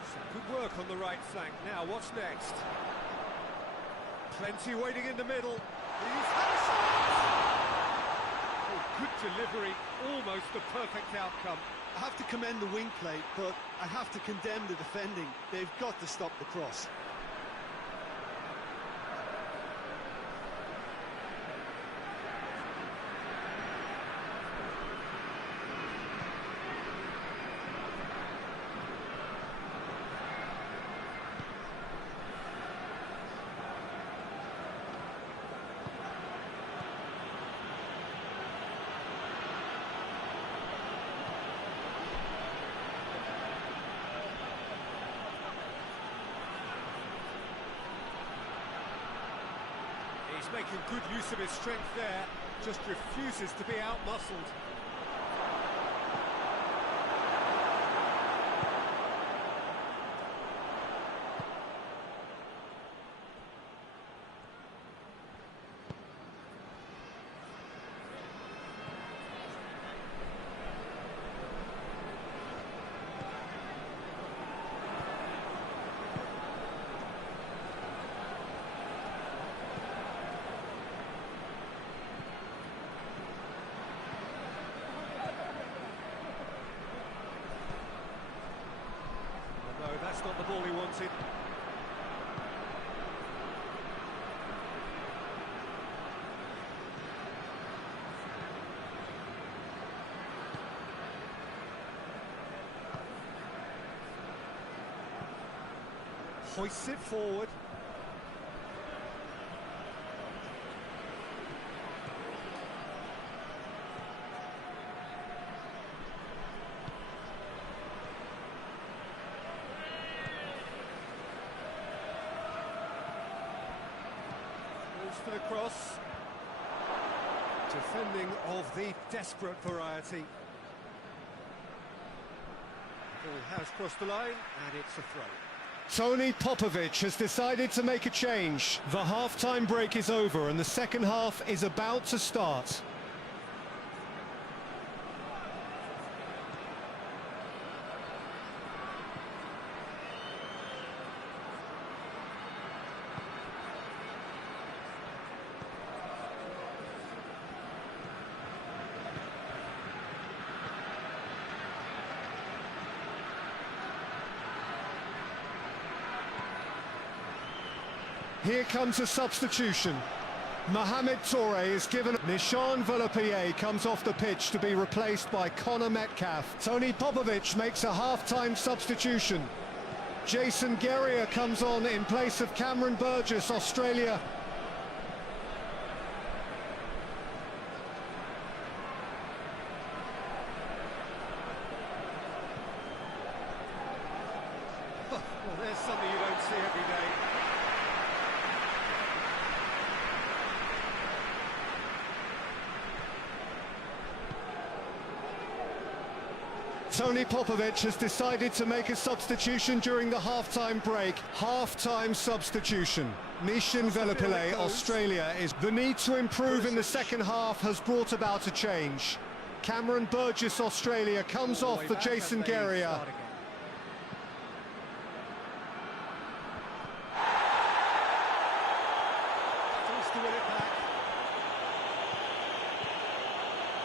Some good work on the right flank. Now, what's next? Plenty waiting in the middle. He's had a shot! Oh, good delivery, almost the perfect outcome. I have to commend the wing play, but I have to condemn the defending. They've got to stop the cross. He's making good use of his strength there, just refuses to be out-muscled. not the ball he wanted. Hoists it forward. Goes for the cross. Defending of the desperate variety. Ball has crossed the line, and it's a throw. Tony Popovic has decided to make a change. The half-time break is over and the second half is about to start. Here comes a substitution. Mohamed Toure is given. Nishan Velapié comes off the pitch to be replaced by Connor Metcalf. Tony Popovic makes a half-time substitution. Jason Guerrier comes on in place of Cameron Burgess, Australia. Well, there's something you don't see every day. Tony Popovic has decided to make a substitution during the half-time break. Half-time substitution. Nishan Velapié, Australia, is the need to improve in the second half has brought about a change. Cameron Burgess, Australia, comes off for Jason Guerrier. Tries to win it back.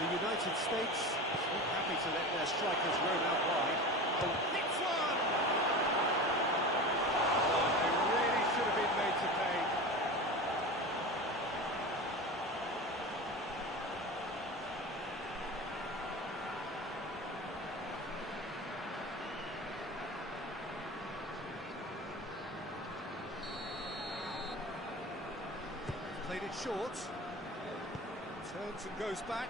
The United States not happy to let their strikers roam out wide. Oh, hits one! Oh, they really should have been made to pay. Played it short. Turns and goes back.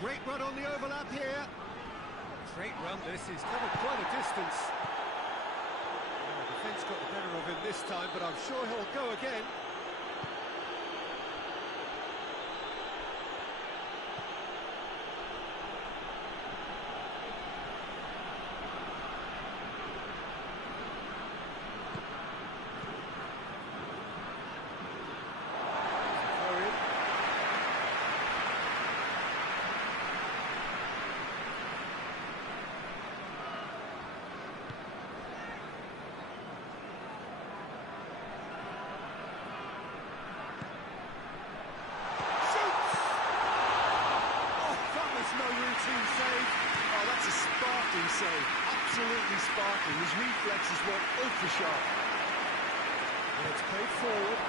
Great run on the overlap here. Great run, this is covered quite a distance. The defence got the better of him this time, but I'm sure he'll go again. Save. Absolutely sparkling. His reflexes were ultra sharp. And it's played forward.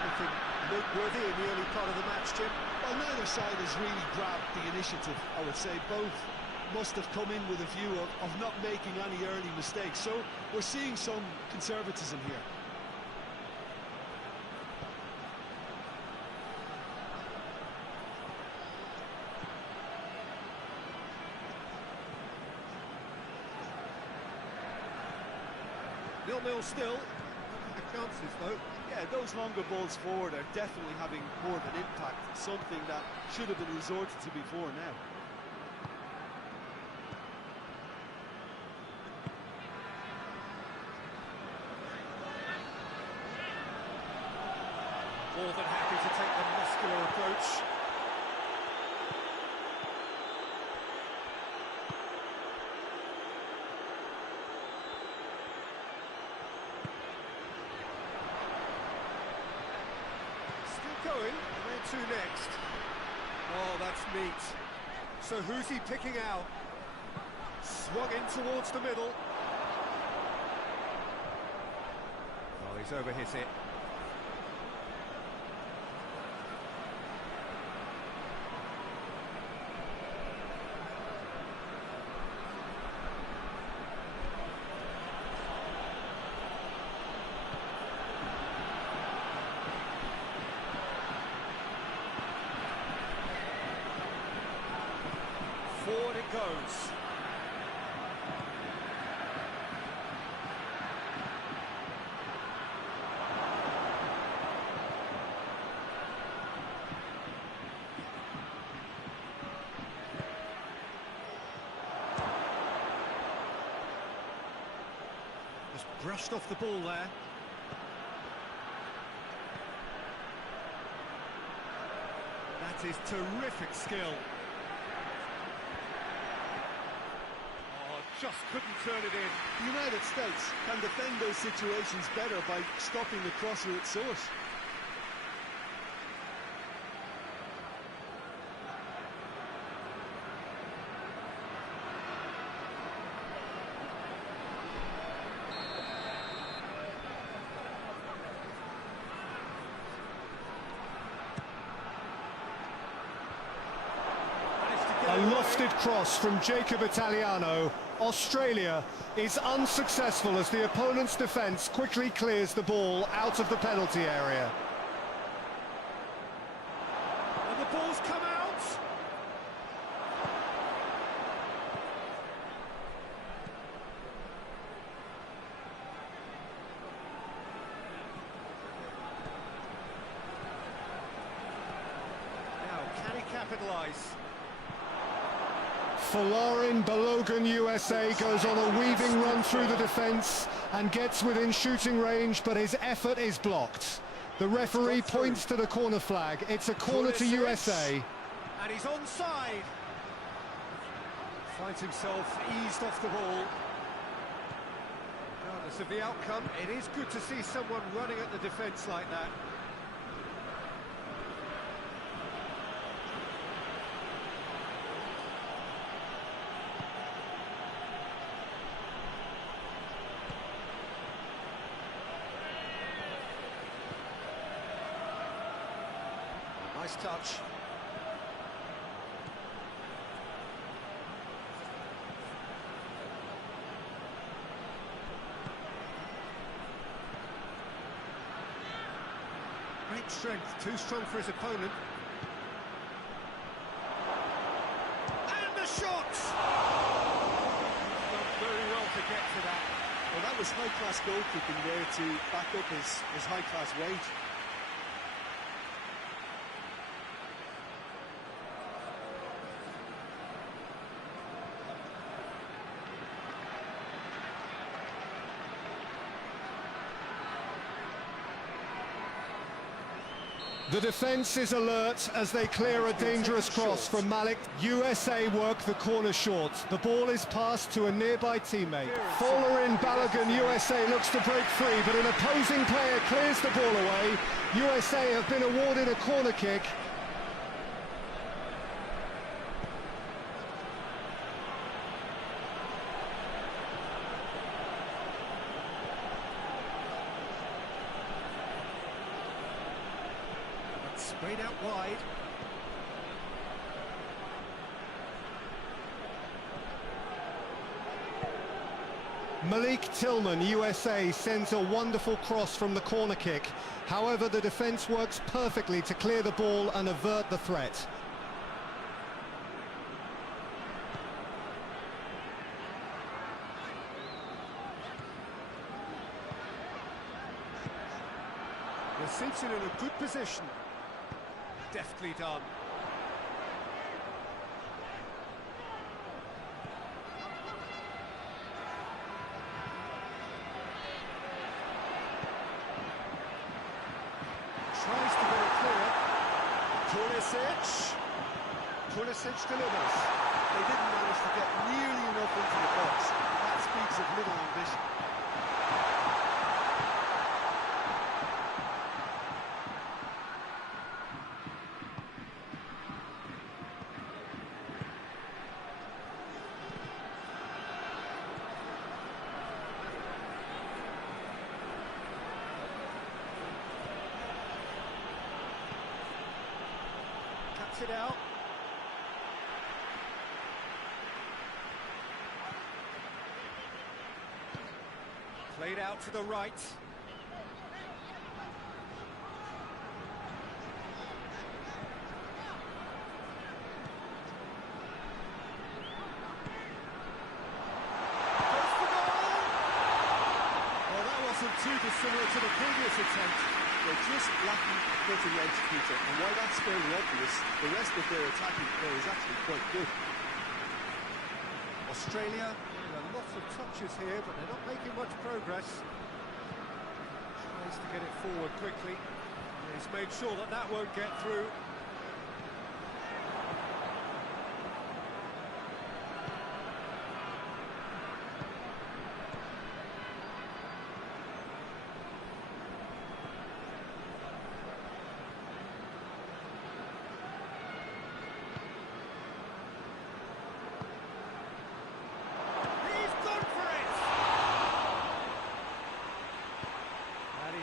Anything noteworthy in the early part of the match, Jim? Well, neither side has really grabbed the initiative, I would say. Both must have come in with a view of not making any early mistakes. So we're seeing some conservatism here. Nil-nil still. The chances, though. Yeah, those longer balls forward are definitely having more of an impact, something that should have been resorted to before now. more than happy to take the muscular approach. Still going, where to next? Oh, that's neat. So who's he picking out? Swung in towards the middle. Oh, he's overhit it. Forward it goes. Just brushed off the ball there. That is terrific skill. Just couldn't turn it in. The United States can defend those situations better by stopping the crosser at source. A lofted cross from Jacob Italiano. Australia is unsuccessful as the opponent's defence quickly clears the ball out of the penalty area. And the ball's come out. Now, can he capitalise? Folarin Balogun, USA, goes on a weaving run through the defence and gets within shooting range, but his effort is blocked. The referee points to the corner flag. It's a corner to USA. And he's onside. Finds himself eased off the ball. Regardless of the outcome, it is good to see someone running at the defence like that. Nice touch. Great strength, too strong for his opponent. And the shot! Done very well to get to that. Well, that was high-class goalkeeping there to back up his high-class weight. The defence is alert as they clear a dangerous cross from Malik. USA work the corner short. The ball is passed to a nearby teammate. Folarin Balogun, USA looks to break free, but an opposing player clears the ball away. USA have been awarded a corner kick. Sprayed out wide. Malik Tillman, USA, sends a wonderful cross from the corner kick. However, the defence works perfectly to clear the ball and avert the threat. The seats in a good position. Deftly done. Tries to get Pulisic. Pulisic delivers. They didn't manage to get nearly enough into the box. That speaks of little ambition. Cuts it out. Played out to the right. Too dissimilar to the previous attempt. They're just lacking cutting edge, Peter, and while that's fairly obvious, the rest of their attacking play is actually quite good. Australia getting a lot of touches here, but they're not making much progress. Tries to get it forward quickly. He's made sure that that won't get through.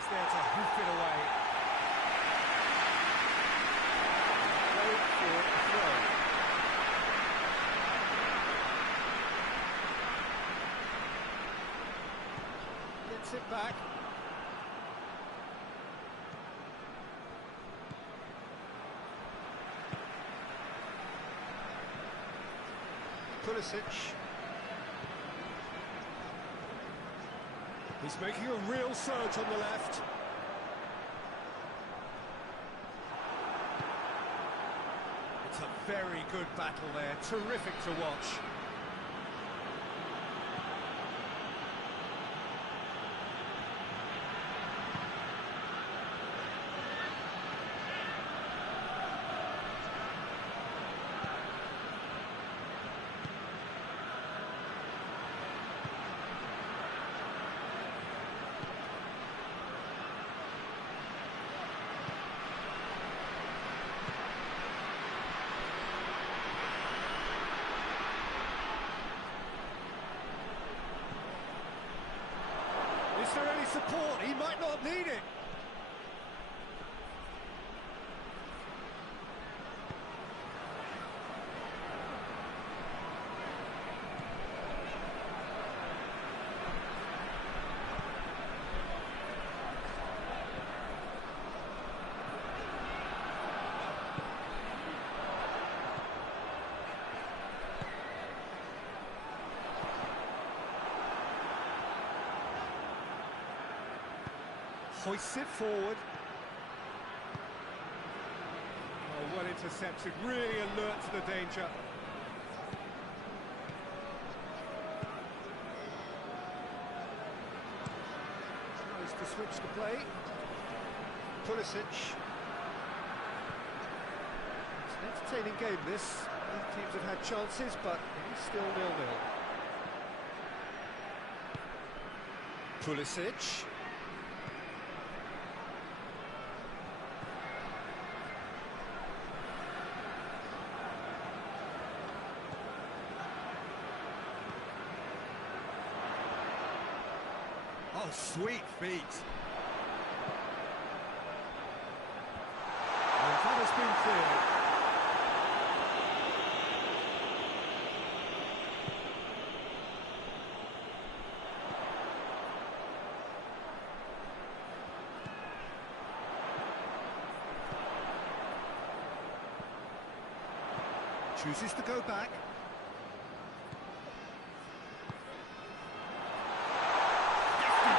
There to hoof it away. Go for a throw. Gets it back. Pulisic. He's making a real surge on the left. It's a very good battle there, terrific to watch. Is there any support? He might not need it. Hoists it forward. Oh, well intercepted, really alert to the danger. Tries to switch the play. Pulisic. It's an entertaining game, this. Both teams have had chances, but it is still 0-0. Pulisic. Oh, sweet feet. And that has been cleared. Chooses to go back.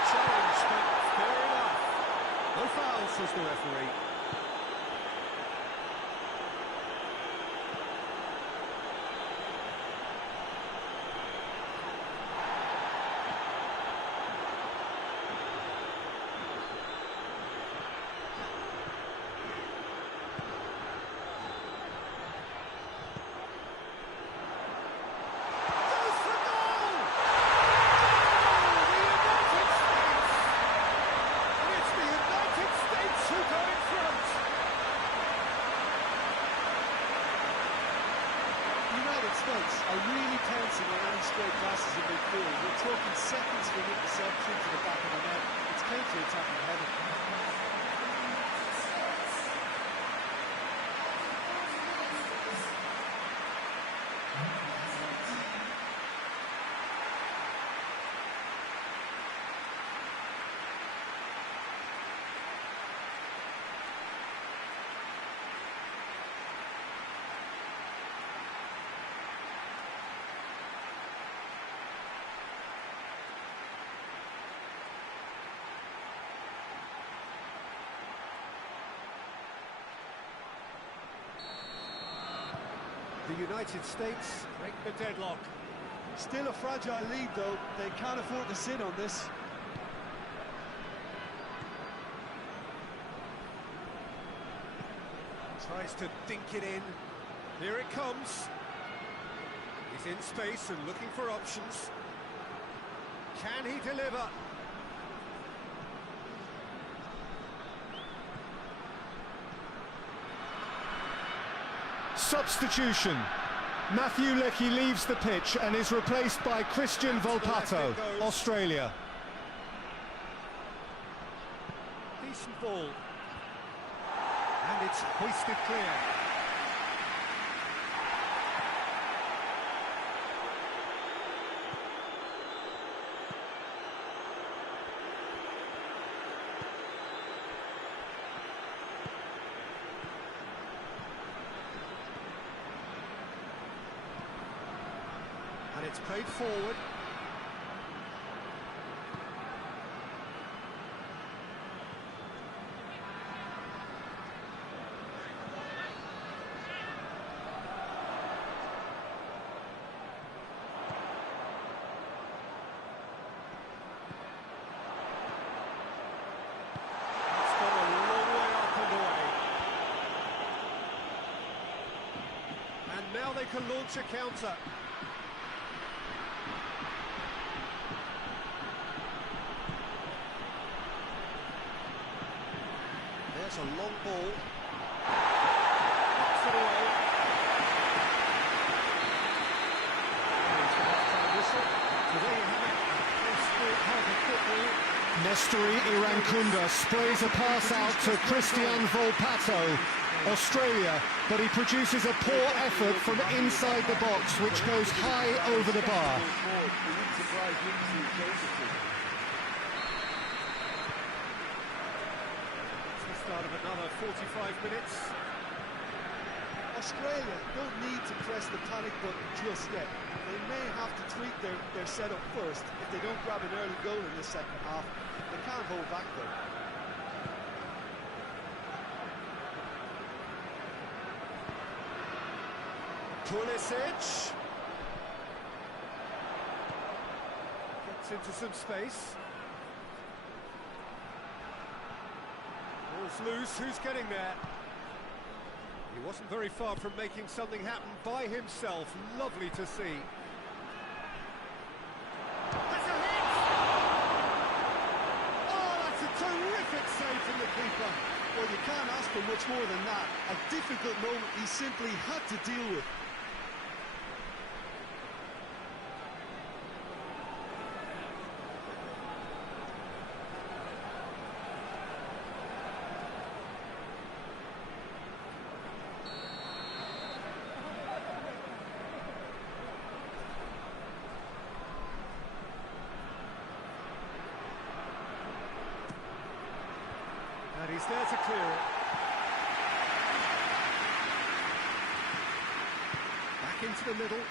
Challenge, but fair enough. No foul, says the referee. defence are really pouncing on any stray passes in midfield. We're talking seconds from interception to the back of the net. It's counter-attacking heaven. The United States break the deadlock. Still a fragile lead, though. They can't afford to sit on this. Tries to dink it in. Here it comes. He's in space and looking for options. Can he deliver? Substitution. Matthew Leckie leaves the pitch and is replaced by Christian Volpato, Australia. Decent ball. And it's hoisted clear. And it's played forward. It's gone a long way up and away. And now they can launch a counter. There's a long ball. Knocks it away. So there you have it. Nestori Irankunda sprays a pass out to Christian Volpato, Australia, but he produces a poor effort from inside the box, which goes high over the bar. Start of another 45 minutes. Australia don't need to press the panic button just yet. They may have to tweak their setup first if they don't grab an early goal in the second half. They can't hold back though. Pulisic gets into some space. Ball's loose, who's getting there? He wasn't very far from making something happen by himself. Lovely to see. That's a hit! Oh, that's a terrific save from the keeper. Well, you can't ask for much more than that. A difficult moment he simply had to deal with. And he's there to clear it. Back into the middle.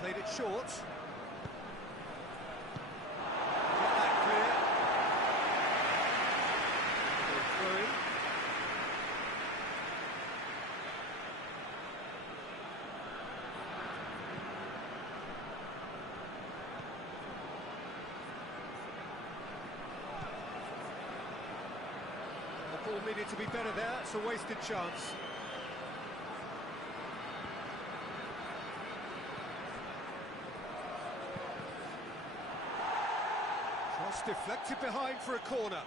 Played it short. Got that clear. Throw in. Ball needed to be better there, it's a wasted chance. Cross deflected behind for a corner.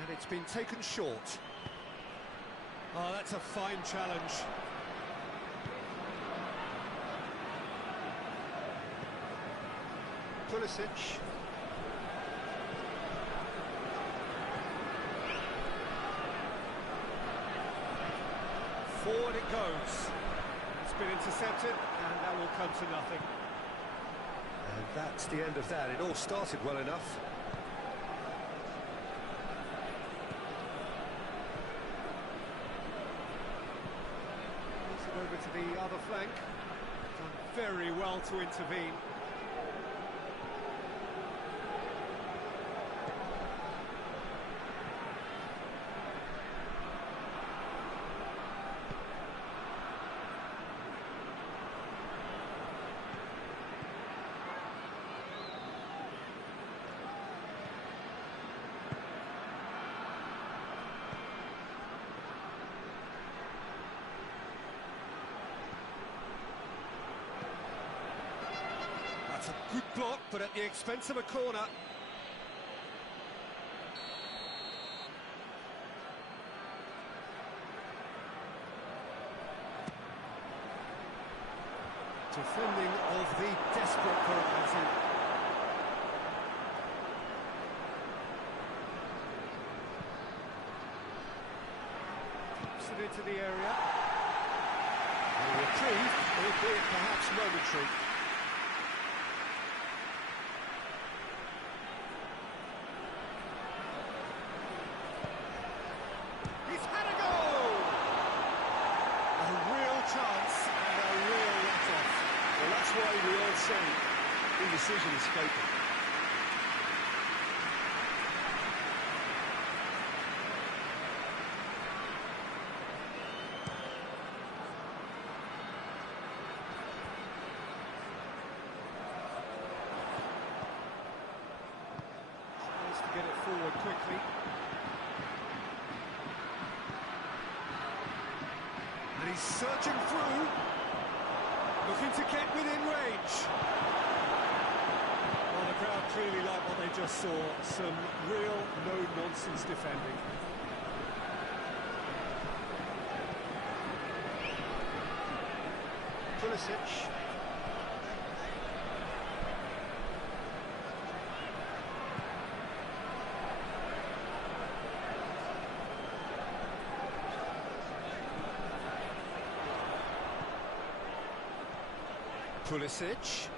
And it's been taken short. Oh, that's a fine challenge. Pulisic. Forward it goes. It's been intercepted, and that will come to nothing. And that's the end of that. It all started well enough. Over to the other flank. Done very well to intervene. That's a good block, but at the expense of a corner. Defending of the desperate variety. Taps it into the area. A reprieve, albeit perhaps momentary. He's had a goal! A real chance and a real let-off. Well, that's why we all say indecision is fatal. Tries to get it forward quickly. And he's surging through, looking to get within range. Well, the crowd clearly like what they just saw. Some real no-nonsense defending. Pulisic. Pulisic.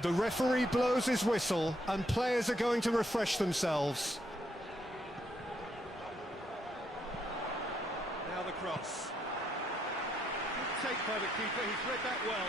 The referee blows his whistle and players are going to refresh themselves. Now the cross. Good take by the keeper, he's read that well.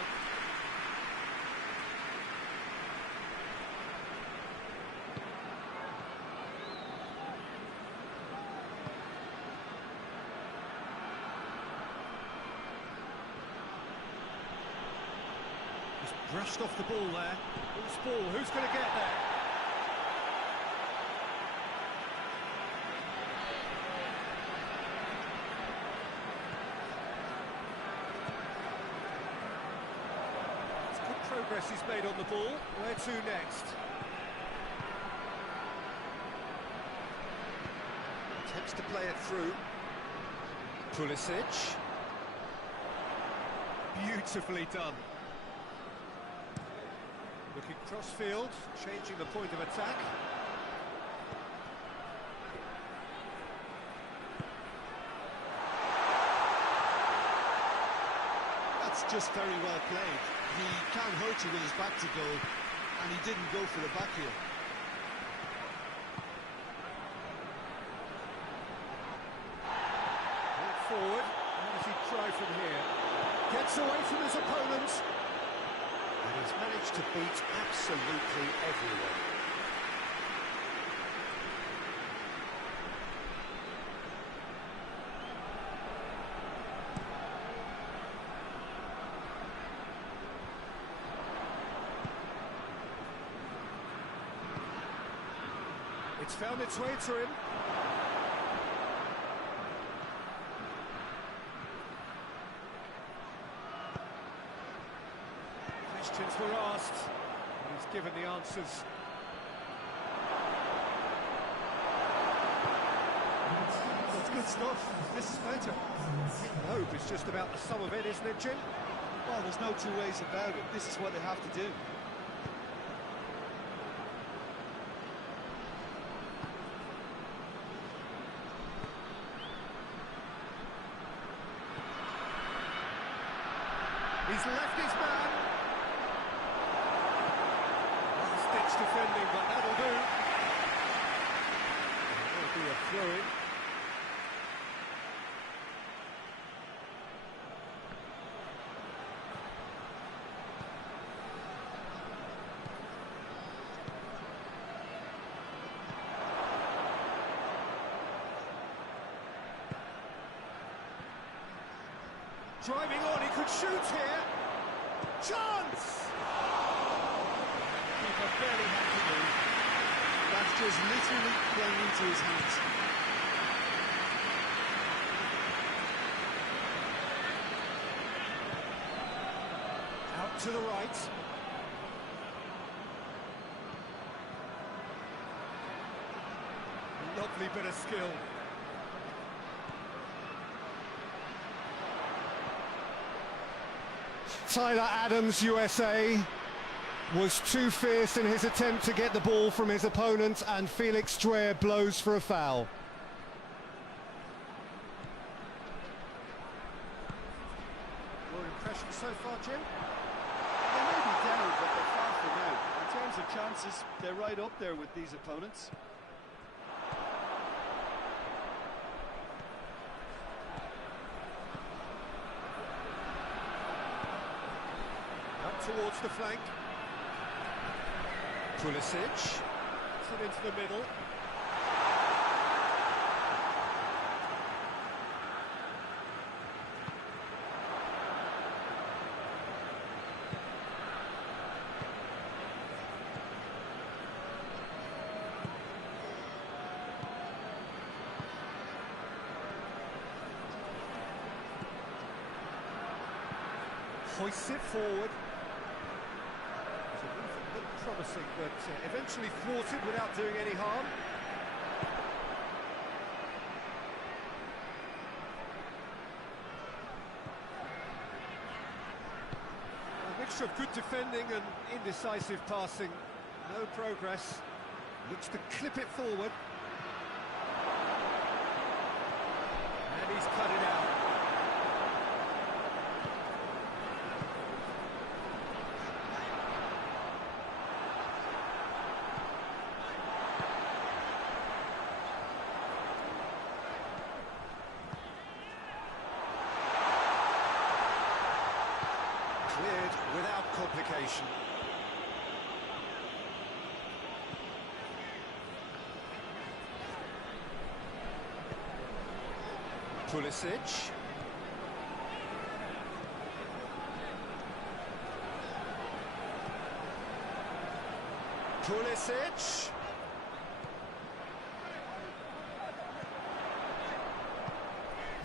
Brushed off the ball there. Loose ball, who's going to get there? It's good progress he's made on the ball. Where to next? Attempts to play it through. Pulisic. Beautifully done. Looking cross-field, changing the point of attack. That's just very well played. He can't hurt you with his back to goal, and he didn't go for the back heel. Forward, how does he try from here? Gets away from his opponent. And he's managed to beat absolutely everyone. found its way to him. Questions were asked, and he's given the answers. That's good stuff. This is better. Hope it's just about the sum of it, isn't it, Jim? Well, there's no two ways about it. This is what they have to do. He's left his man. Last-ditch defending, but that'll do. That'll be a throw-in. Driving on, he could shoot here. Chance! Keeper barely had to move. That's just literally playing into his hands. Out to the right. Lovely bit of skill. Tyler Adams, USA, was too fierce in his attempt to get the ball from his opponent, and Felix Dreher blows for a foul. Your impression so far, Jim? They may be down, but they're far from out. In terms of chances, they're right up there with these opponents. Towards the flank. Pulisic. Puts it into the middle. Hoists it forward. Promising, but eventually thwarted without doing any harm. A mixture of good defending and indecisive passing. No progress. Looks to clip it forward. And he's cut it out. Cleared without complication. Pulisic. Pulisic.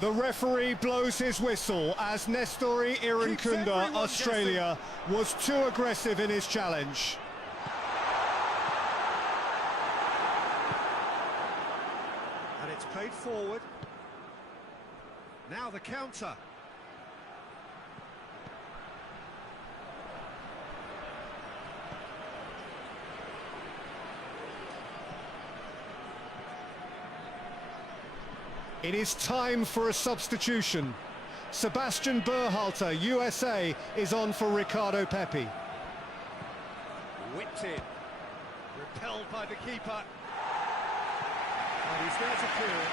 The referee blows his whistle as Nestori Irankunda, Australia, was too aggressive in his challenge. And it's played forward. Now the counter. It is time for a substitution. Sebastian Berhalter, USA, is on for Ricardo Pepi. Whipped in. Repelled by the keeper. And he's there to clear it.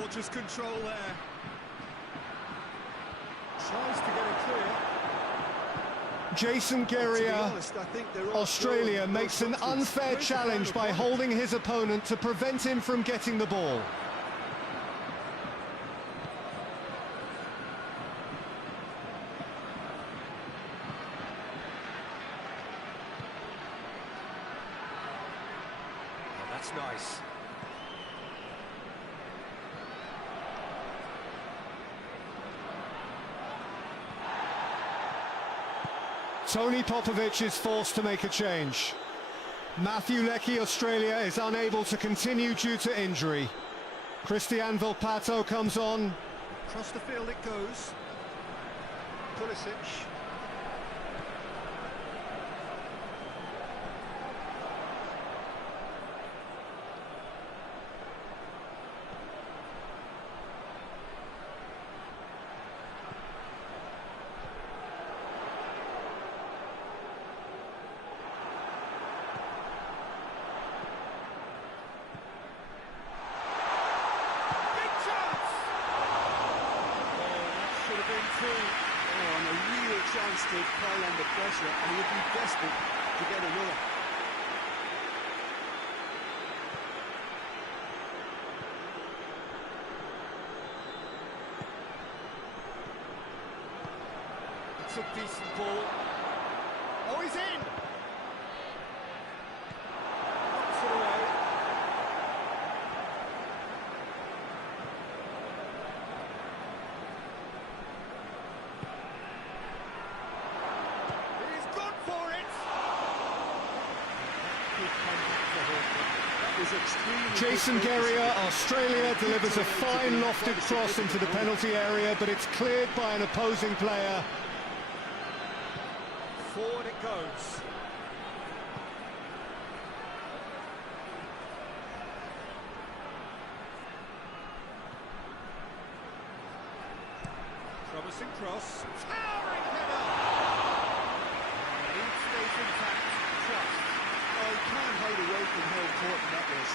Gorgeous control there. Tries to get it clear. Jason Guerrier, Australia, makes an unfair challenge by holding his opponent to prevent him from getting the ball. That's nice. Tony Popovic is forced to make a change. Matthew Leckie, Australia, is unable to continue due to injury. Christian Volpato comes on. Across the field it goes. Pulisic. And a real chance to pile under pressure, and he would be desperate to get another. It's a decent ball. Oh, he's in! Knocks it away. Jason Guerrier, Australia, delivers a fine lofted cross into the penalty area, but it's cleared by an opposing player. Forward it goes. Promising cross. Towering header! Lead stays intact. Trust. Oh, he can't hide away from how important that was.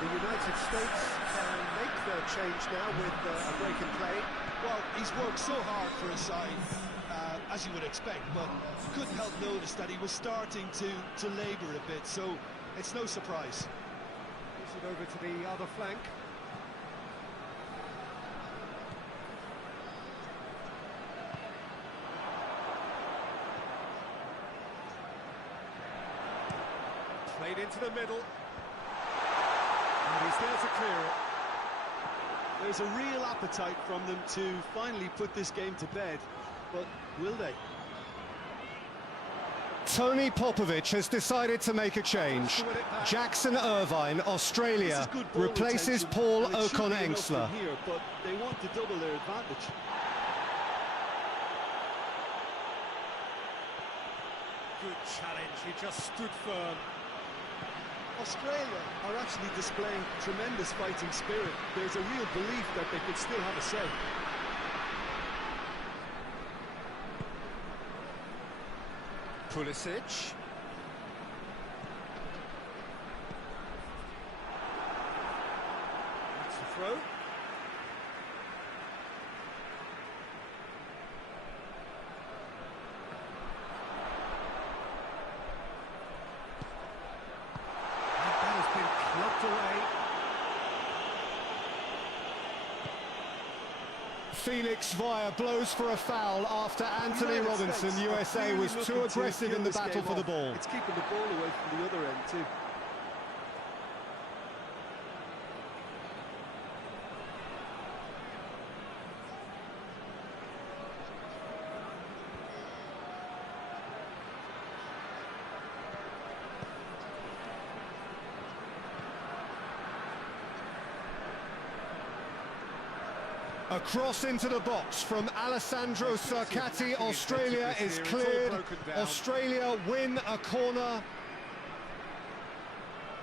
The United States can make their change now with a break in play. Well, he's worked so hard for his side, as you would expect, but couldn't help notice that he was starting to labour a bit, so it's no surprise. Puts it over to the other flank. Played into the middle. And he's there to clear it. There's a real appetite from them to finally put this game to bed, but will they? Tony Popovic has decided to make a change. Jackson Irvine, Australia, replaces Paul Ocon-Engsler. Here, but they want to double their advantage. Good challenge, he just stood firm. Australia are actually displaying tremendous fighting spirit. There's a real belief that they could still have a say. Pulisic. That's the throw. Felix Via blows for a foul after Anthony Robinson, USA, was too aggressive in the battle for the ball. It's keeping the ball away from the other end too. A cross into the box from Alessandro Sarcati. Australia is cleared. Australia win a corner.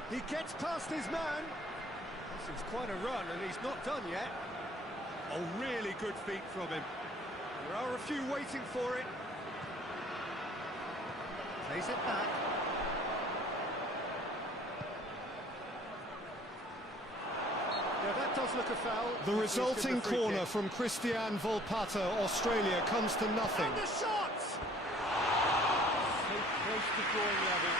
He gets past his man. This is quite a run, and he's not done yet. Oh, really good feet from him. There are a few waiting for it. Plays it back. Yeah, that does look a foul. The resulting corner from Christian Volpato, Australia, comes to nothing. And the shot! So close to drawing level.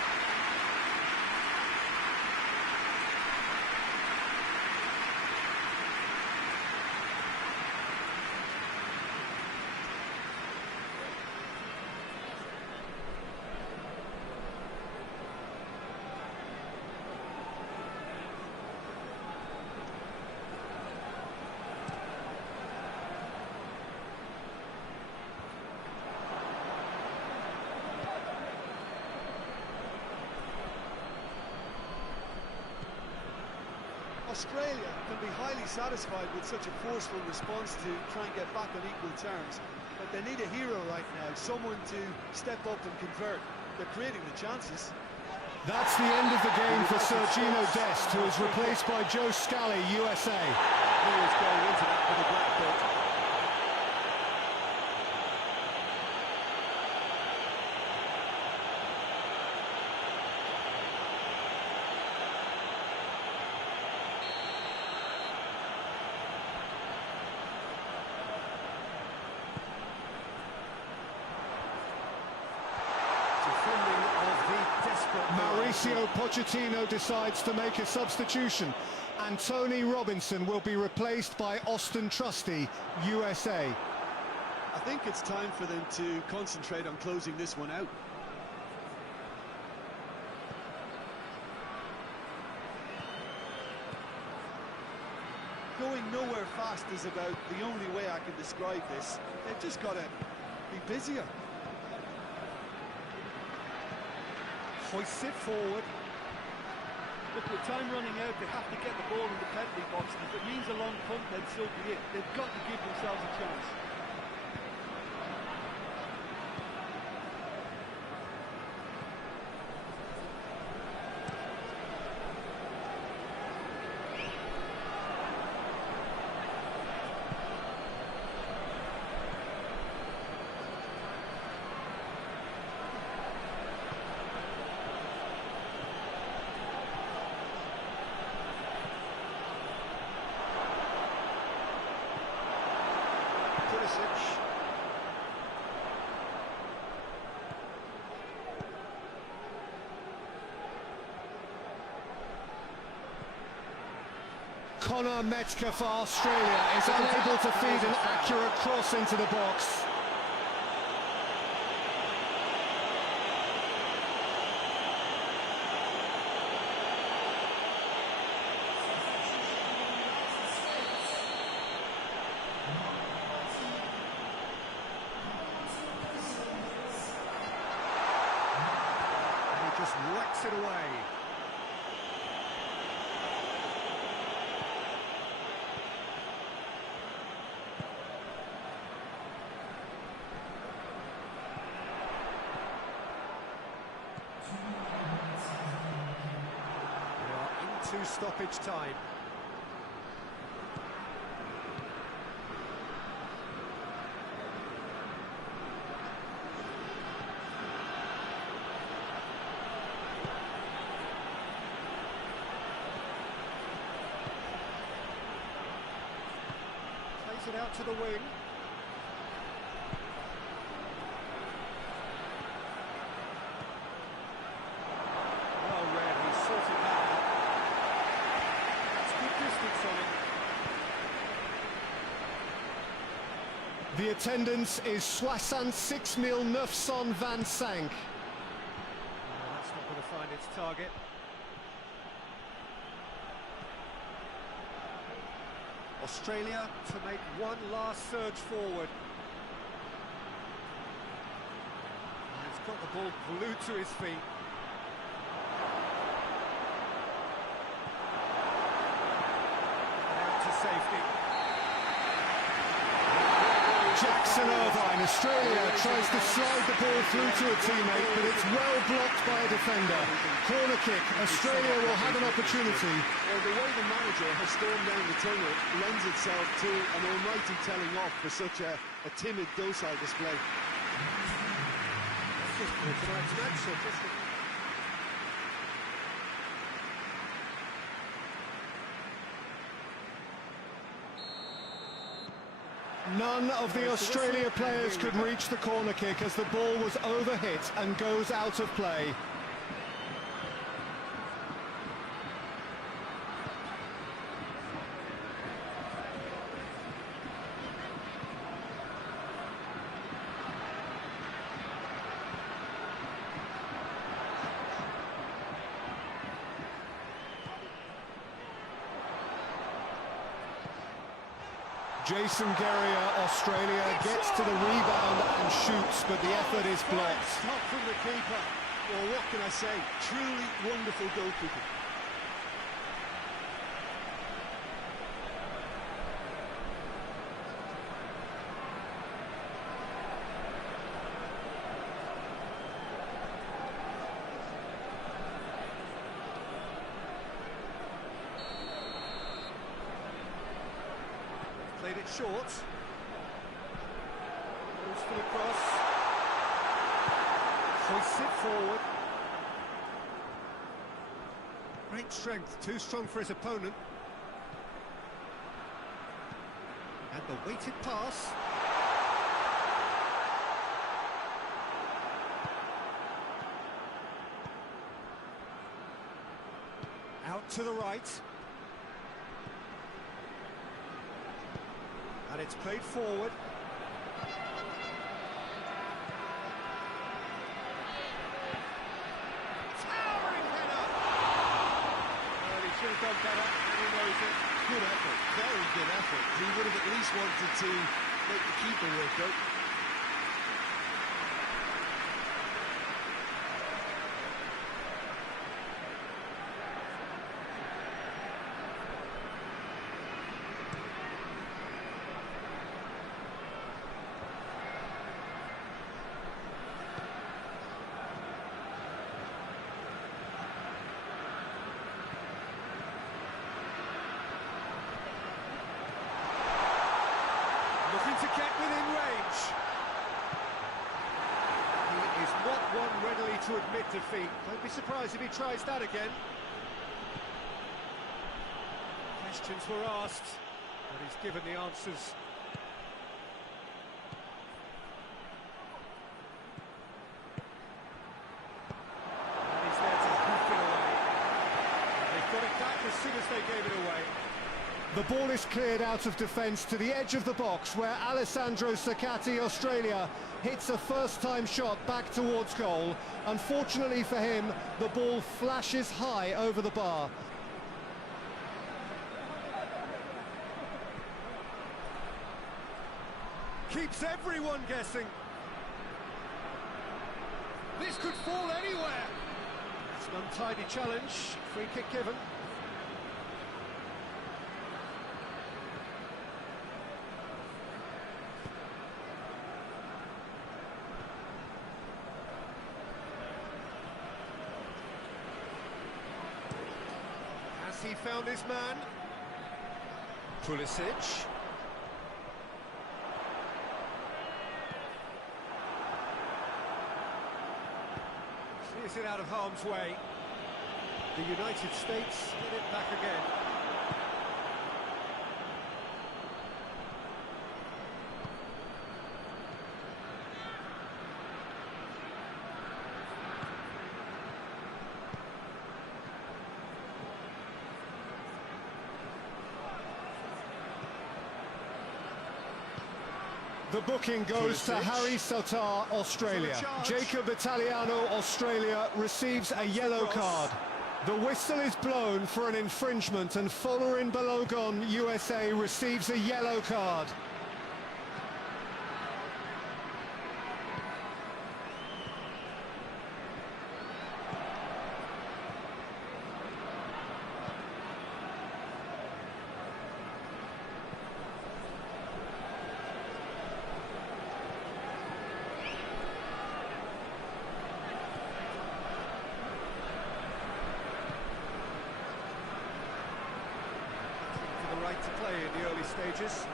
Australia can be highly satisfied with such a forceful response to try and get back on equal terms, but they need a hero right now, someone to step up and convert. They're creating the chances. That's the end of the game for Sergino Dest, who is replaced by Joe Scally, USA. He was going into that with a black book. Mauricio Pochettino decides to make a substitution, and Tony Robinson will be replaced by Austin Trusty, USA. I think it's time for them to concentrate on closing this one out. Going nowhere fast is about the only way I can describe this. They've just got to be busier. Hoists it forward. Look, with time running out, they have to get the ball in the penalty box, and if it means a long punt, then so be it. They've got to give themselves a chance. Connor Metcalfe for Australia is unable to feed an accurate cross into the box. He just whacks it away. To stoppage time. Plays it out to the wing. Well read, he's sorted that out. The attendance is 66,900 van Sank. That's not going to find its target. Australia to make one last surge forward. And he's got the ball glued to his feet. And out to safety. Jackson Irvine, Australia tries to slide the ball through to a teammate, but it's well blocked by a defender. Corner kick, Australia will have an opportunity. Well, the way the manager has stormed down the tunnel lends itself to an almighty telling off for such a timid, docile display. That's just tonight's match, so just None of the Australia players could reach the corner kick as the ball was overhit and goes out of play. Jason Guerrier, Australia, gets to the rebound and shoots, but the effort is blocked. Stop from the keeper. Well, what can I say? Truly wonderful goalkeeping. Played it short. Goes for the cross. Hoists it forward. Great strength, too strong for his opponent. And the weighted pass. Out to the right. And it's played forward. Towering header! Well, he should have done better, and he knows it. Good effort, very good effort. He would have at least wanted to make the keeper work out. Looking to get within range. He is not one readily to admit defeat. Don't be surprised if he tries that again. Questions were asked, but he's given the answers. And he's there to hoof it away. They've got it back as soon as they gave it away. The ball is cleared out of defence to the edge of the box where Alessandro Sakati, Australia, hits a first-time shot back towards goal. Unfortunately for him, the ball flashes high over the bar. Keeps everyone guessing. This could fall anywhere. It's an untidy challenge. Free kick given. Has he found his man? Pulisic. Clears it out of harm's way. The United States get it back again. The booking goes to Harry Sotar, Australia. Jacob Italiano, Australia, receives a yellow card. The whistle is blown for an infringement and Folarin Balogun, USA, receives a yellow card. Right to play in the early stages.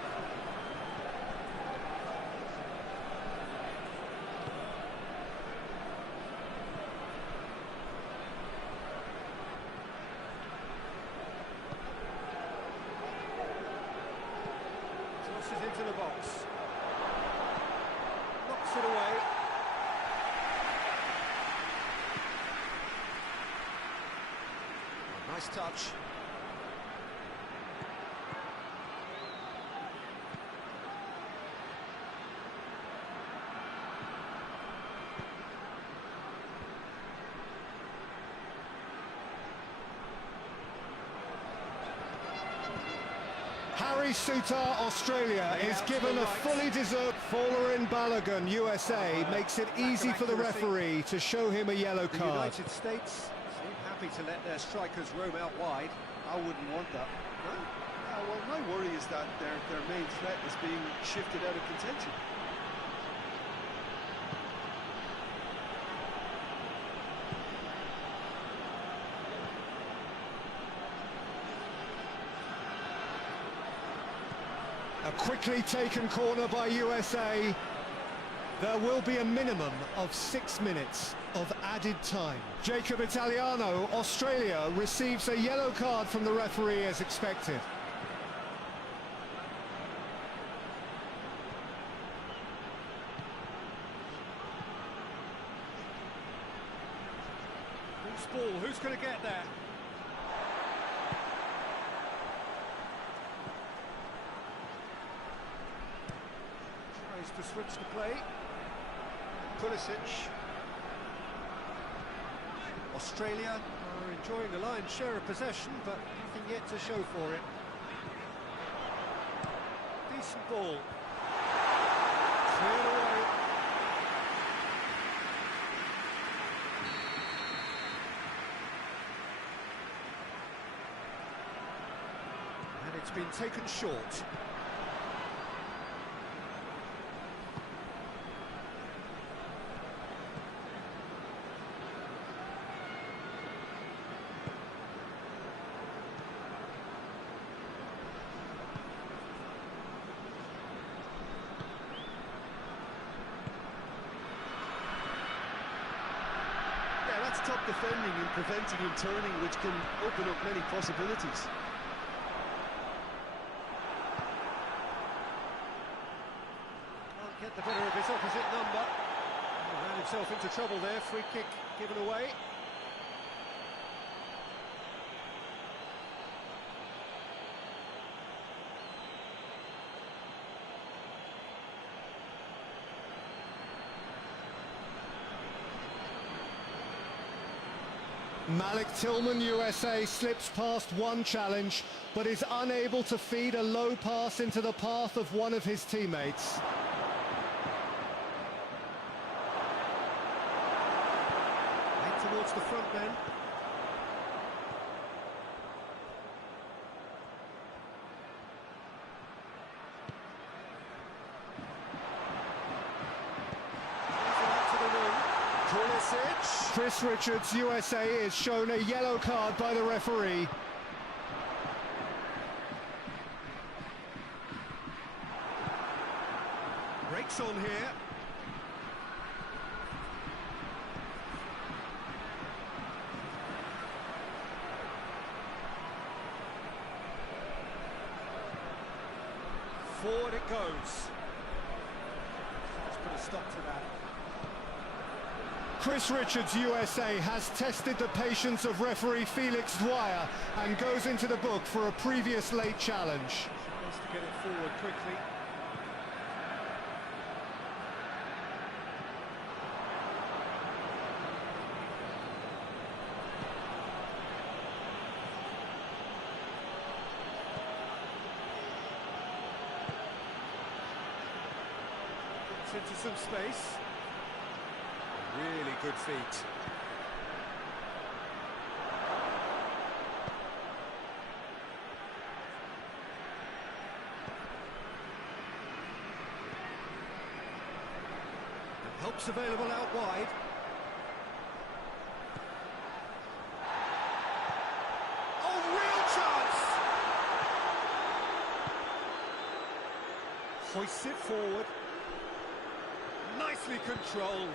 Tosses into the box. Knocks it away. Nice touch. Harry Sotar, Australia, is given a fully deserved. Folarin Balogun, USA, makes it easy for the referee to show him a yellow The card. United States seem happy to let their strikers roam out wide. I wouldn't want that. No? Well, my worry is that their main threat is being shifted out of contention. A quickly taken corner by USA. There will be a minimum of 6 minutes of added time. Jacob Italiano, Australia, receives a yellow card from the referee as expected. Loose ball, who's going to get there? Tries to switch the play. Pulisic. Australia are enjoying the lion's share of possession, but nothing yet to show for it. Decent ball. Cleared away. And it's been taken short. Top defending and preventing him turning, which can open up many possibilities. Can't get the better of his opposite number. He ran himself into trouble there. Free kick given away. Malik Tillman, USA, slips past one challenge, but is unable to feed a low pass into the path of one of his teammates. Head towards the front then. Chris Richards, USA, is shown a yellow card by the referee. Breaks on here. Forward it goes. Let's put a stop to that. Chris Richards, USA, has tested the patience of referee Felix Dwyer and goes into the book for a previous late challenge. Wants to get it forward quickly. Gets into some space. Really good feet. And help's available out wide. Oh, real chance! Hoists it forward. Nicely controlled.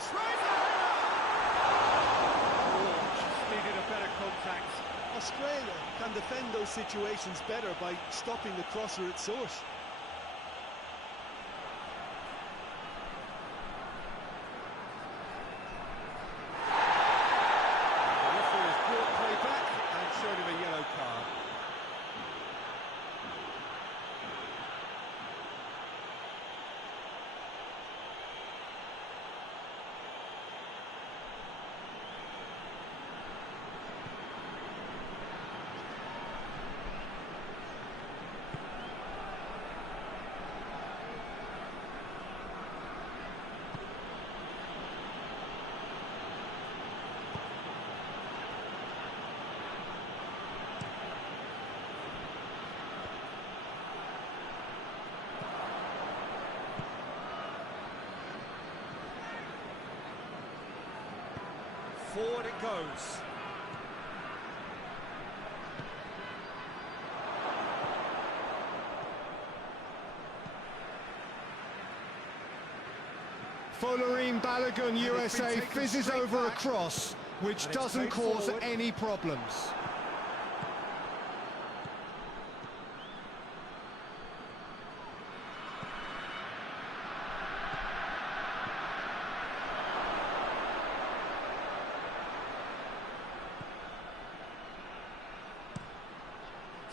Oh, just needed a better contact. Australia can defend those situations better by stopping the crosser at source. The referee has brought play back and showed him a yellow card. Forward it goes. Folarine Balogun, USA, taken fizzes straight over a back. cross, which And it's doesn't played cause forward. any problems.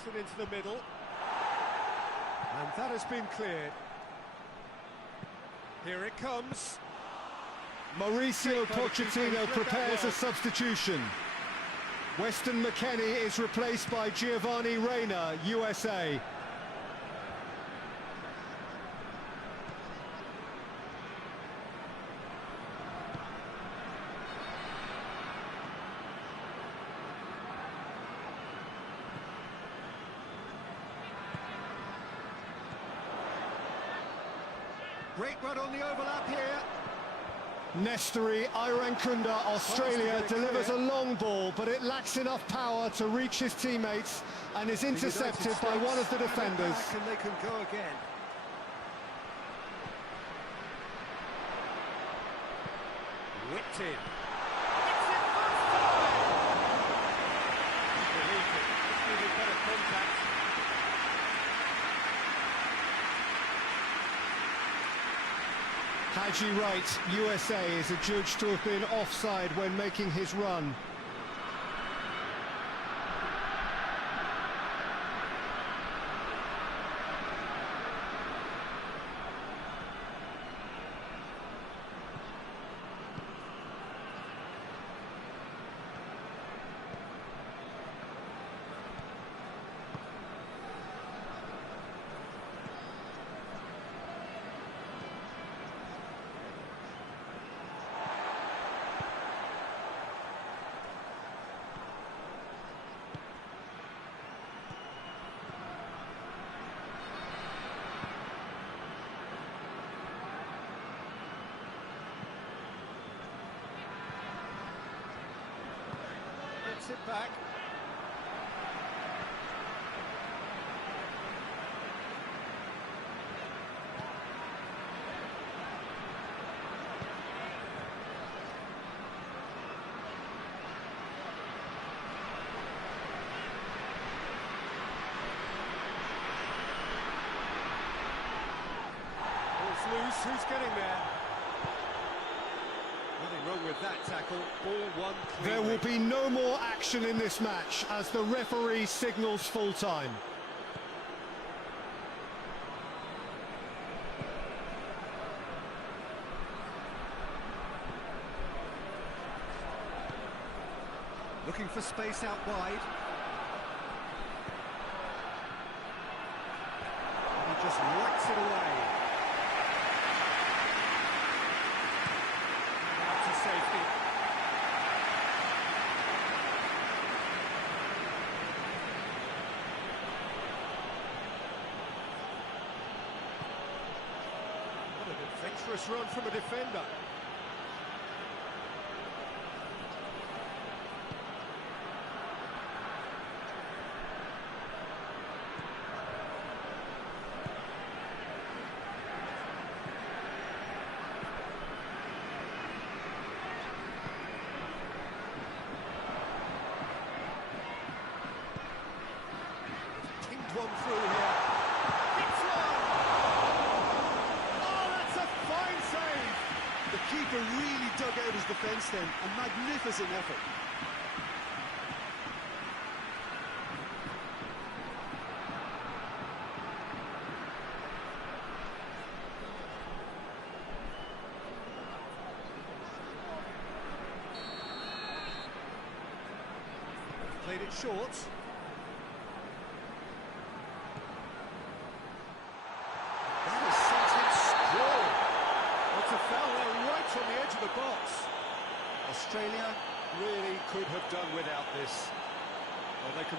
It into the middle, and that has been cleared. Here it comes. Mauricio Pochettino prepares a substitution. Weston McKennie is replaced by Giovanni Reina, USA. Great run on the overlap here. Nestori Irankunda, Australia, delivers a long ball, but it lacks enough power to reach his teammates and is intercepted by one of the defenders. And they can go again. Whipped in. It's it first time! Unbelievable. It's needed better contact. Haji Wright, USA, is adjudged to have been offside when making his run. It back. Ball's loose, who's getting there? Nothing wrong with that tackle, ball won cleanly. There will be no more action in this match as the referee signals full time. Looking for space out wide. And he just whacks it away. Out to safety. What an adventurous run from a defender. One through here. It's one! Oh, that's a fine save! The keeper really dug out his defence then. A magnificent effort. Played it short. It's a foul there right on the edge of the box. Australia really could have done without this. Well, they can